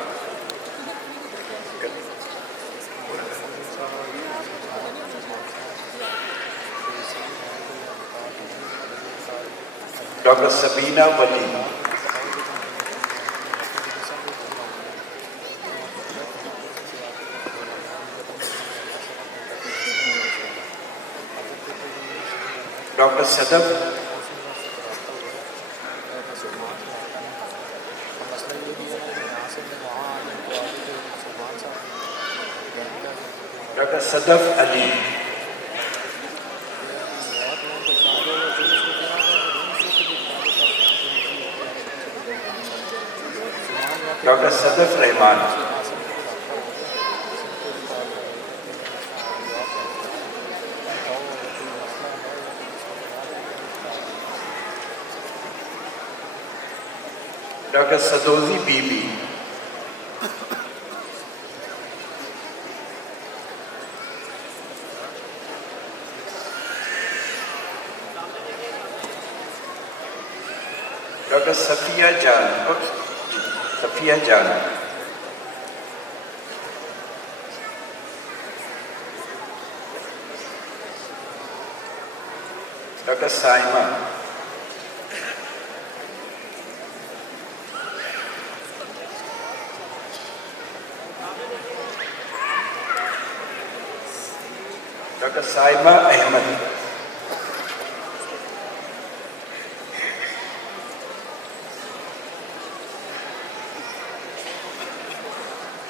Dr. Sabina Wali. Dr. Sadaf. Dr. Sadaf Ali. Dr. Sadaf Rahman. Dr. Sadozi Bibi. Dr. Safiya Jan. Safiya Jan. Dr. Saima. Dr. Saima Ahmed.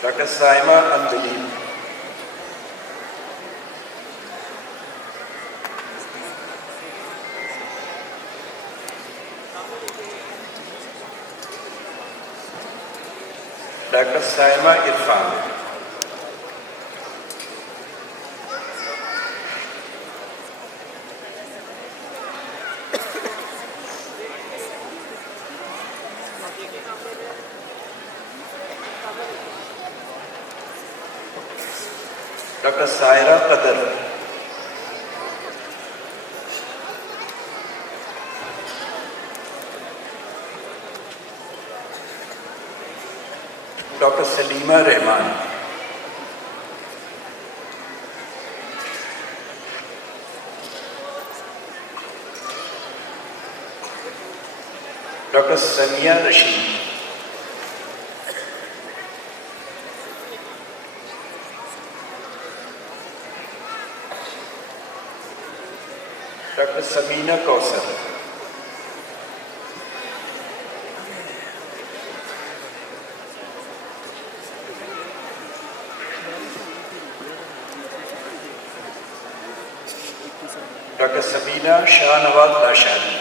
Dr. Saima Al-Dalil. Dr. Saima Irfan. Dr. Saira Qadar. Dr. Salima Rahman. Dr. Samia Rashid. Dr. Samina Kausar. Dr. Sabina Shahnawaz Lashani.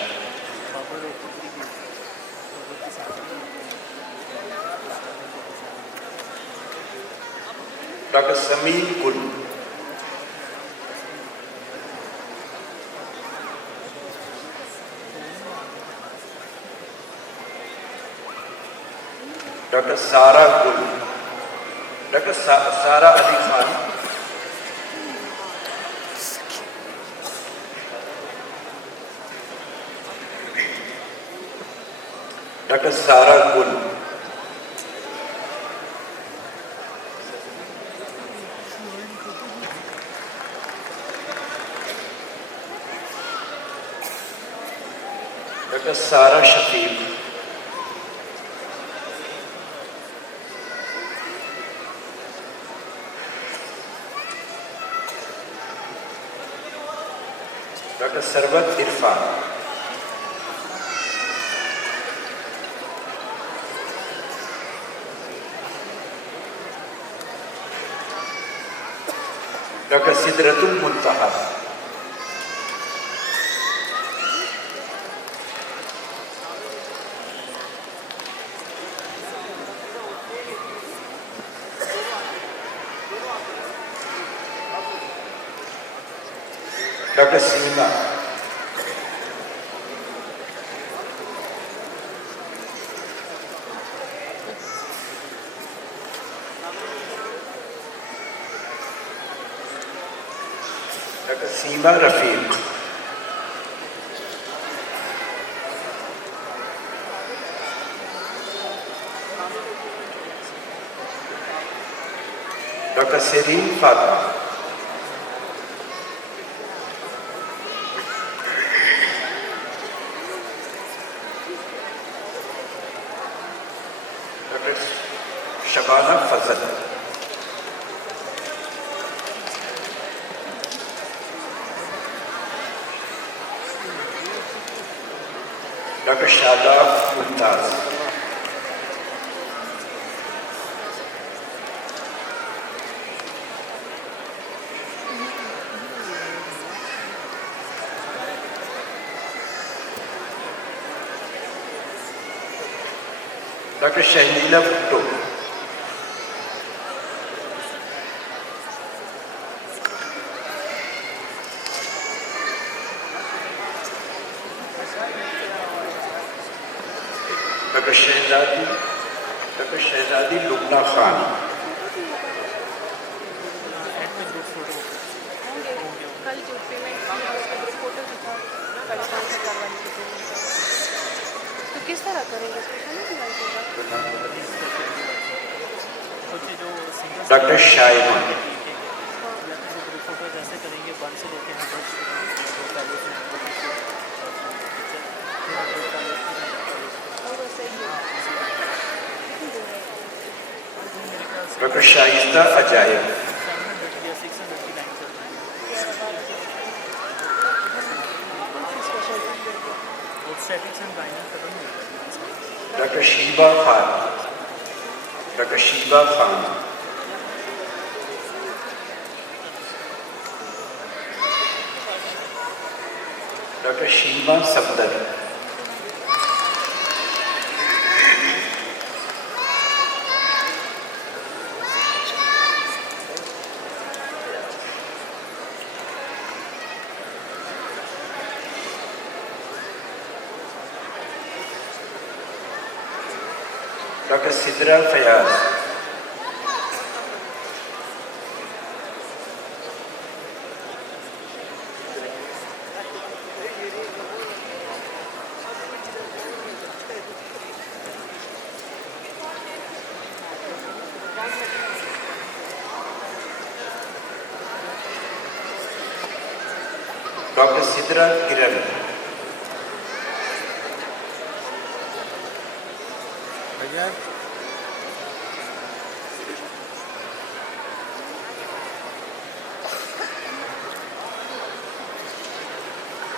Dr. Sameer Gul. Dr. Sara Gul. Dr. Sara Ali Khan. Dr. Sara Gul. Dr. Sara Shafiq. Dr. Sarwat Irfan. Dr. Sidratul Muntaha. Dr. Seema. Dr. Seema Rafiq. Dr. Sereen Fatima. Dr. Shabana Fazal. Dr. Shadab Mumtaz. Dr. Shahnila Bhutto. Dr. Shehzadi Lubna Khan. कल जो payment किया उसका जो photo दिखा परेशान से करवाने की पेमेंट तो किस तरह करेंगे Dr. Shaiman. फोटो जैसे करेंगे बंद से लेके Dr. Shaista Ajaib. Dr. Sheba Khan. Dr. Sheba Khan. Dr. Sheba Sabdar. Dr. Sidra Fayaz. Dr. Sidra Kiran.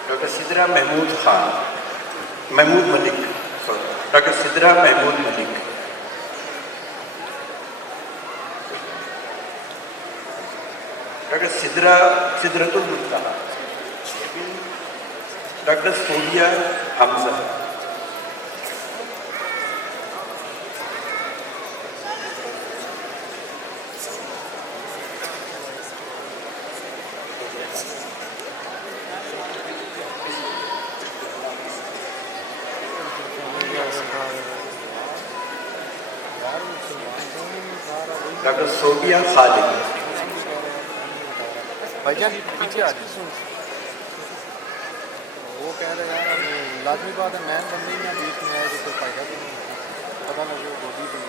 Dr. Sidra Mahmood Khan. Mahmood Malik. Sorry. Dr. Sidra Mahmood Malik. Dr. Sidratul Muntaha. Dr. Sonia Hamza. Dr. Sonia Khalid. भैया पीछे आ जाओ वो कह रहे यार लाजमी बात है मैन बंदे ही ना बीच में आए तो फायदा भी नहीं पता लगे गोभी भी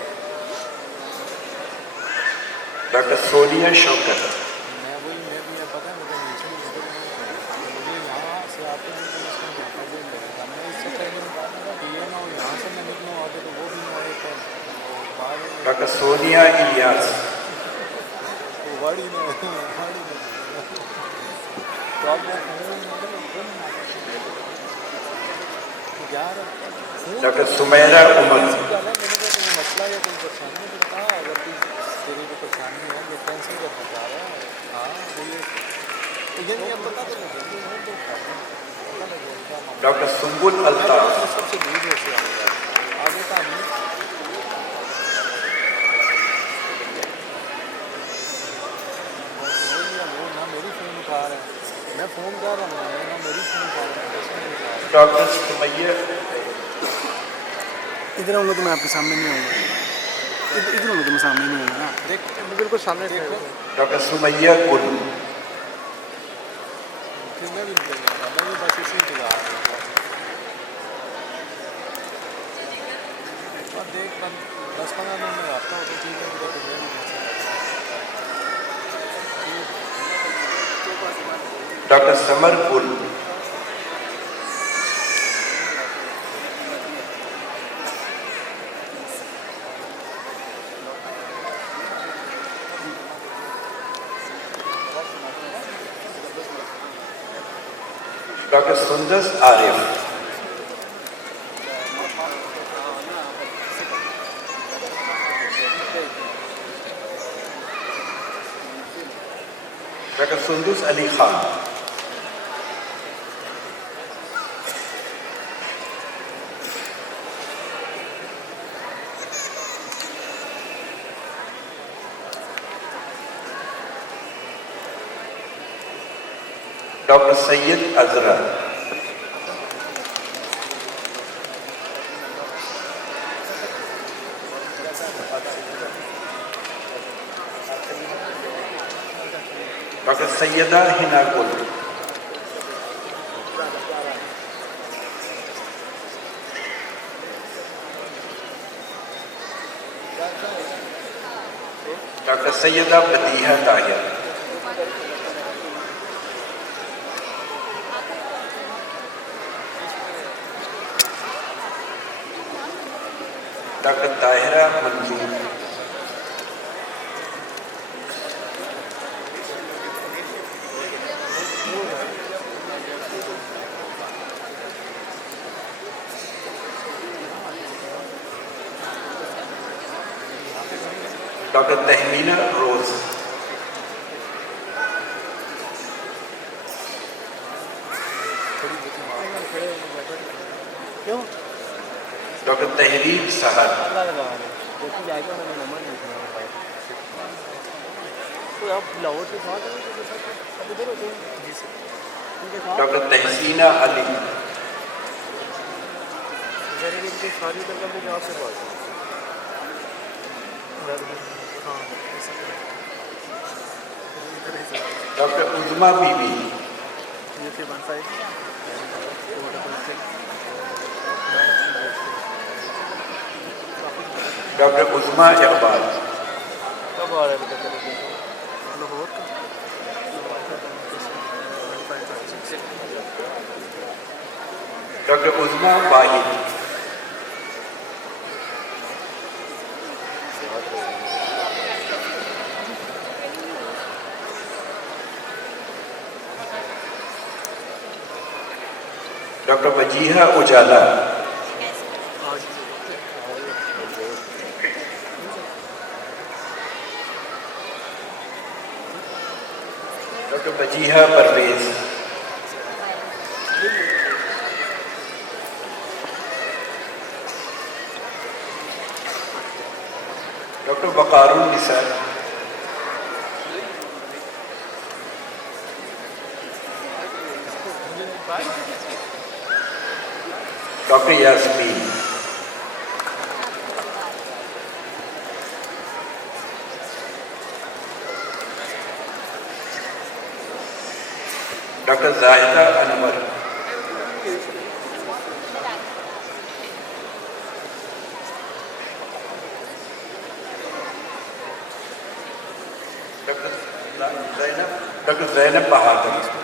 Dr. Sonia Shaukat. मैं भी पता है मुझे मेंशन मुझे यहाँ से आते हैं तो इसमें देखा भी लगेगा मैं इससे पहले निकालूंगा कि ये ना हो यहाँ से मैं निकलूँ आगे तो वो भी ना आए पर Dr. Sonia Ilyas. वर्ड ही नहीं Dr. Sumaira Umar. मसला या कोई परेशानी नहीं बता अगर कोई तेरी को परेशानी है ये कैंसिल करना चाह रहा है हाँ ये नहीं अब पता तो Dr. Sumbul Altaf. सबसे दूर हो से आगे का नहीं वो ना मेरी फोन उठा रहा है मैं फोन कर रहा हूँ ना मेरी फोन उठा रहा है Dr. Sumayya. इधर आऊँगा तो मैं आपके सामने नहीं आऊँगा इधर आऊँगा तो मैं सामने नहीं आऊँगा ना देख बिल्कुल सामने देखो Dr. Sumayya Gul. मैं भी निकलूँगा मैं भी बस इसी इंतजार और देख 10-15 दिन में आता हूँ तो ठीक है Dr. Samar Gul, Dr. Sundas Arif, Dr. Sundus Ali Khan, Dr. Sayyid Azra, Dr. Sayyida Hina Gul, Dr. Sayyida Badiha Tahir, Dr. Tahira Manzoor, Dr. Tahmina Rose, Dr. Tahreer Sahar, Dr. Tehsina Ali, Dr. Uzma Bibi, Dr. Uzma Iqbal, Dr. Uzma Wahid, Dr. Wajiha Ujala, Dr. Wajiha Parvez, Dr. Waqarun Nisa, Dr. Yasmin, Dr. Zahida Anwar, Dr. Zainab Bahadur,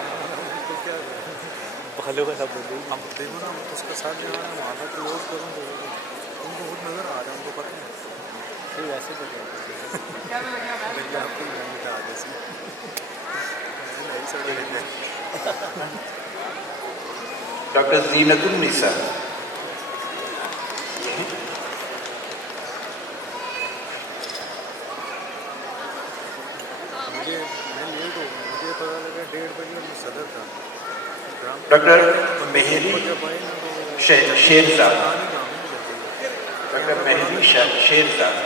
भालो का सब बोल अब देखो ना उसका साथ जो है ना वहाँ पर क्लोज करूँ तो उनको खुद नज़र आ रहा है उनको पता नहीं ये वैसे तो क्या मैं आपको नहीं बता आगे से नहीं सब लेते Dr. Zeenatun Nisa, मैं लेट हो गया मुझे पता लगा 1:30 बजे मैं सदर था Dr. Mehri Sherzad, Dr. Mehri Sherzad,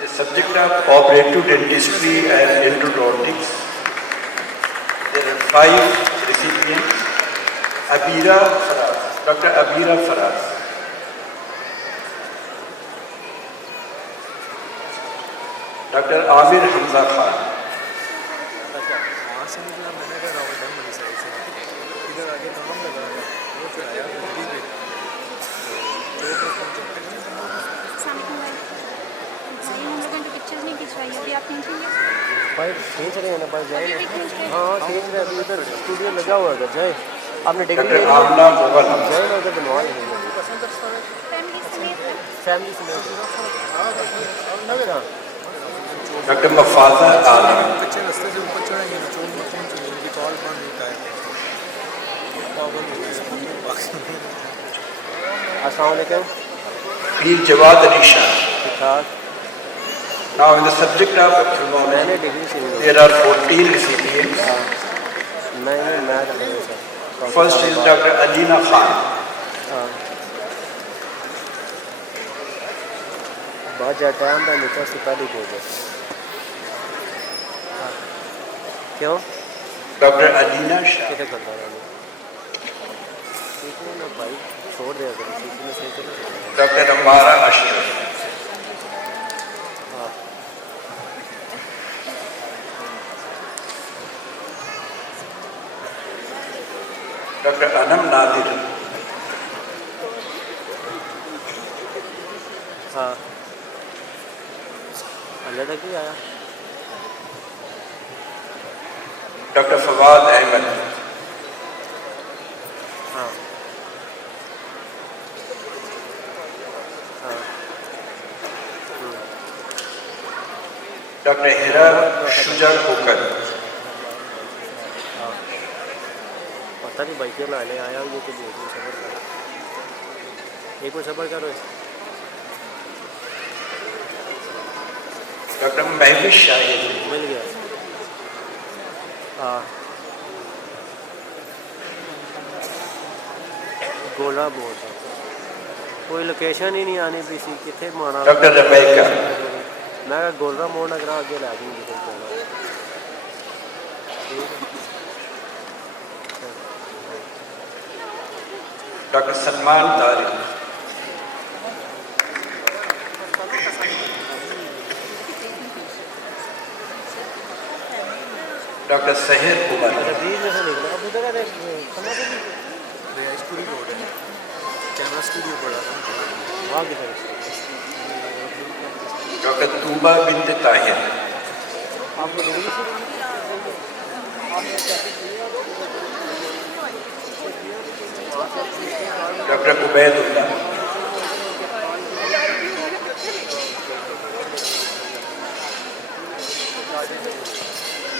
the subject of operative dentistry and endodontics. There are 5 recipients. Abira Faraz, Dr. Abira Faraz, Dr. Amir Hamza Khan, वहाँ से निकला मैंने कहा रावल डैम वाली साइड से इधर आगे काम लगा वो फिर आया गड्डी में तो भाई हम लोगों ने तो पिक्चर्स नहीं खिंचवाई, अभी आप खींचेंगे? भाई खींच रहे हैं ना भाई, जाए अभी भी खींच रहे हैं? हाँ खींच रहे हैं, अभी उधर स्टूडियो लगा हुआ है उधर, जाए आपने डिग्री डॉक्टर ले ली आमना मुगल, जाए ना उधर बनवा लेंगे फैमिली समेत है? फैमिली से अच्छा डॉक्टर मफाजा आलम, कच्चे रास्ते से ऊपर चढ़ेंगे ना, चोर मत पहुँचेंगे, उनकी कॉल बंद होता है, पागल हो गए सब। अस्सलाम वालेकुम। पीर जवाद अली शाह. ठीक ठाक। Now in the subject of मैंने ophthalmology, डिग्री से नहीं there are 14 recipients. मैं First is Dr. Alina Khan. बहुत ज़्यादा टाइम था, निकल से पहले हो गया। क्यों? Dr. Alina Shah. कितने करता है ठीक है ना भाई, छोड़ दिया करो, सीखने में सही करो। Dr. Amara Ashraf. Dr. Anam Nadir. हाँ अल्लाह तक ही आया। Dr. Fawad Ahmed. हाँ हाँ Dr. Hira Shuja Kokar. पता नहीं भाई क्यों लाने आया ये तो एक मिनट सबर करो, एक मिनट सबर करो। Dr. Mehwish Shahid. मिल गया। हाँ गोला बोर्ड कोई लोकेशन ही नहीं आनी पी सी कितने माना। Dr. Rebecca. मैं गोलरा मोड़ नगर आगे ला दूँगी तो Dr. Salman Tariq. Dr. Sahir Umar. अच्छा बीच में से निकला अब उधर का समझ नहीं स्टूडियो रोड है, कैमरा स्टूडियो पड़ा वहाँ की तरफ। Dr. Tuba Bint Tahir. आपको डिग्री से Dr. Ubaidullah.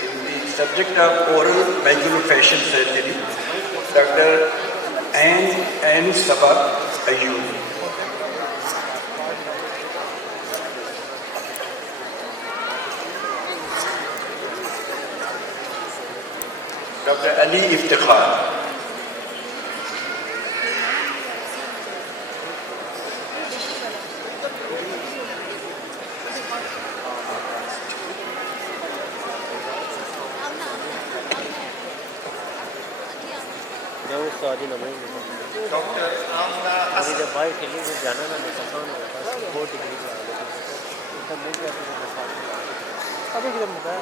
In the subject of oral maxillofacial surgery, Dr. N. Sabah Ayub. Dr. Ali Iftikhar. आज नंबर Dr. Amna अभी जब भाई खेलने को जाना ना मैं पता नहीं बस बहुत डिग्री का लेकिन मिल गया तो अभी किधर मुका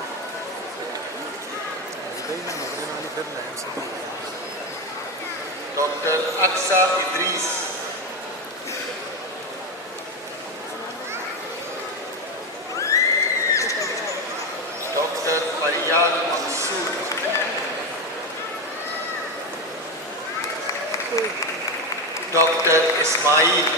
Dr. Aksa Idris. Dr. Faryad Mansoor. Dr. Ismail.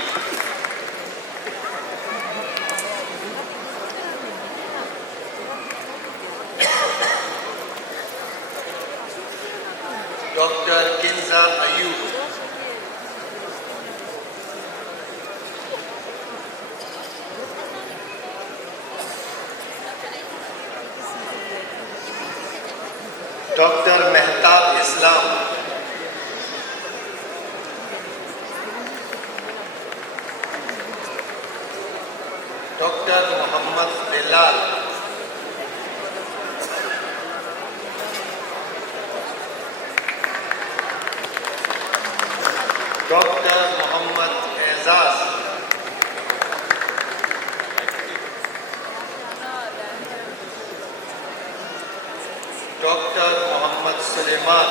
Dr. Kinza Ayub. Dr. Mehtab Islam. Dr. Muhammad Bilal. Dr. Muhammad Azaz. Dr. Muhammad Suleiman.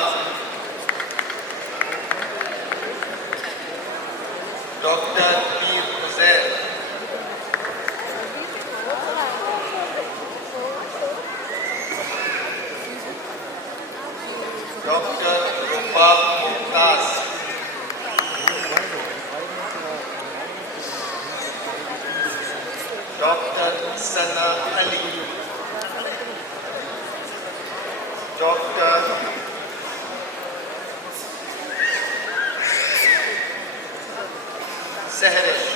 Dr. Pir Huzair. Sehrish,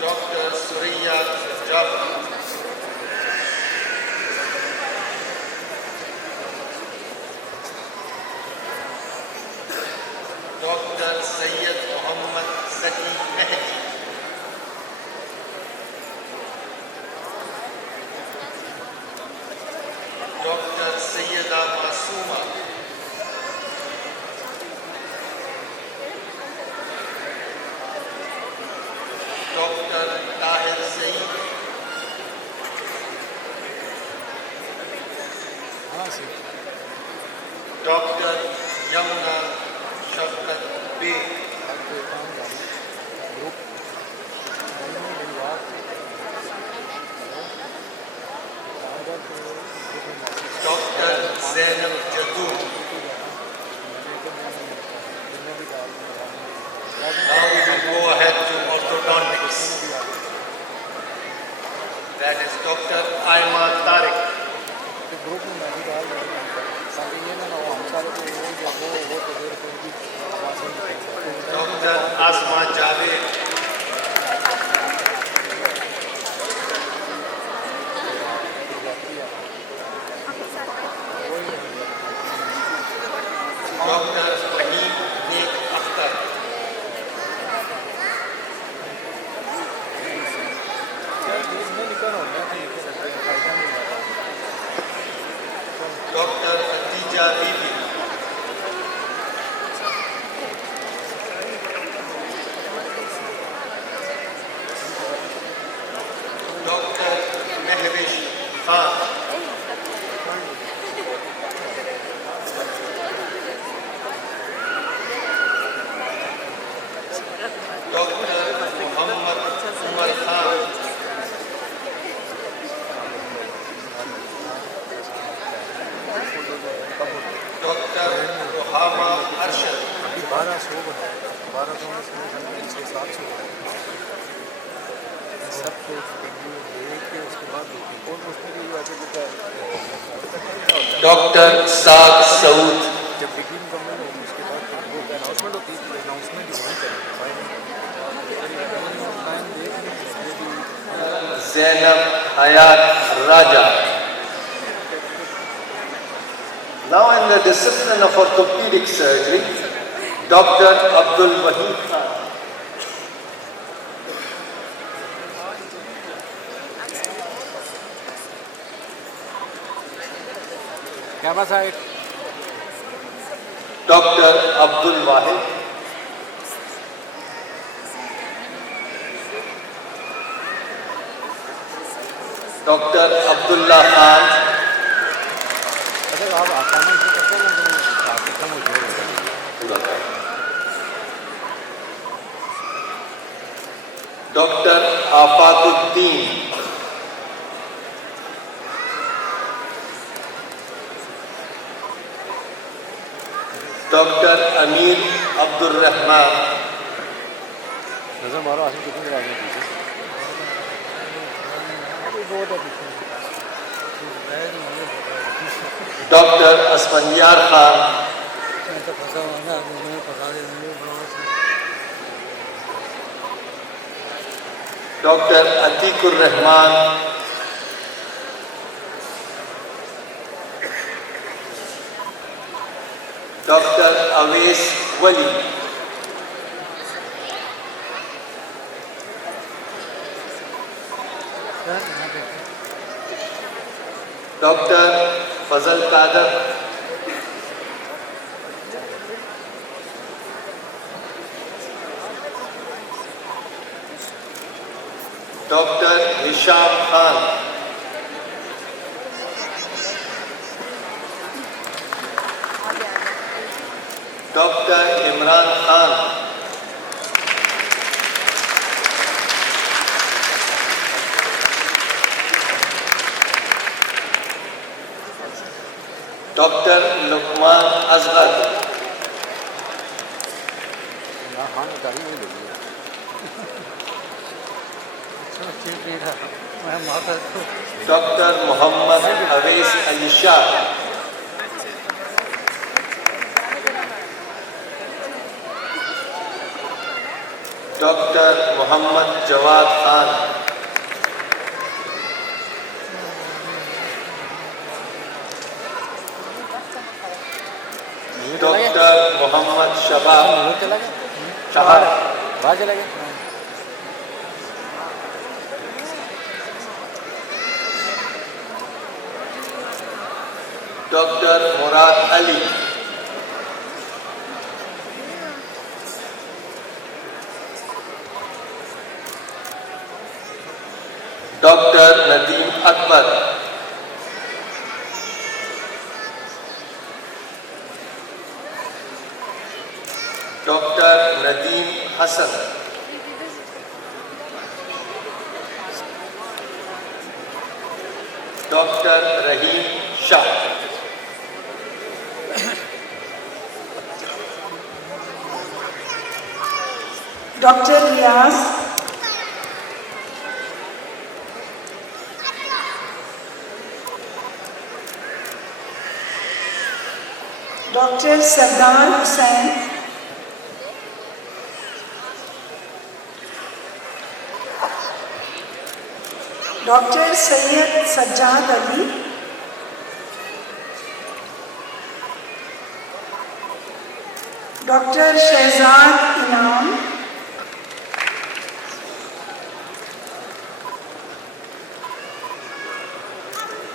Dr. Surya Jafar, Dr. Sayyid Muhammad Zaki Mehdi, Dr. Sayyida Masuma, Dr. Tahir Saeed, Dr. Yamuna Shafkat Beg, Dr. Zainab Jadoo. Now we will go ahead to orthodontics. That is Dr. Aima Tariq. Dr. Asma Javed. Dr. Wahid Nek Akhtar. Dr. Atija Bibi. Dr. Mehwish Khan. Dr. Muhammad Umar Khan. Dr. Rohama Arshad. 1200 बना 1200 में से 600-700 सब कुछ लेके उसके बाद report उसमें भी आगे Dr. Saad Saud. जब डिग्री मुकम्मल होगी उसके बाद वो अनाउंसमेंट होती है अनाउंसमेंट वहीं करेंगे ऑनलाइन देख लेंगे Zainab Hayat Raja. Now in the discipline of orthopedic surgery, Dr. Abdul Wahid Khan. Camera side Dr. Abdul Wahid. Dr. Abdullah Khan. अगर आप आसानी से करते हैं तो कम हो जाएगा पूरा कर. Dr. Afaquddin. Dr. Amir Abdul Rahman. नजर मारो आसिम कितनी राज में पीछे बहुत है पीछे Dr. Asfaniyar Khan. मैं तो फंसा हुआ ना मुझे फंसा दे Dr. Atikur Rahman. Dr. Awais Wali. Dr. Fazal Kader. Dr. Hisham Khan. Dr. Imran Khan. Dr. Luqman Asghar. हाँ निकाली नहीं लगी ठीक है मैं माता Dr. Muhammad Awais Ali Shah. Dr. Muhammad Jawad Khan, Dr. Muhammad Shabab Shahar, Dr. Murad Ali, Dr. Nadeem Akbar, Dr. Nadeem Hassan, Dr. Rahim Shah, Dr. Riaz, Dr. Sardar Hussain, Dr. Sayyid Sajjad Ali, Dr. Shehzad Inam,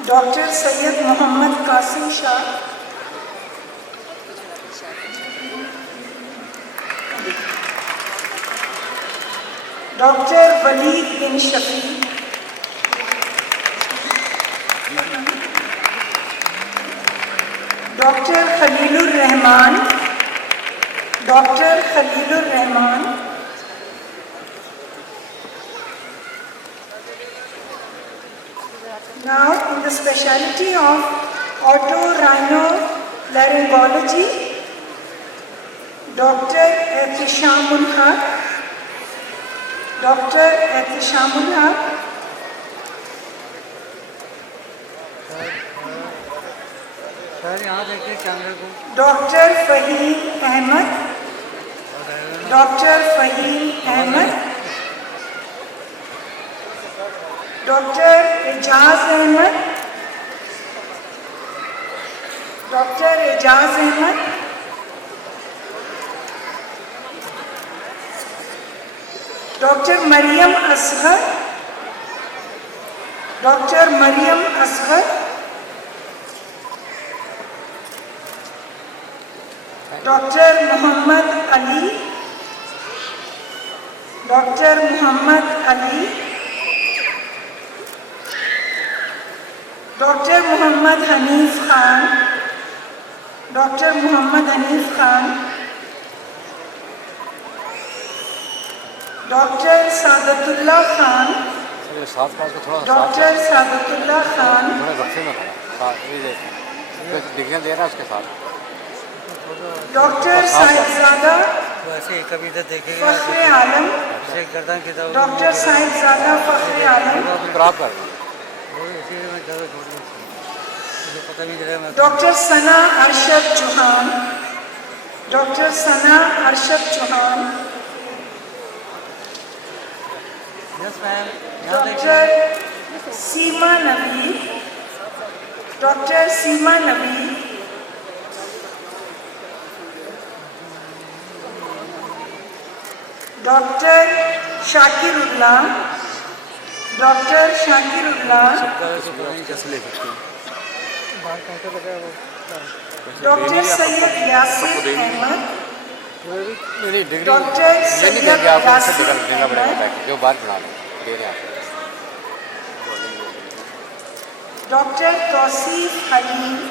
Dr. Sayyid Muhammad Qasim Shah, Dr. Walid bin Shafi, Dr. Khalilur Rahman, Dr. Khalilur Rahman, now in the specialty of otorhinolaryngology, Dr. Ehtishamul Haq, Dr. Ehtishamul Haq, Dr. Fahim Ahmed, Dr. Fahim Ahmed, Dr. Ejaz Ahmed, Dr. Ejaz Ahmed, Dr. Mariam Asghar, Dr. Mariam Asghar, Dr. Muhammad Ali, Dr. Muhammad Ali, Dr. Muhammad Hanif Khan, Dr. Muhammad Hanif Khan, Dr. Sadatullah Khan, Dr. Sadatullah Khan, Dr. Saibzada Fakhri Alam, Dr. Saibzada Fakhri Alam, Dr. Sana Arshad Chauhan, Dr. Sana Arshad Chauhan, Dr. Seema Nabi, Dr. Seema Nabi, Dr. Shakirullah, Dr. Shakirullah, Dr. Sayyid Yasir Ahmed, Dr. Sayyid Yasir Ahmed, Dr. Tausif Halim,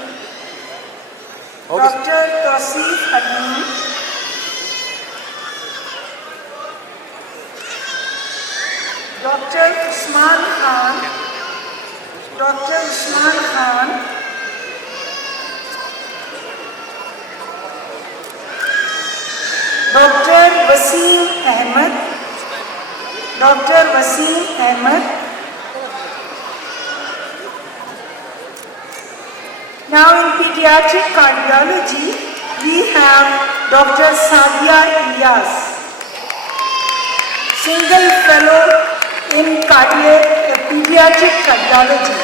Dr. Tausif Halim, Dr. Usman Khan, Dr. Usman Khan, Dr. Wasim Ahmed, Dr. Wasim Ahmed. Now in pediatric cardiology, we have Dr. Sadia Ilyas. Single Fellow in Pediatric Cardiology,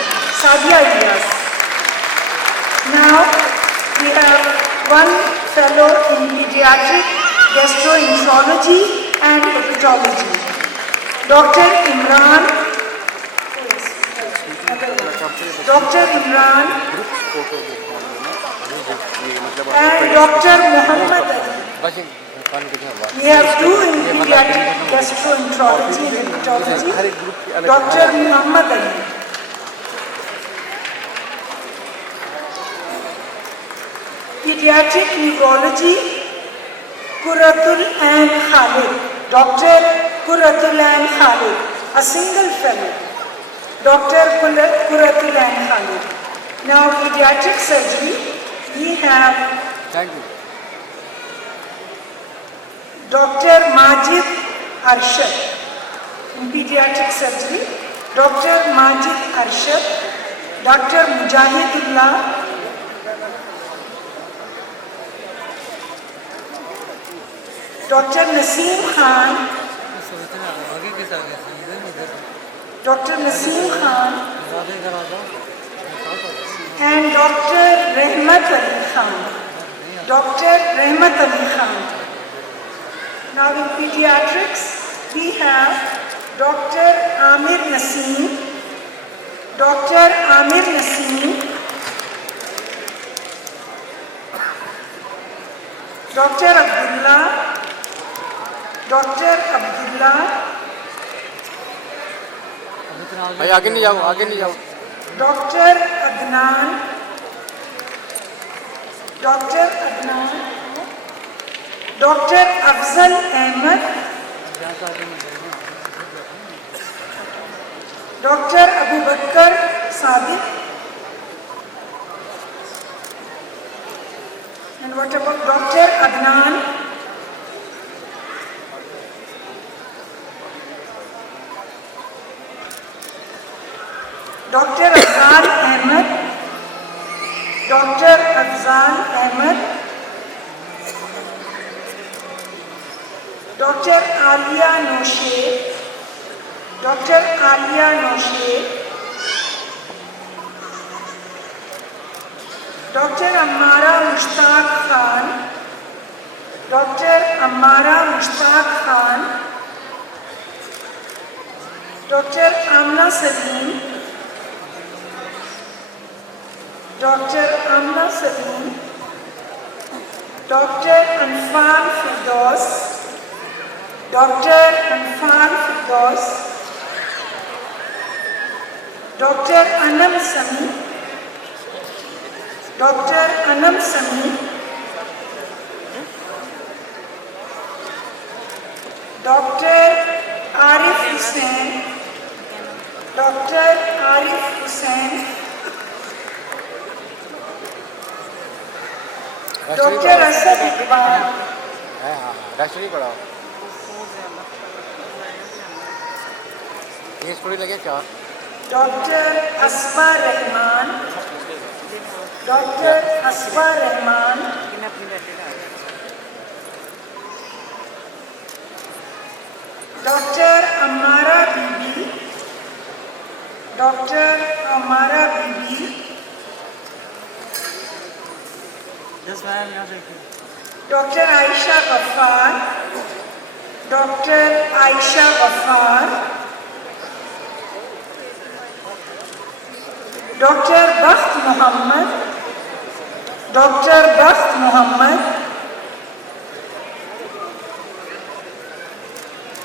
Sadia Ilyas. Now we have one Fellow in Pediatric Gastroenterology and Hepatology, Dr. Imran and Dr. Muhammad Ali. We have two in pediatric gastroenterology and hepatology, Dr. Muhammad Ali. Pediatric neurology, Quratul and Khalid, Dr. Quratul and Khalid, a single fellow, Dr. Quratul and Khalid. Now pediatric surgery, we have Dr. Majid Arshad. In pediatric surgery, Dr. Majid Arshad, Dr. Mujahidullah, Dr. Naseem Khan, Dr. Naseem Khan, and Dr. Rahmat Ali Khan. Dr. Rahmat Ali Khan. Now in pediatrics, we have Dr. Amir Naseem, Dr. Amir Naseem, Dr. Abdullah, Dr. Abdullah, भाई आगे नहीं जाओ, आगे नहीं जाओ. Dr. Adnan, Dr. Adnan, Dr. Afzal Ahmed, Dr. Abu Bakr Sadiq, and what about Dr. Adnan? Dr. Afzal Ahmed, Dr. Afzal Ahmed, Dr. Alia Noshe, Dr. Alia Noshe, Dr. Ammara Mushtaq Khan, Dr. Ammara Mushtaq Khan, Dr. Amna Salim, Dr. Amna Salim, Dr. Anfal Firdaus, Dr. Anfal Firdaus, Dr. Anam Sami, Dr. Anam Sami, Dr. Arif Hussain, Dr. Arif Hussain, Dr. Asad Iqbal, rest नहीं पड़ा. ये story लगे क्या? Dr. Asma Rahman, Dr. Asma Rahman, Dr. Ammara Bibi, Dr. Ammara Bibi, Dr. Aisha Ghaffar, Dr. Aisha Ghaffar, Dr. Bakht Muhammad, Dr. Bakht Muhammad,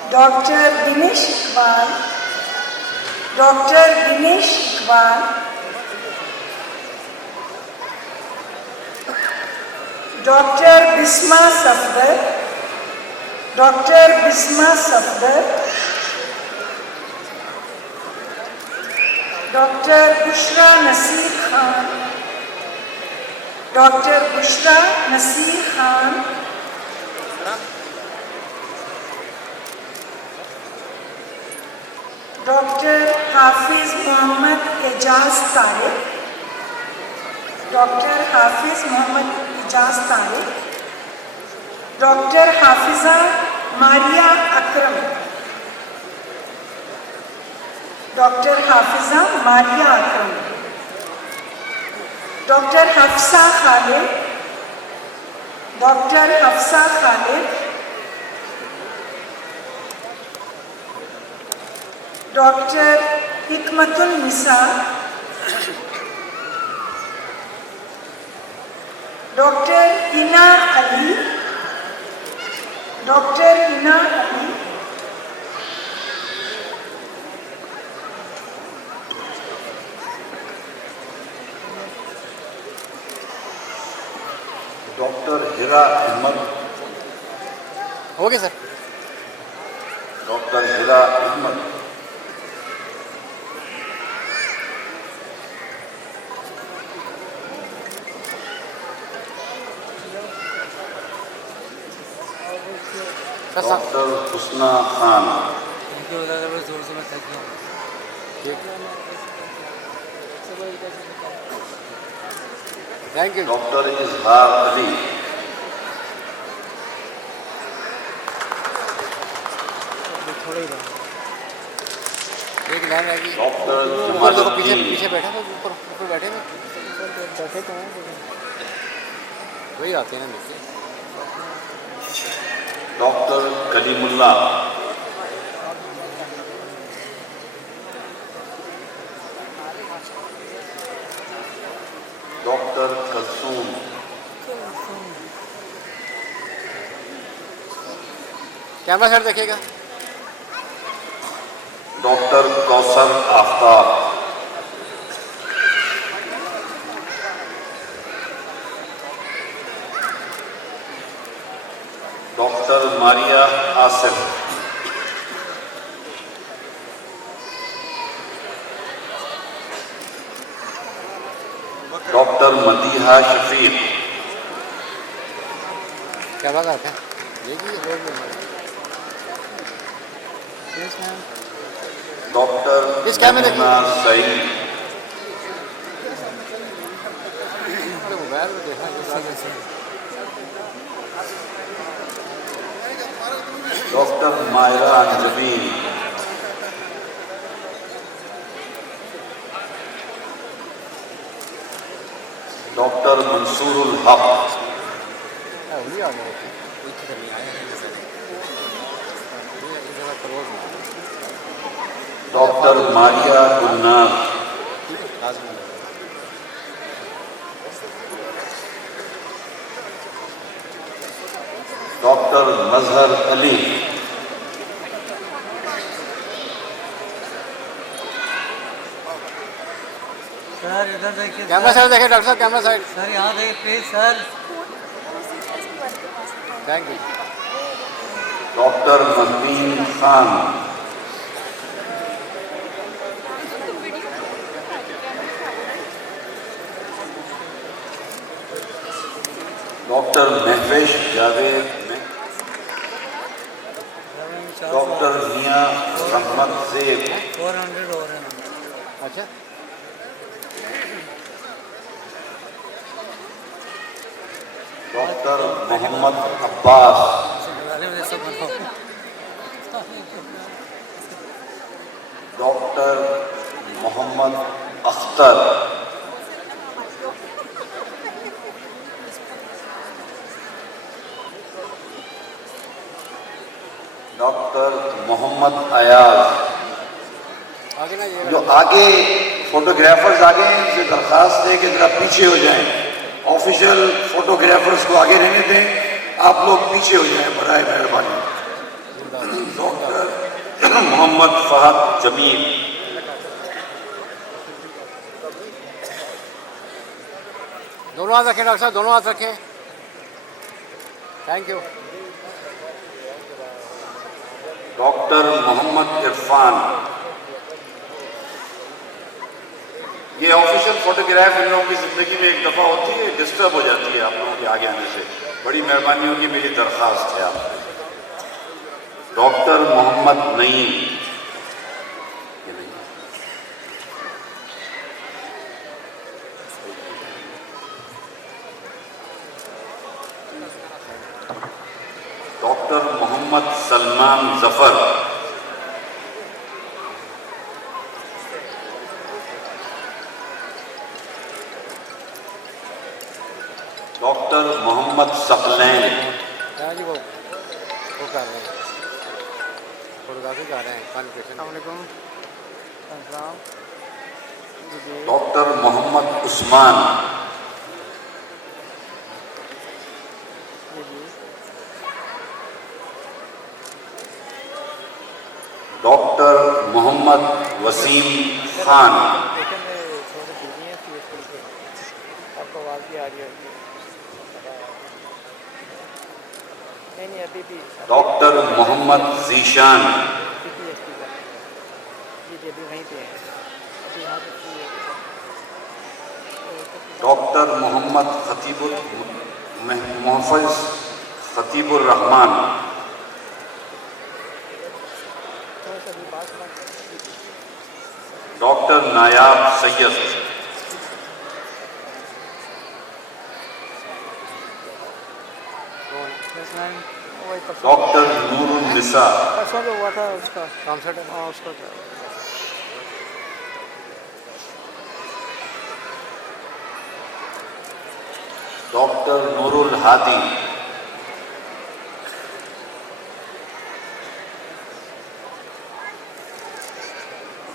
Dr. Dinesh Iqbal, Dr. Dinesh Iqbal, Dr. Bisma Safdar, Dr. Bisma Safdar, Dr. Bushra Nasir Khan, Dr. Bushra Nasir Khan, Dr. Hafiz Muhammad Ejaz Tariq, Dr. Hafiz Muhammad Ejaz Tariq, Dr. Hafiza Maria Akram, Dr. Hafiza Maria Akram, Dr. Hafsa Khalid, Dr. Hafsa Khalid, Dr. Hikmatul Nisa, Dr. Hina Ali, Dr. Hina Ali, Dr. Hira Ahmed. Okay, sir. Dr. Hira Ahmed. Dr. Husna Khan. जोर से मैं थक गया हूँ। Thank you. Dr. Izhar Ali. एक line रह गई। Dr. ऊपर देखो, पीछे Jamaluddin. पीछे बैठा था, ऊपर बैठे थे। बैठे तो हैं, वही आते हैं ना नीचे। Dr. Kalimullah. Dr. Kalsoom. Camera side देखिएगा। Dr. Kausar Aftab. Dr. Maria Asif. Dr. Madiha Shafiq. Camera का है देखिए रोड में। Yes ma'am. Dr. इस कैमरे देखिए। Mehuna Saeed. अरे मोबाइल में देखा कैसे। Dr. Myra Anjabin. Dr. Mansoorul Haq. वही आ गए थे। पीछे से नहीं आए हैं जैसे। ये जगह क्लोज ना। Dr. Maria Gulnar. आज में लगा। Dr. Mazhar Ali. सर इधर देखिए। कैमरा साइड देखिए डॉक्टर साहब, कैमरा साइड। सर यहाँ देखिए please sir. Thank you. Dr. Mahmeen Khan. Dr. Mehvesh Javed. Dr. Mia Rahmat Zeeb. 400 हो रहे हैं। अच्छा। Dr. Muhammad Abbas. Dr. Muhammad Akhtar. Dr. Muhammad Ayaz. आगे ना ये जो आगे फोटोग्राफर्स आगे हैं, इनसे दरखास्त है कि जरा पीछे हो जाएं। ऑफिशियल फोटोग्राफर्स को आगे रहने दें, आप लोग पीछे हो जाएं बराए मेहरबानी। डॉक्टर मोहम्मद फहद जमील। दोनों हाथ रखें डॉक्टर साहब, दोनों हाथ रखें। Thank you. Doctor Mohammad Irfan. ये ऑफिशियल फोटोग्राफ इन लोगों की ज़िंदगी में एक दफ़ा होती है, डिस्टर्ब हो जाती है आप लोगों के आगे आने से। बड़ी मेहरबानी होगी, मेरी दरख्वास्त है आपसे। Doctor Mohammad Naeem. Doctor Mohammad Salman Zafar. Doctor Mohammad Saqlain, क्या जी वो कर रहे हैं, फोटोग्राफी कर रहे हैं, convocation. Doctor Mohammad Usman, doctor Mohammad Waseem Khan, आपको आवाज़ भी आ रही होगी। नहीं अभी भी डॉक्टर मोहम्मद जीशान, cpsp का जी अभी वहीं पे है, अभी यहाँ पे free है। डॉक्टर मोहम्मद खतीबुल मोहफ़िज़ खतीबुर रहमान, थोड़ा सा भी बात डॉक्टर नायाब सैयद, डॉक्टर नूरुल निसा, परसों जो हुआ था उसका कॉन्सर्ट, हाँ उसका क्या डॉक्टर नूरुल हादी,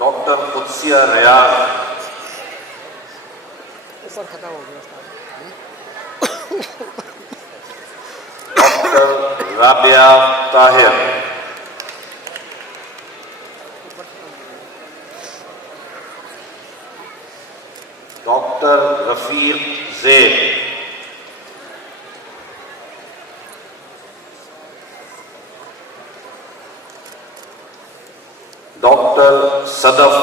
डॉक्टर कुदसिया रियाज, ऊपर खत्म हो गया उसका। डॉक्टर राबिया ताहिर, डॉक्टर रफीक ज़ैद, डॉक्टर सदफ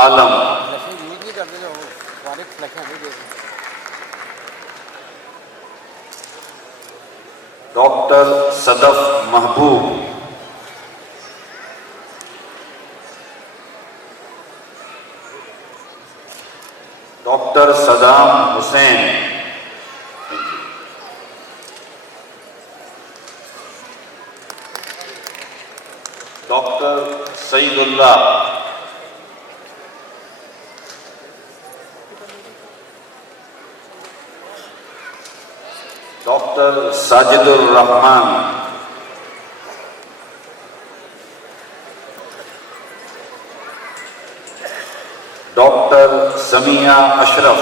आलम, फ्लैशें यूज नहीं करते, जो वाले फ्लैशें हमें दे देते। Doctor Sadaf Mahboob, doctor Saddam Hussain, doctor Saeedullah, doctor Sajidur Rahman, doctor Samia Ashraf,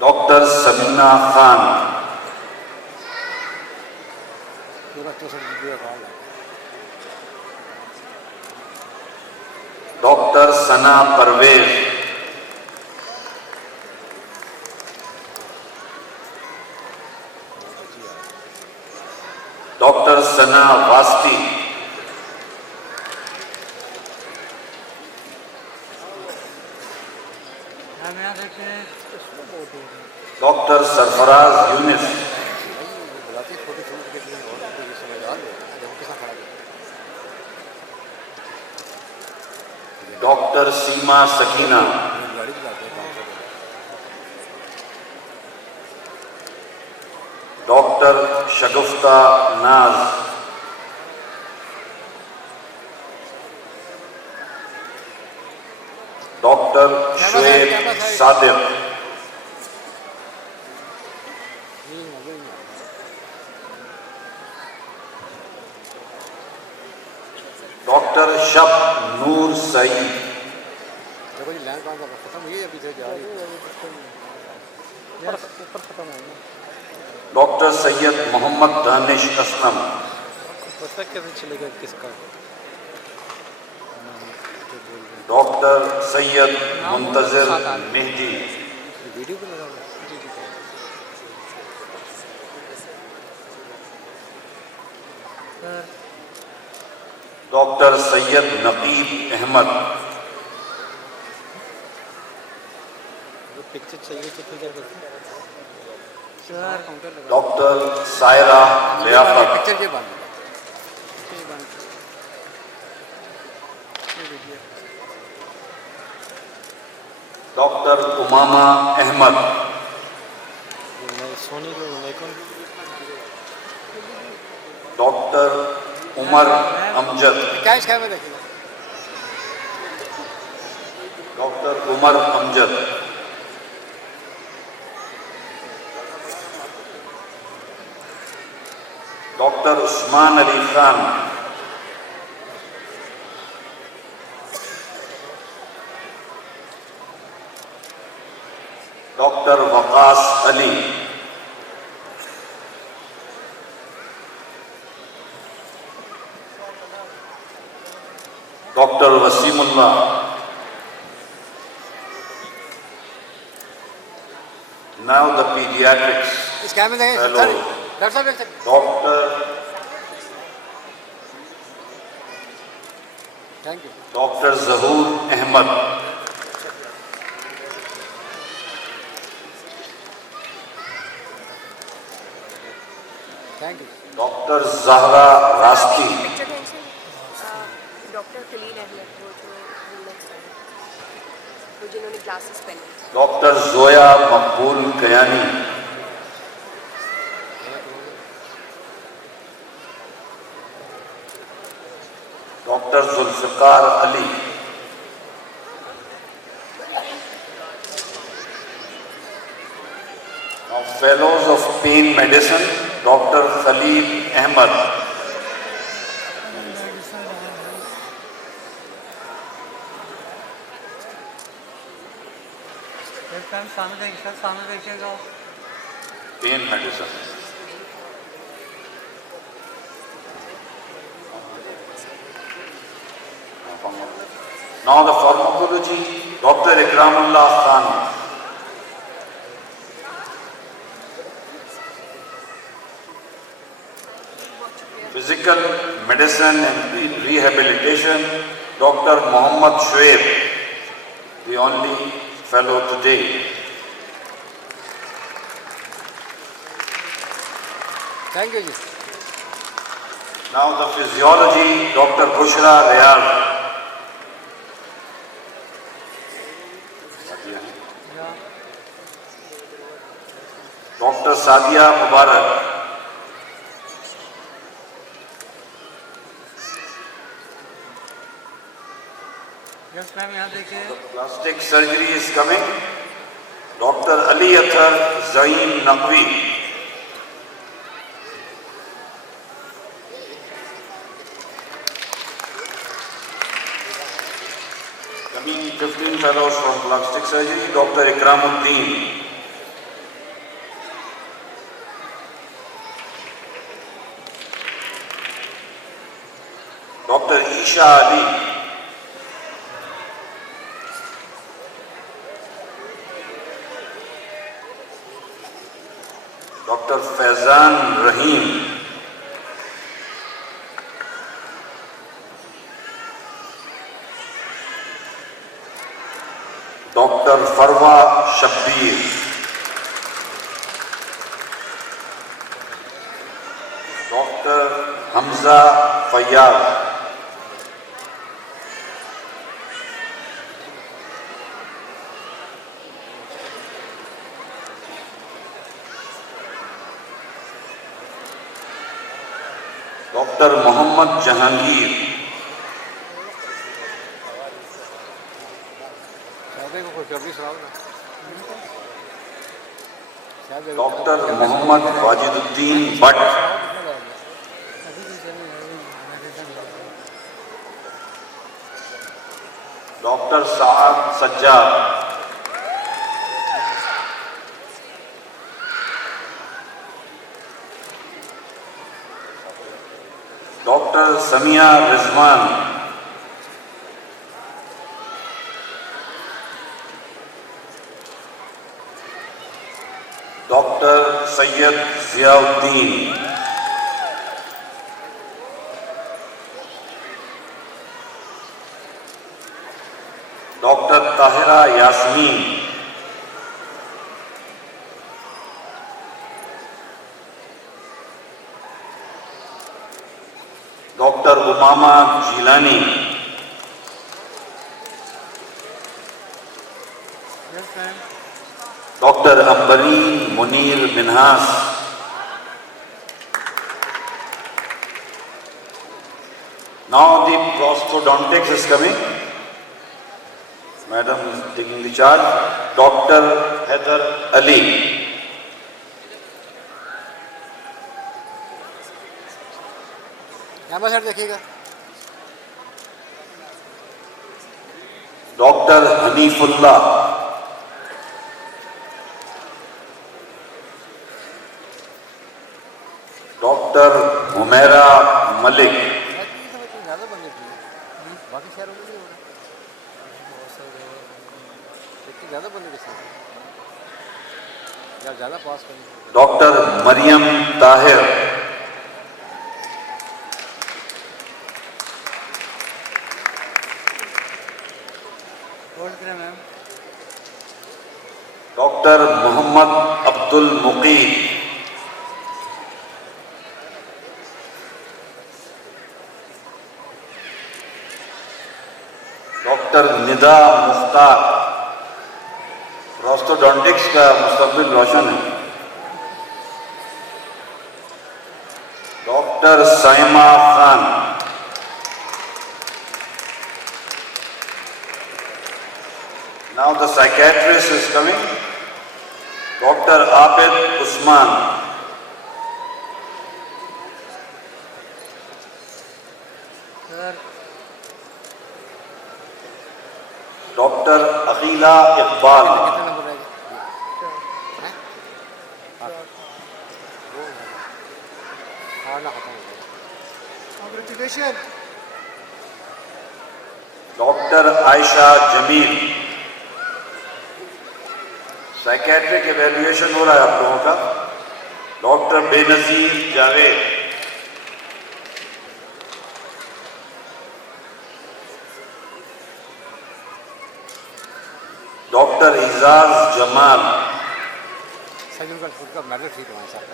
doctor Samina Khan, पूरा 64 वीडियो कॉल है। डॉक्टर सना परवेज, डॉक्टर सना वास्ती, हम यहाँ देखे डॉक्टर सरफराज यूनिस, बुलाती है छोटी छोटी के लिए और कोई समझदार लोग हैं, देखो कितना खड़ा है। डॉक्टर सीमा सकीना, गाड़ी चलाते हैं 500 रुपये। डॉक्टर शगुफ्ता नाज, डॉक्टर शुएब सादिक, डॉक्टर शब नूर सईद, देखो जी लैंड कौन सा खत्म हुई है, अभी से जा रही है। ऊपर खत्म हो गया। डॉक्टर सैयद मोहम्मद दानिश असलम, पता कैसे चलेगा किसका? डॉक्टर सैयद मुंतजिर मेहदी, वीडियो भी लगा हुआ है। डॉक्टर सैयद नकीब अहमद, पिक्चर चाहिए तो फिर क्या करते हैं? सर काउंटर लगा। डॉक्टर सायरा लियाकत, पिक्चर के बंद डॉक्टर उमामा अहमद, सोनी को लेकर doctor Umar Amjad, cash camera देखिए। Umar Amjad, doctor Usman Ali Khan, doctor Waqas Ali, doctor Waseemullah, now the pediatrics fellow, Dr. Zahoor Ahmed, Dr. Zahra Rasti, doctor Khalil Ahmed वो जिन्होंने ग्लासेस पहने, doctor Zoya Maqbool Kayani, doctor Zulfiqar Ali, fellows of pain medicine, doctor Khalil Ahmed, सामने देखिएगा pain medicine, now the pharmacology, Dr. Ikramullah Khan, physical medicine and rehabilitation, Dr. Muhammad Shoaib, the only fellow today. Thank you जी। Now the physiology, Dr. Bushra Rayal. Dr. Sadia Mubarak. Yes ma'am यहाँ देखिए। Plastic surgery is coming. Dr. Ali Athar Zaim Naqvi. Coming 15 fellows from plastic surgery, Dr. Ikramuddin. Dr. Isha Ali. Dr. Faizan Rahim. Dr. Farwa Shabbir. Dr. Hamza Fayyad. Dr. Muhammad Jahangir. Dr. Muhammad Wajiduddin Bhatt. Dr. Saad Sajjad. Dr. Samia Rizwan. Dr. Sayyid Ziauddin. Dr. Tahira Yasmin. Dr. Umama Jilani. Dr. Ambareen Munir Minhas. Now the prosthodontics is coming. Madam is taking the charge. Dr. Heather Ali. यहाँ sir देखिएगा. Dr. Hanifullah. Dr. Humaira Malik. ज़्यादा बंदे थे. बाकी शहरों में नहीं हो रहा. इतने ज़्यादा बंदे कैसे? यार ज़्यादा पास करें. Dr. Mariam Tahir. Dr. Muhammad Abdul Muqeed. Dr. Nida Mukhtar. प्रोस्टोडोंटिक्स का मुस्तकबिल रोशन है. Doctor Saima Khan. Now the psychiatrist is coming. Dr. Abid Usman. Dr. Akhila Iqbal. Dr. Aisha Jamil. Psychiatric evaluation हो रहा है आप लोगों का. Doctor Benazir Javed. Doctor Ijaz Jamal. Surgical food का मैटर ठीक है साहब.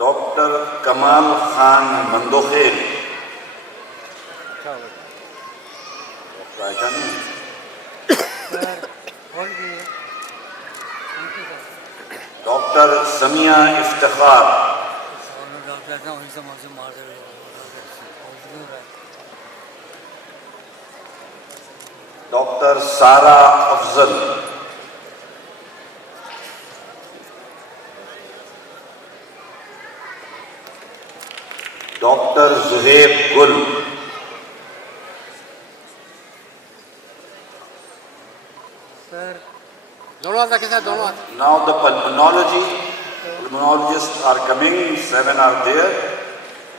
डॉक्टर कमाल खान मंदोखेल. आयशा नहीं. डॉक्टर समिया इफ्तिखार. डॉक्टर सारा अफजल. डॉक्टर जुहेब गुल. दोनों हाथ रखे सर, दोनों हाथ. Now the pulmonologists are coming. 7 are there.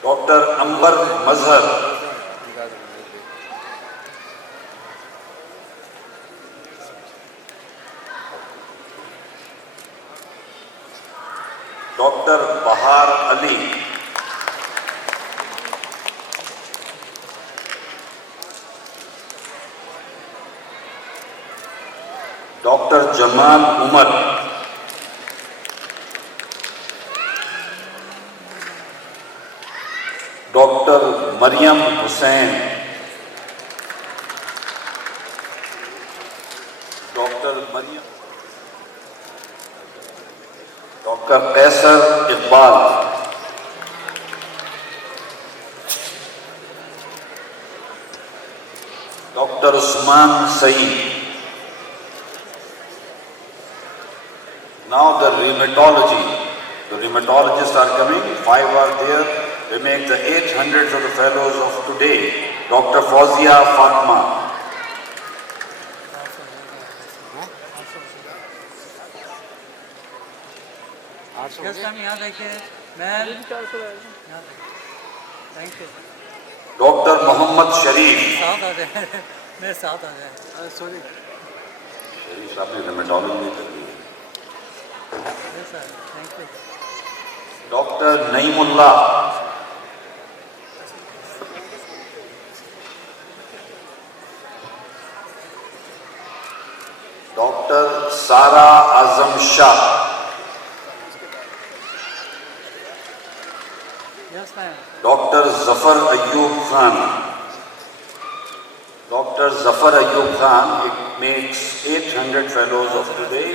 Dr. Ambar Mazhar. Dr. Bahar Ali. Dr. Jamal Umar. Dr. Mariam Hussain. Dr. Mariam. Dr. Qaisar Iqbal. Dr. Usman Saeed. Now the rheumatology. The rheumatologists are coming. 5 are there. We make the 800s of the fellows of today. Dr. Fawzia Fatma. Dr. Muhammad Sharif. मेरे साथ आ जाए. Sorry. शरीफ साहब ने rheumatology कर दी. Dr. Naimullah. Dr. Sara Azam Shah. Dr. Zafar Ayyub Khan. Dr. Zafar Ayyub Khan, it makes 800 fellows of today.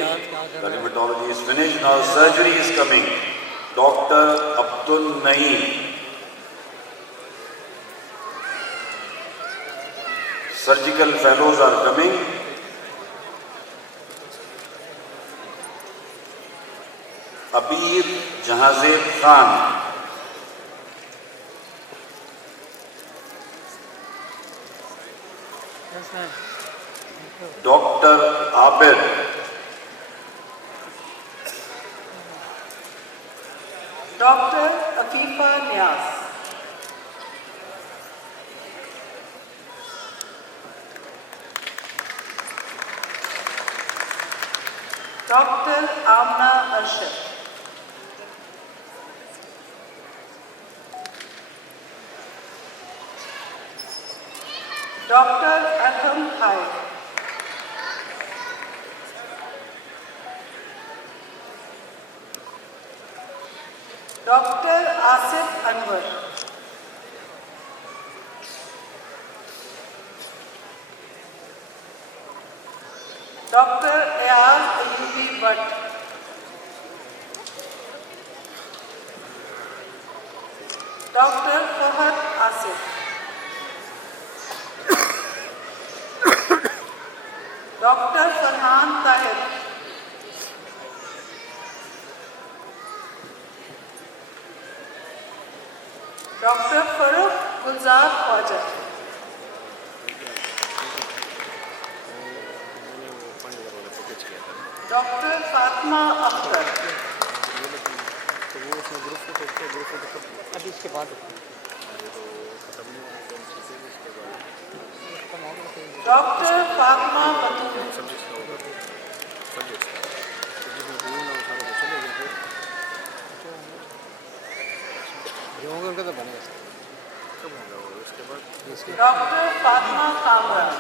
The rheumatology is finished. Now surgery is coming. Dr. Abdul Naeem. Surgical fellows are coming. Abir Jahazeb Khan. Dr. Abed. Dr. Afifa Niaz. Dr. Amna Arshad. Dr. Arham Khair. Dr. Asif Anwar. Dr. Ayaz Ayubi Bhatt. Dr. Fahad Asif. Dr. Farhan Tahir. Dr. Farooq Gulzar Khwaja. Dr. Fatma Akhtar. अभी इसके बाद Dr. Fatma Batul. उनका तो बनेगा Dr. Fatma Kamran.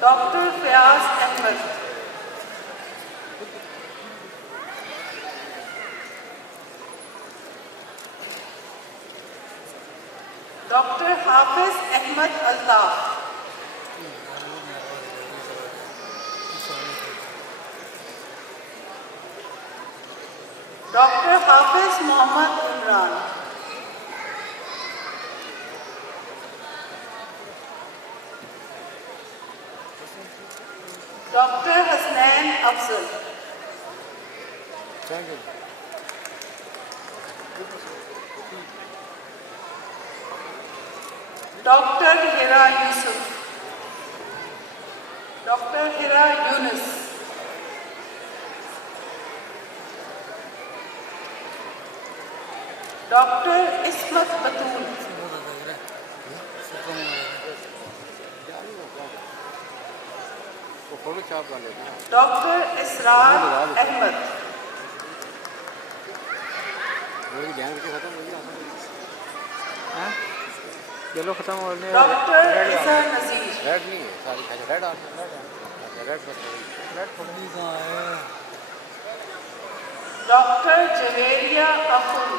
Dr. Fayaz Ahmed. Dr. Hafiz Ahmed Altaf. Dr. Hafiz Mohammad Imran. Dr. Hasnain Afzal. Dr. Hira Yusuf. Dr. Hira Yunus. Dr. Ismat Batul. Dr. Israr Ahmed. Yellow खत्म होने Dr. Isa Nazir. Red नहीं है सारी red आ red red थोड़ी कहाँ है Dr. Javeria Aful.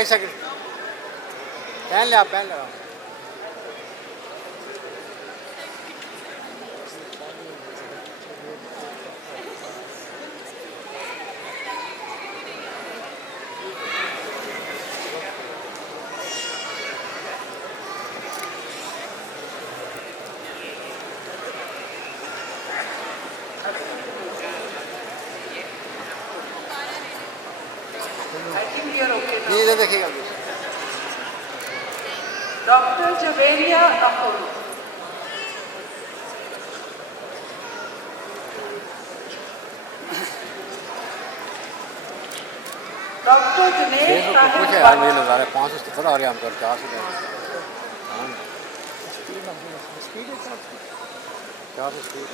एक second पहन ले आप पहन ले I think you're okay now. ये देखिएगा Dr. Javeria Aful. Dr. Junaid कुछ Tahir है यार मुझे Bhatt. नज़ारे 500 से थोड़ा और हम कर 400 स्पीड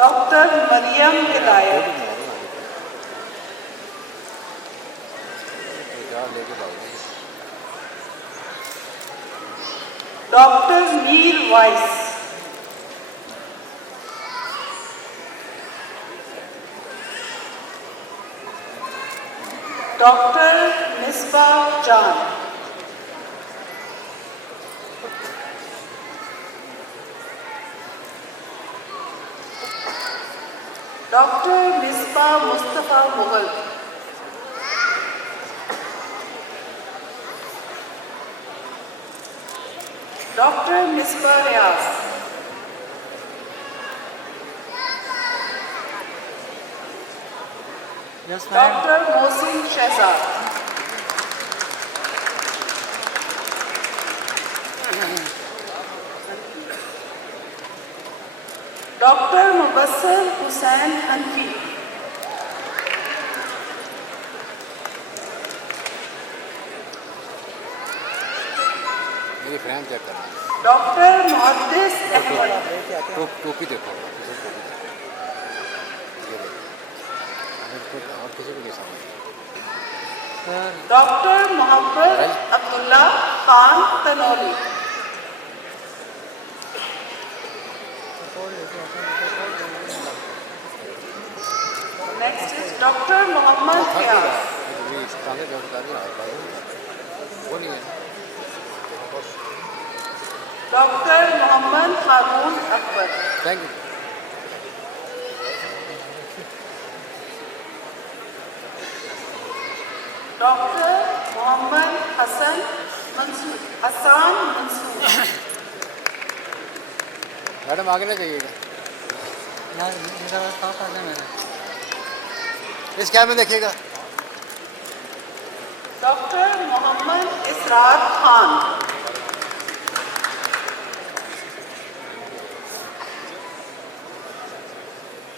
Dr. Mariam Hidayat. लेके भागो Dr. Neil Weiss. Dr. Misbah Jan. Dr. Misbah Mustafa Mughal. Dr. Misbah Riaz. Yes, ma'am. Dr. Mohsin Shehzad. Dr. Mubassir Hussain Hanfi. मेरी फ्रेंड चेक करना Dr. Muhaddis Ahmad. टोपी देखो और किसी को नहीं समझ Dr. Muhammad Abdullah Khan Tanoli. Next is Dr. Muhammad Fiaz. वो नहीं है Dr. Muhammad Harun Akbar. Thank you Dr. Muhammad Hassan Mansoor. Madam आगे ना जाइएगा यार मेरा क्या करना है मैंने इस कैब में देखिएगा Dr. Muhammad Israr Khan.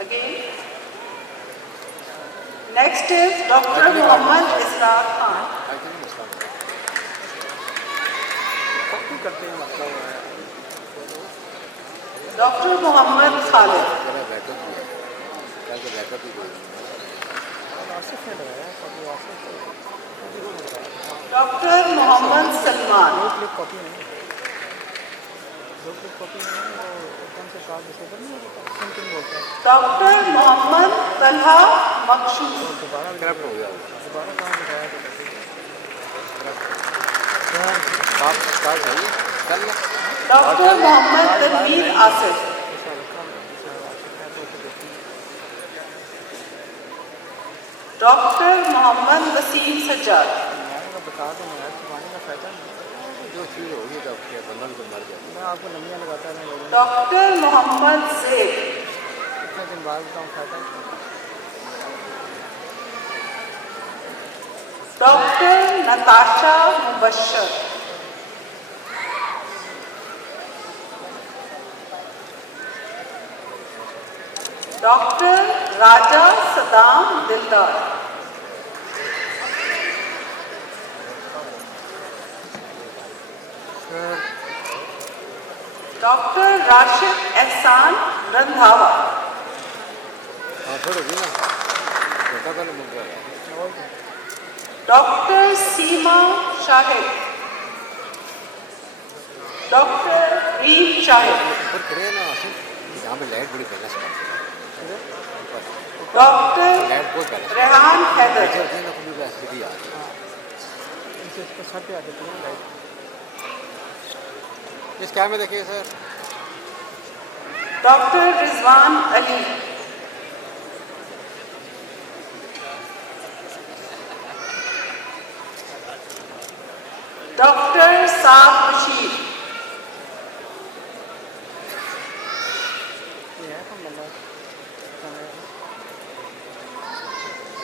Again. Next is Dr. Muhammad Israr Khan. Dr. Muhammad Khalid. Dr. Muhammad Salman. Dr. Muhammad Talha Makshood. Dr. Muhammad Tanveer Asif. Dr. Muhammad Wasim Sajjad. Dr. Muhammad Zaid. Dr. Natasha Mubashir. Dr. Raja Saddam Dildar. Dr. Rashid Ehsan Randhawa. Dr. Seema Shahid. Dr. Reem Shahid. Dr. Rehan Haider. इस cab में देखिए sir Dr. Rizwan Ali. Dr. Saab Bashir.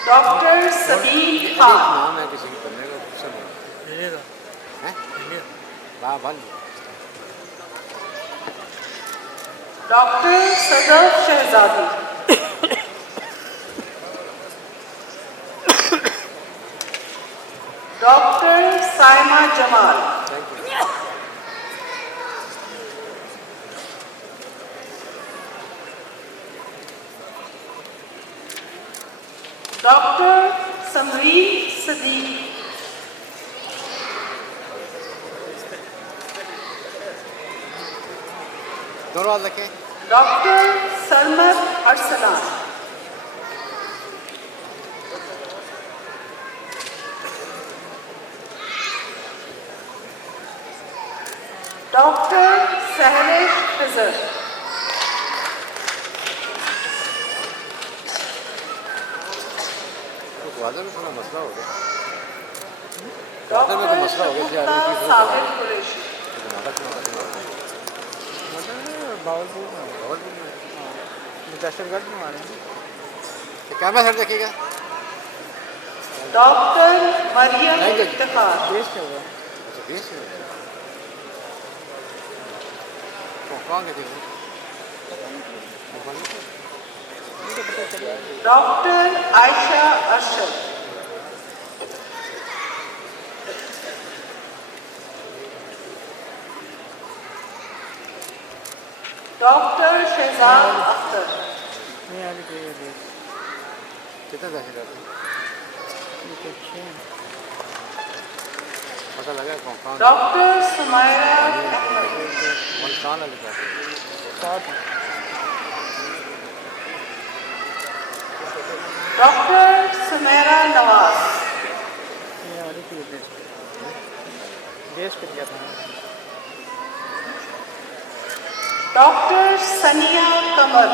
Dr. Sabeen Khan. नाम है किसी के बनने का गुस्सा नहीं है वाह बन Dr. Sadaf Shehzadi. Dr. Saima Jamal. Dr. Samreen Sadiq. दोनों हाथ रखें Dr. Sarmat Arsalan. Dr. Sahlesh Khizr. तो ग्वादर में थोड़ा मसला हो गया Dr. ग्वादर में तो मसला हो गया Shagufta Sabir Qureshi. नाटक बावलपुर में दहशतगर्द में मारे हैं। तो कैमरा सर देखिएगा। डॉक्टर मरियम इफ्तिखार, बेस क्या हुआ? अच्छा बेस क्या हुआ? कौन कहते हो? डॉक्टर आयशा अरशद, डॉक्टर शहजाद अख्तर, नहीं आने के लिए कितना दहशतगर्द पता लगा कौन? डॉक्टर सुमायरा अहमद, कौन लगा? डॉक्टर सुमेरा नवाज, देश पे क्या था? डॉक्टर सनिया कमर,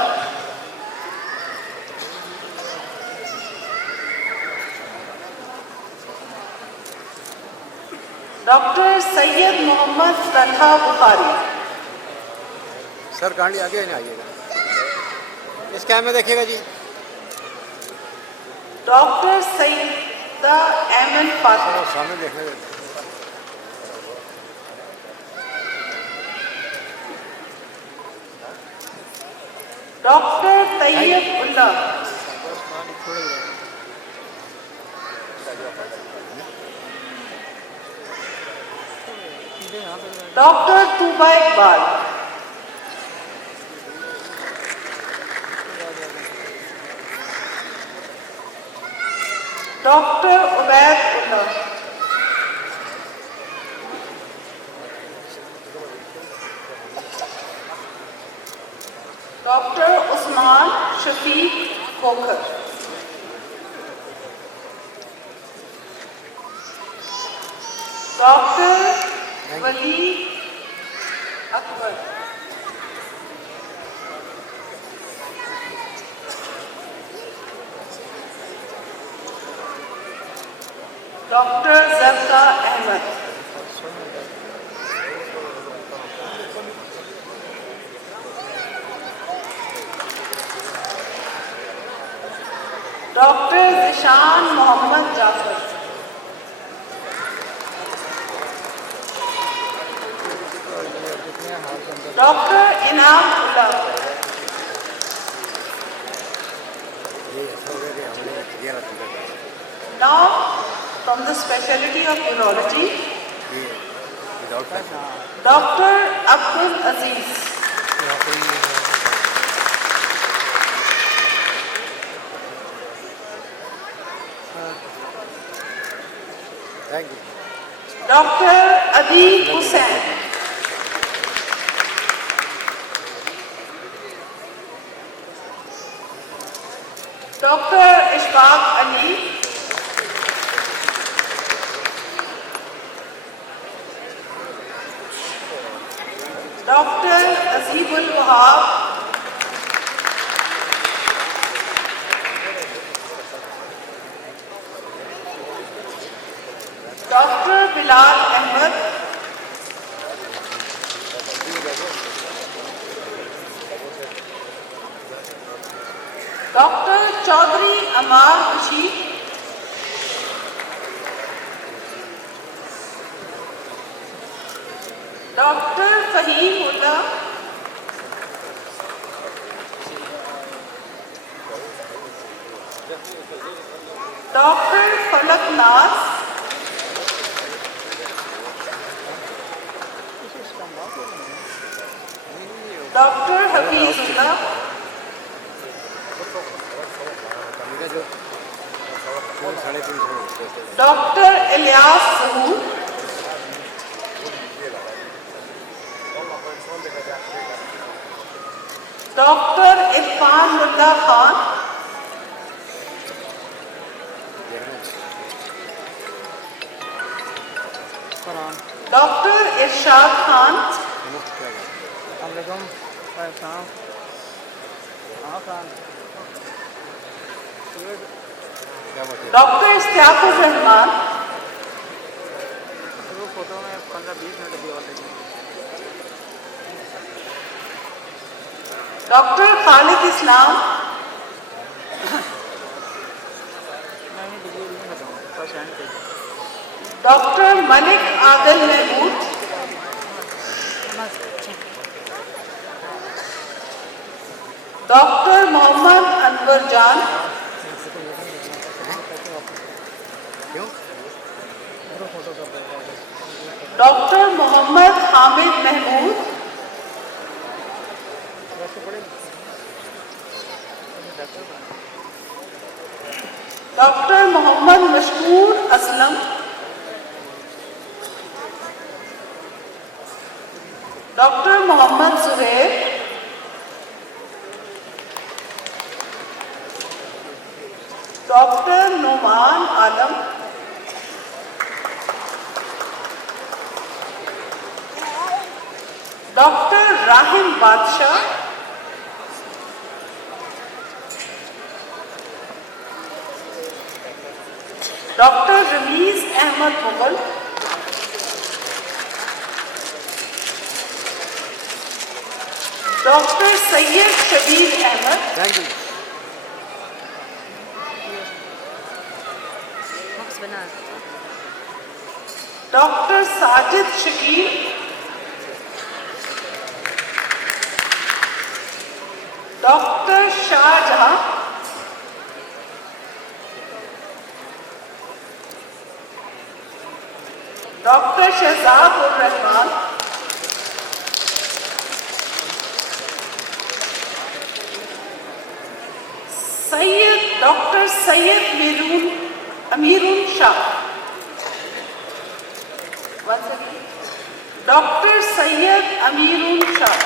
डॉक्टर सैयद मोहम्मद तलहा बुखारी। सर गाड़ी आगे नहीं आइएगा, इस कैमरे देखिएगा जी। डॉक्टर सईदा एमन फातिमा, सामने देखने doctor Tayyab Ullah, doctor Tooba Iqbal, doctor Ubaid Ullah, doctor Usman Shafiq Khokhar, doctor Wali Akbar, doctor Zarqa Ahmed, doctor Zeeshan Mohammad Jafar, doctor Inam Ullah, now from the specialty of urology, Dr. Abdul Aziz, thank you. Dr. Adib Hussain, Dr. Ishfaq Ali, Dr. Azibul Wahab, Dr. Bilal Ahmed, Dr. Chaudhry Amar Bashir, Dr. Fahim Ullah, Dr. Falak Nas, Dr. Hafizullah, Dr. Ilyas Zahoor, Dr. Irfan Mullah Khan, Dr. Irshad Khan, Dr. Istiaqur Rahman, photo में 15-20 minute भी और Dr. Khalid Islam, Dr. Malik Adil Mahmood, Dr. Mohammad Anwar Jan, Dr. Mohammad Hamid Mahmood, Dr. Mohammad Mashkoor Aslam, Dr. Mohammad Zuhair, Dr. Noman Alam, Dr. Rahim Badshah, Dr. Ramiz Ahmad Mughal, Dr. Sayyid Shabir Ahmad, Dr. Sajid Shakir, Dr. Shah Jahan, Dr. Shahzad ur Rahman, Dr. Sayyid Amirun Shah. Once again, Dr. Sayyid Amirun Shah.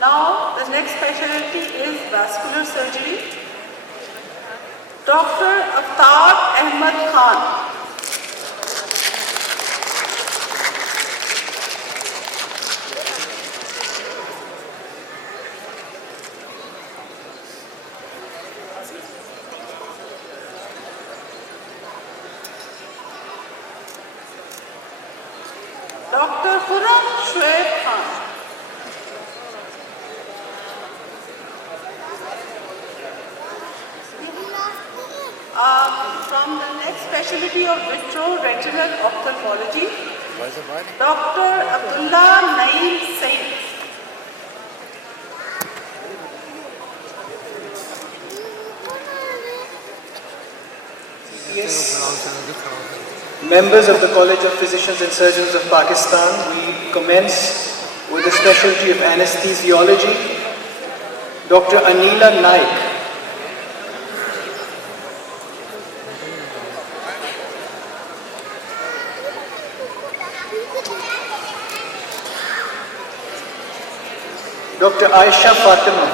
Now, the next specialty is vascular surgery. Dr. Aftab Ahmad Khan. Dr. Khurram Shoaib Khan. From the next specialty of vitro-retinal ophthalmology, Dr. Abdullah Naeem Said. Members of the College of Physicians and Surgeons of Pakistan, we commence with the specialty of anesthesiology, Dr. Anila Naik. Dr. Aisha Fatima.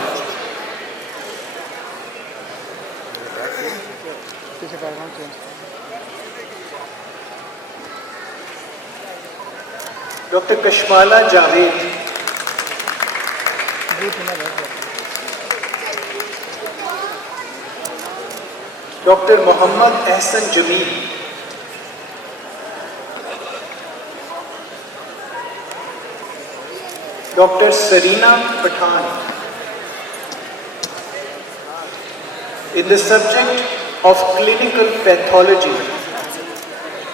Dr. Kashmala Javed. Dr. Muhammad Ahsan Jameel. Dr. Sarina Pathan. In the subject of clinical pathology,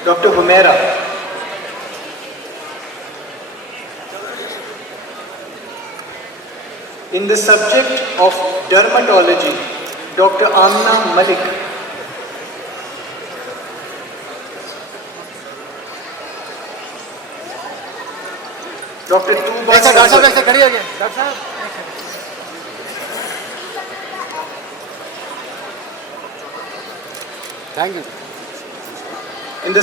Dr. Humaira. In the subject of dermatology, Dr. Amna Malik. Dr. Tuba Thank you. In the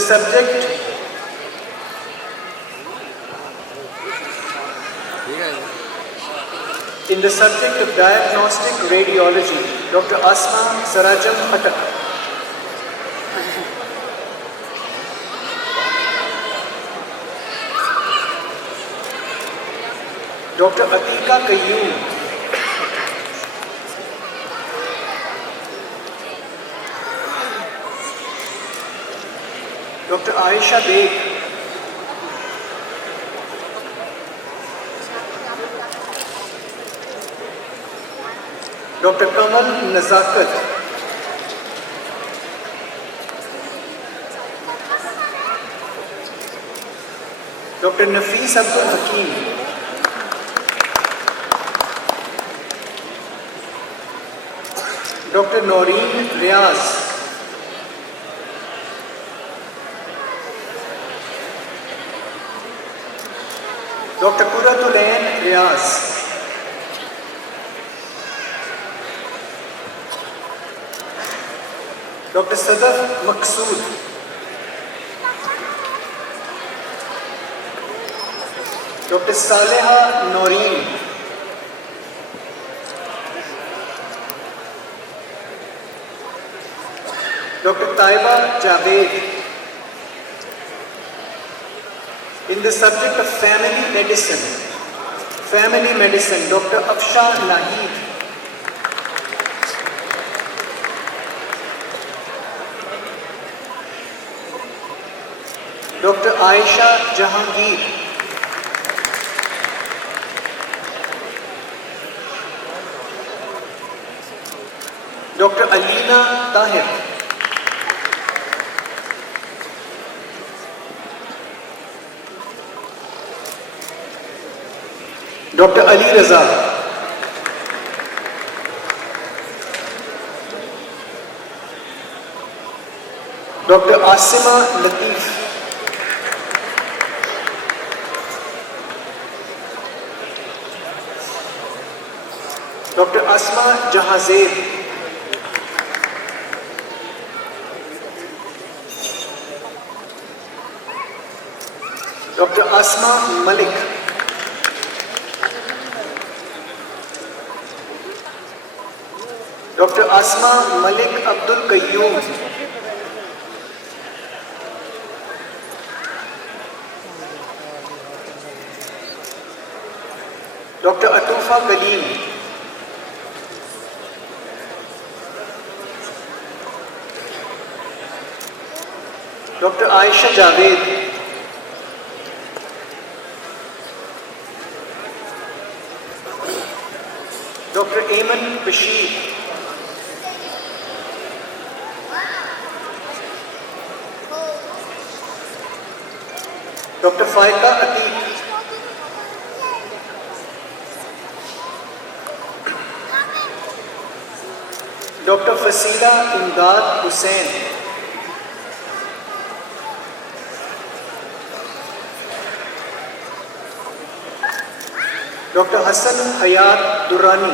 subject of diagnostic radiology, Dr. Asma Sarajam Khatak. Dr. Atika Kayyum. Dr. Aisha Beg. Dr. Kamal Nazakat, Dr. Nafis Abdul Hakim, Dr. Noreen Riaz, Dr. Kuratulain Riaz, Dr. Sadaf Maqsood, Dr. Saleha Noreen, Dr. Taiba Javed. In the subject of family medicine, Dr. Afsha Nahid, Dr. Aisha Jahangir, Dr. Alina Tahir, Dr. Ali Raza, Dr. Asima Latif, Dr. Asma Jahazeb, Dr. Asma Malik, Dr. Asma Malik Abdul Qayyum, Dr. Atufa Kaleem, Dr. Aisha Javed, Dr. Ayman Bashir, Dr. Faika Atiq, Dr. Fasila Imdad Hussain, Dr. Hassan Hayat Durrani,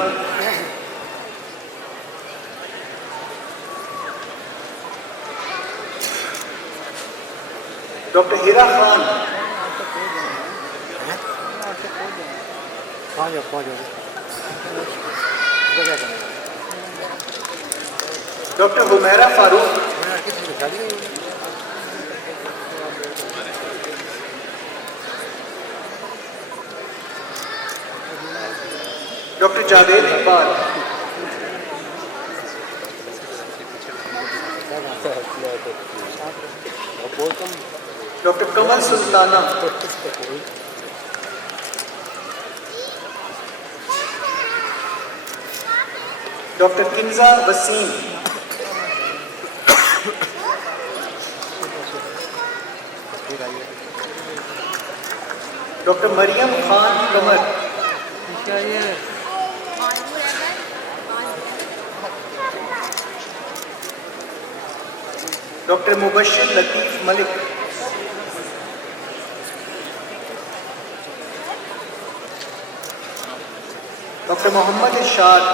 Dr. Hira Khan, Dr. Humaira Farooq, Dr. Javed Iqbal, Dr. Kamal Sultana, Dr. Kinza Wasim, Dr. Mariam Khan Kamar, Dr. Mubashir Latif Malik, Dr. Muhammad Ishad,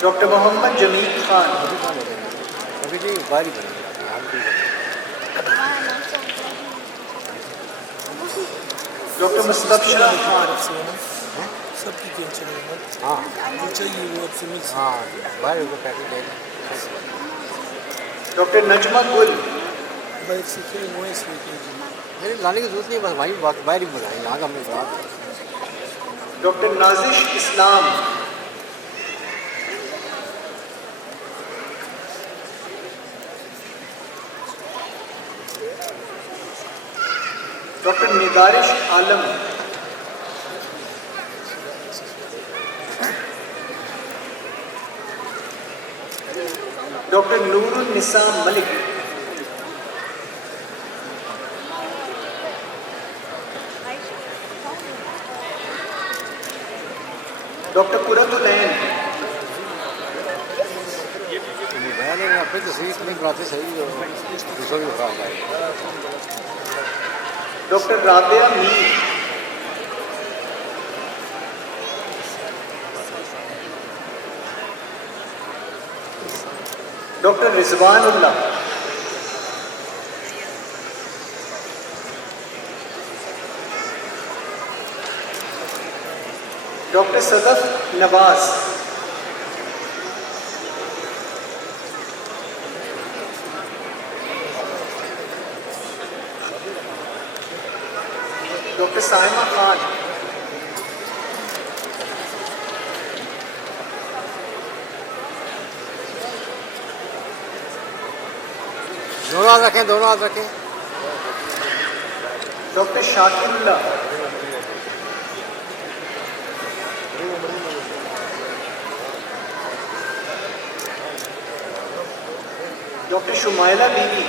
Dr. Muhammad Jameel Khan, Dr. Mustabshir Khan, सबकी tension है मत जो चाहिए वो आपसे मिल सकता है बाहर को पैकेट दे Dr. Najma Gul, बाइक से खेल वो इसलिए कीजिए मेरे लाने की जरूरत नहीं बस भाई बाहर ही बुलाए यहाँ का हमने बात Dr. Nazish Islam, Dr. Nigarish Alam, Dr. Noorul Nisa Malik, Dr. Quratul Ain, मैंने अपने तस्वीर नहीं बनाते सही दूसरों की उठा जाए Dr. Rabia Mir, Dr. Rizwanullah, Dr. Sadaf Nawaz, Dr. Saima Khan, दोनों हाथ रखें Dr. Shakirullah, Dr. Shumaila Bibi,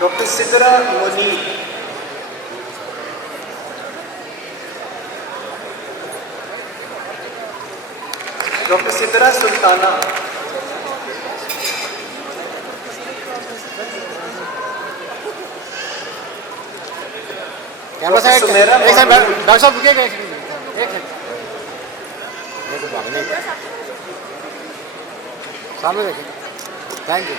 Dr. Sidra Munir, Dr. Sidra Sultana, camera side Sumera एक सेकंड महमूद। डॉक्टर साहब रुकिएगा एक सेकंड ये तो भागने सामने देखें थैंक यू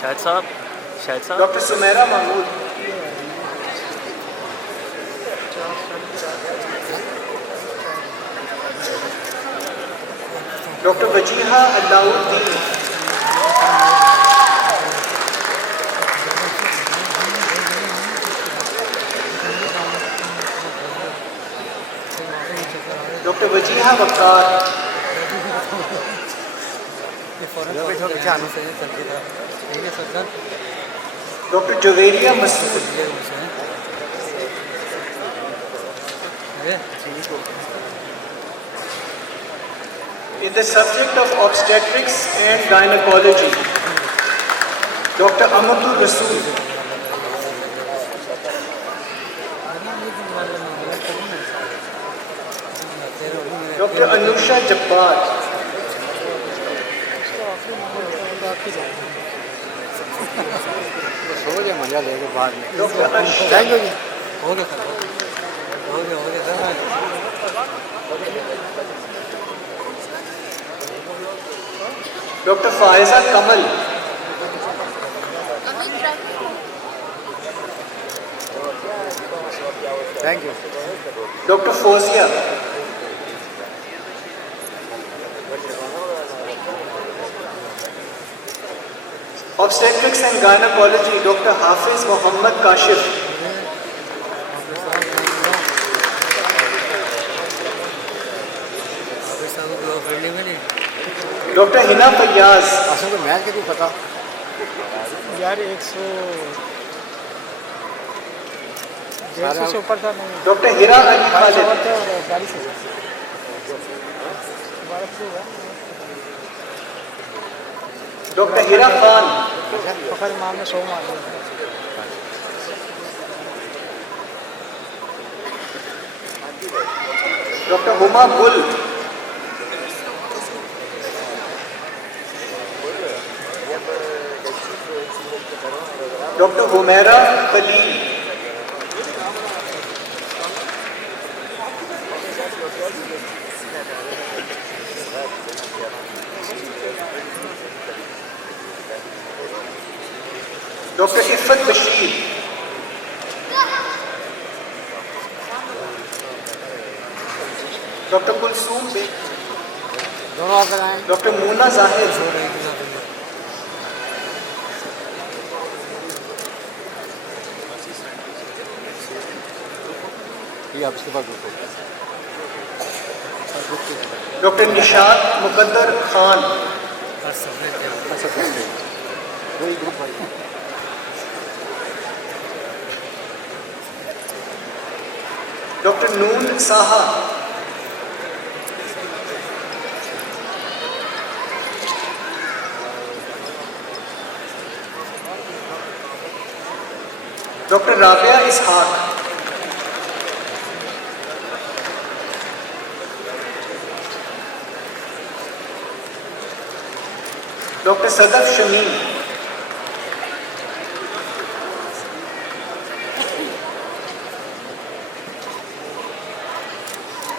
शाहिद साहब Dr. Sumaira Mahmood, Dr. Wajiha Alauddin, Dr. Wajiha Waqar, Dr. Javeria Masood, in the subject of obstetrics and gynecology, Dr. Amatul Rasool, Dr. Anusha Jabbar, हो गया मजा लेके बाद में Dr. Ansha, थैंक यू जी हो गया sir Dr. Faiza Kamal, thank you Dr. Fozia, obstetrics and gynecology, Dr. Hafiz Muhammad Kashif, Dr. Hina Fayyaz, असल तो मैच के भी पता यार 100 150 से ऊपर था नहीं Dr. Hira Ali Khalid, गाड़ी से Dr. Hira Khan, पकड़ मार में 100 मार Dr. Huma Gul, Dr. Humaira Khalil, Dr. Iffat Bashir, Dr. Kulsoom Beg, दोनों हाथ लगाएं Dr. Muna Zahir, ये आप इसके पास रुको Dr. Nishat Muqaddar Khan, वही ग्रुप भाई Dr. Noon Saha, Dr. Rabia Ishaq, Dr. Sadaf Shamim,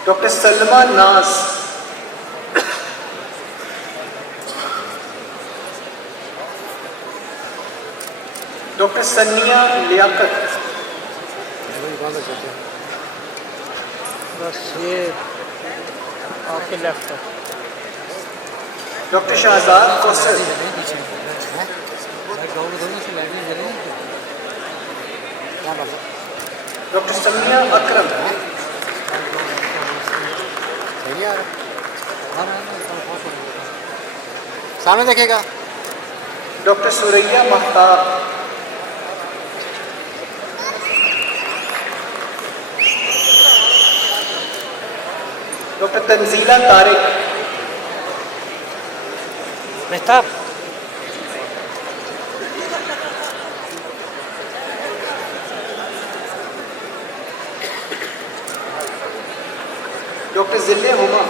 Dr. Salma Naz, Dr. Sania Liaquat, बस ये आपके लेफ्ट है Dr. Shahzad Kausar, Dr. Samia Akram, सामने देखेगा Dr. Suraya Mahtab, Dr. Tanzila Tariq, Mehtab Dr. Zille Huma,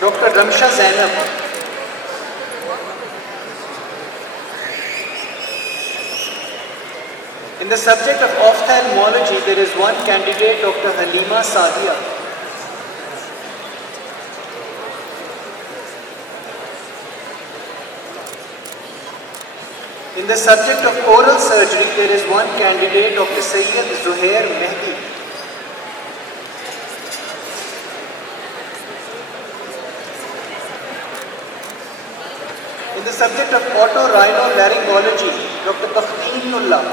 Dr. Ramsha Zainab, in the subject of ophthalmology, there is one candidate, Dr. Halima Sadia. In the subject of oral surgery, there is one candidate, Dr. Sayyid Zuhair Mehdi. In the subject of otorhinolaryngology, Dr. Bakhteenullah.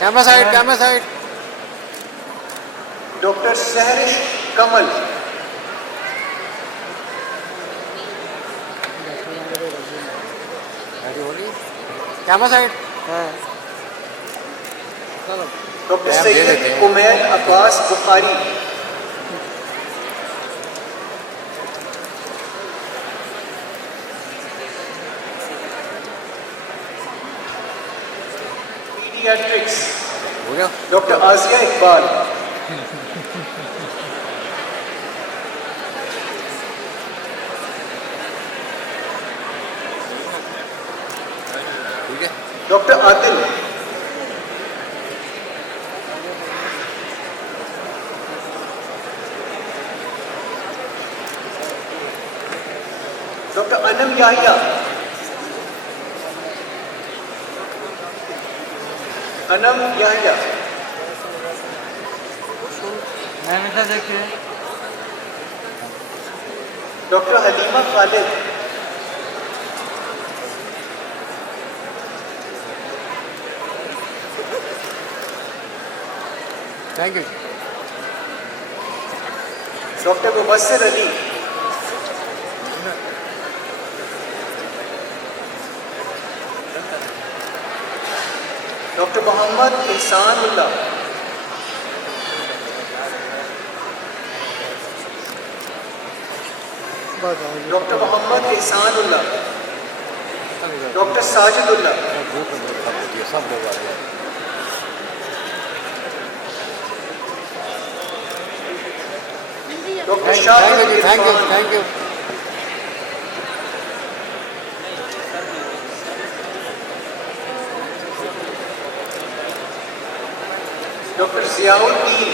Camera side Dr. Sahrish Kamal. Camera side Dr. Sayyid Umair Abbas Bukhari. Pediatrics. Dr. Azia Iqbal. Dr. Adil. Dr. Anam Yahya. Anam Yahya. देखिए Dr. Halima Khalid. Thank you Dr. Mubassir Ali. Dr. Muhammad Ihsanullah. Dr. Muhammad Ihsanullah. Dr. Sajidullah. सब लोग आ गए Dr. Shahid thank you Irfan. Thank you Dr. Ziauddin.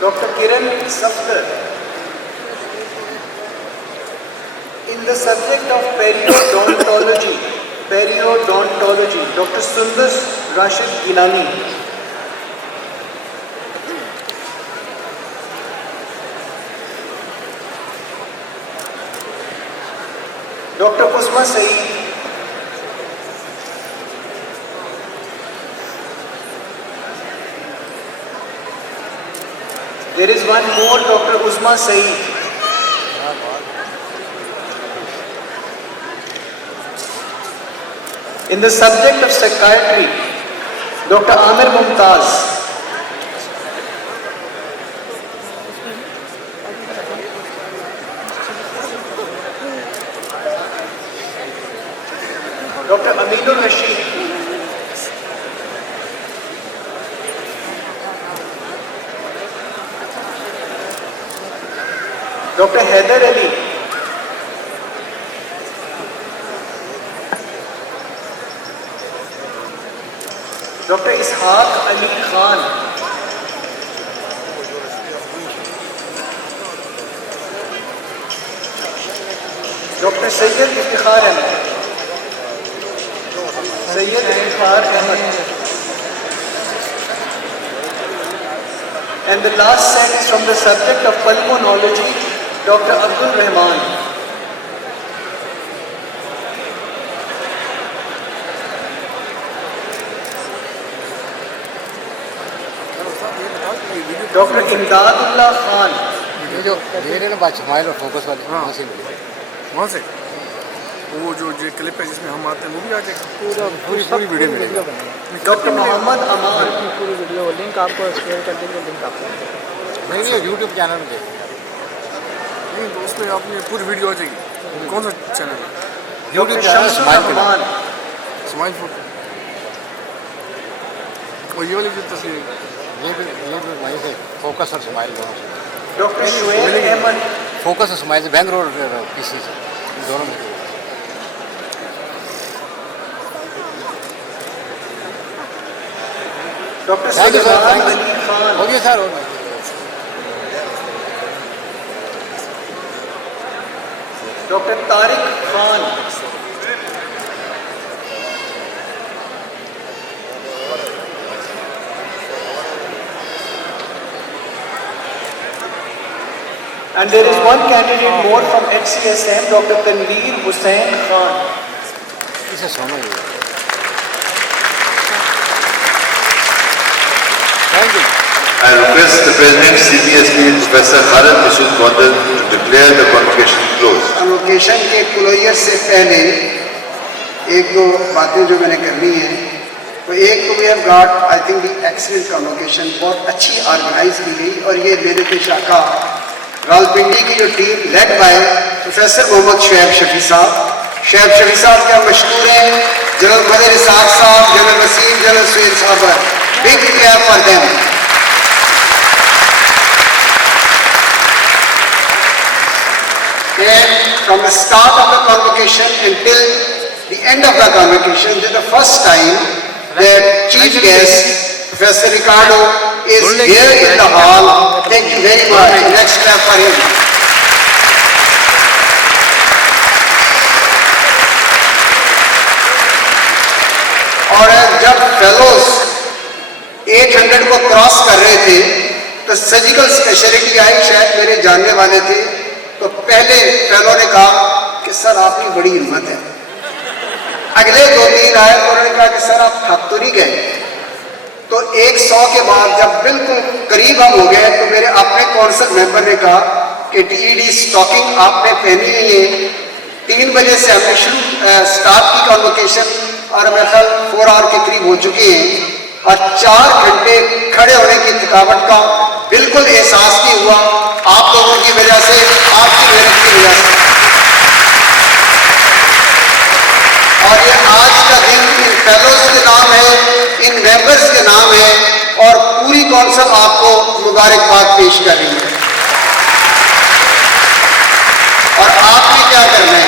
Dr. Kiran Safdar. In the subject of periodontology, Dr. Sundar Rashid Ginani. Dr. Usma Saeed. There is one more, Dr. Usma Saeed. In the subject of psychiatry, Dr. Amir Mumtaz. Dr. Aminur Rashid. Dr. Haider Ali. Dr. Ishaq Ali Khan. Dr. Sayyid Iftikhar Ahmed. Sayyid Iftikhar Ahmed. And the last set is from the subject of pulmonology, Dr. Abdul Rahman. Dr. Imdadullah Khan. ये जो दे रहे ना बात smile और focus वाले वहाँ से मिले वहाँ से वो जो क्लिप है जिसमें हम आते हैं वो भी आ जाएगा पूरी वीडियो मिलेगी डॉक्टर मोहम्मद अमान की पूरी वीडियो लिंक आपको शेयर कर देंगे लिंक आपको नहीं यूट्यूब चैनल में नहीं तो उसमें आपने पूरी वीडियो आ जाएगी कौन सा चैनल है यूट्यूब चैनल स्माइल फोटो और ये वाली जो तस्वीर ये भी वहीं से फोकस और स्माइल दोनों से डॉक्टर शुएब अहमद फोकस और स्माइल से बैंगलोर पीसी से दोनों में डॉक्टर सलमान अली खान हो गया sir doctor Tariq Khan And there is one candidate more from HCSM, Dr. Tanveer Hussain Khan. इसे सुनो ये I request the President cpsp Professor Khalid Masood Gondal to declare the convocation closed. Convocation के closure से पहले एक दो बातें जो मैंने करनी है तो एक तो we have got I think the excellent convocation बहुत अच्छी ऑर्गेनाइज की गई और ये मेरे के शाखा रावलपिंडी की जो team led by professor Mohammad Shoaib Shafi साहब क्या मशहूर हैं जनरल मदर इसाक साहब जनरल वसीम जनरल सुहेल साहब big clap for them and from the start of the convocation until the end of the convocation this is the first time that chief guest Professor Ricardo is here in the hall. Thank you very much. Next clap for him. और जब fellows 800 को cross कर रहे थे तो surgical speciality आई शायद मेरे जानने वाले थे तो पहले फेलो ने कहा कि सर आपकी बड़ी हिम्मत है अगले 2-3 आए तो उन्होंने कहा कि सर आप थक तो नहीं गए तो 100 के बाद जब बिल्कुल करीब हम हो गए तो मेरे अपने कौंसिल मेंबर ने कहा कि टीईडी स्टॉकिंग आपने पहनी हुई है 3 बजे से हमने स्टार्ट की कन्वोकेशन और मेरे ख्याल 4 आवर के करीब हो चुके हैं और 4 घंटे खड़े होने की थकावट का बिल्कुल एहसास नहीं हुआ आप लोगों की वजह से आपकी मेहनत की वजह से और ये आज का दिन इन फेलोज के नाम है इन मेंबर्स के नाम है और पूरी कौंसिल आपको मुबारकबाद पेश कर रही है और आपने क्या करना है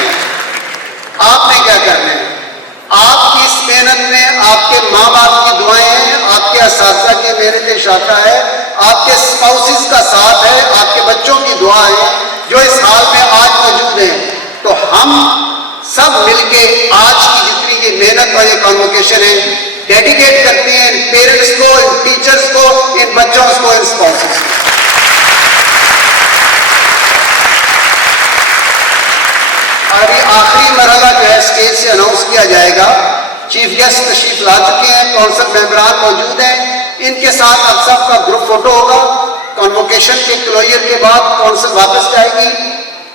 आपकी इस मेहनत में आपके माँ बाप की दुआएं हैं आपके असातिज़ा की मेहनत शाखा है आपके स्पाउसेस का साथ है आपके बच्चों की दुआ है जो इस हाल में आज मौजूद हैं तो हम सब मिलके आज की जितनी ये मेहनत और ये कन्वोकेशन है डेडिकेट करते हैं इन पेरेंट्स को इन टीचर्स को इन बच्चों को इन स्पाउसेस को और ये आखिरी किया जाएगा। चीफ गेस्ट तशरीफ ला चुके हैं, काउंसिल मेंबरान मौजूद हैं, इनके साथ अब सबका ग्रुप फोटो होगा। कॉन्वोकेशन के क्लोजर के बाद काउंसिल वापस जाएगी,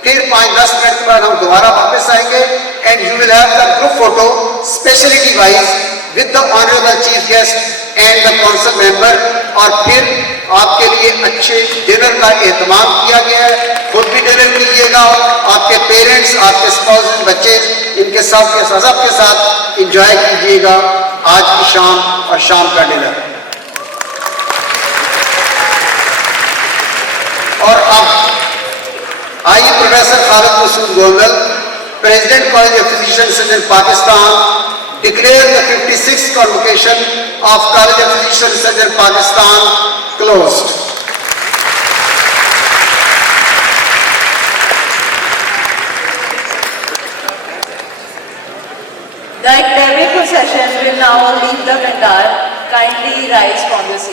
फिर 5-10 मिनट के बाद हम दोबारा वापस आएंगे and you will have the group photo speciality wise with the honourable chief guest and the council member. और फिर आपके लिए अच्छे डिनर का एहतमाम किया गया है, खुद भी डिनर कीजिएगा, आपके पेरेंट्स, आपके स्पाउसेस, बच्चे, इनके सबके साथ एंजॉय कीजिएगा आज की शाम और शाम का डिनर। और अब आइए professor Khalid Masood Gondal, president college of physicians in Pakistan, declare the 56th convocation of College of Physicians in Pakistan closed. The academic procession will now leave the Mandar. Kindly rise from the seat.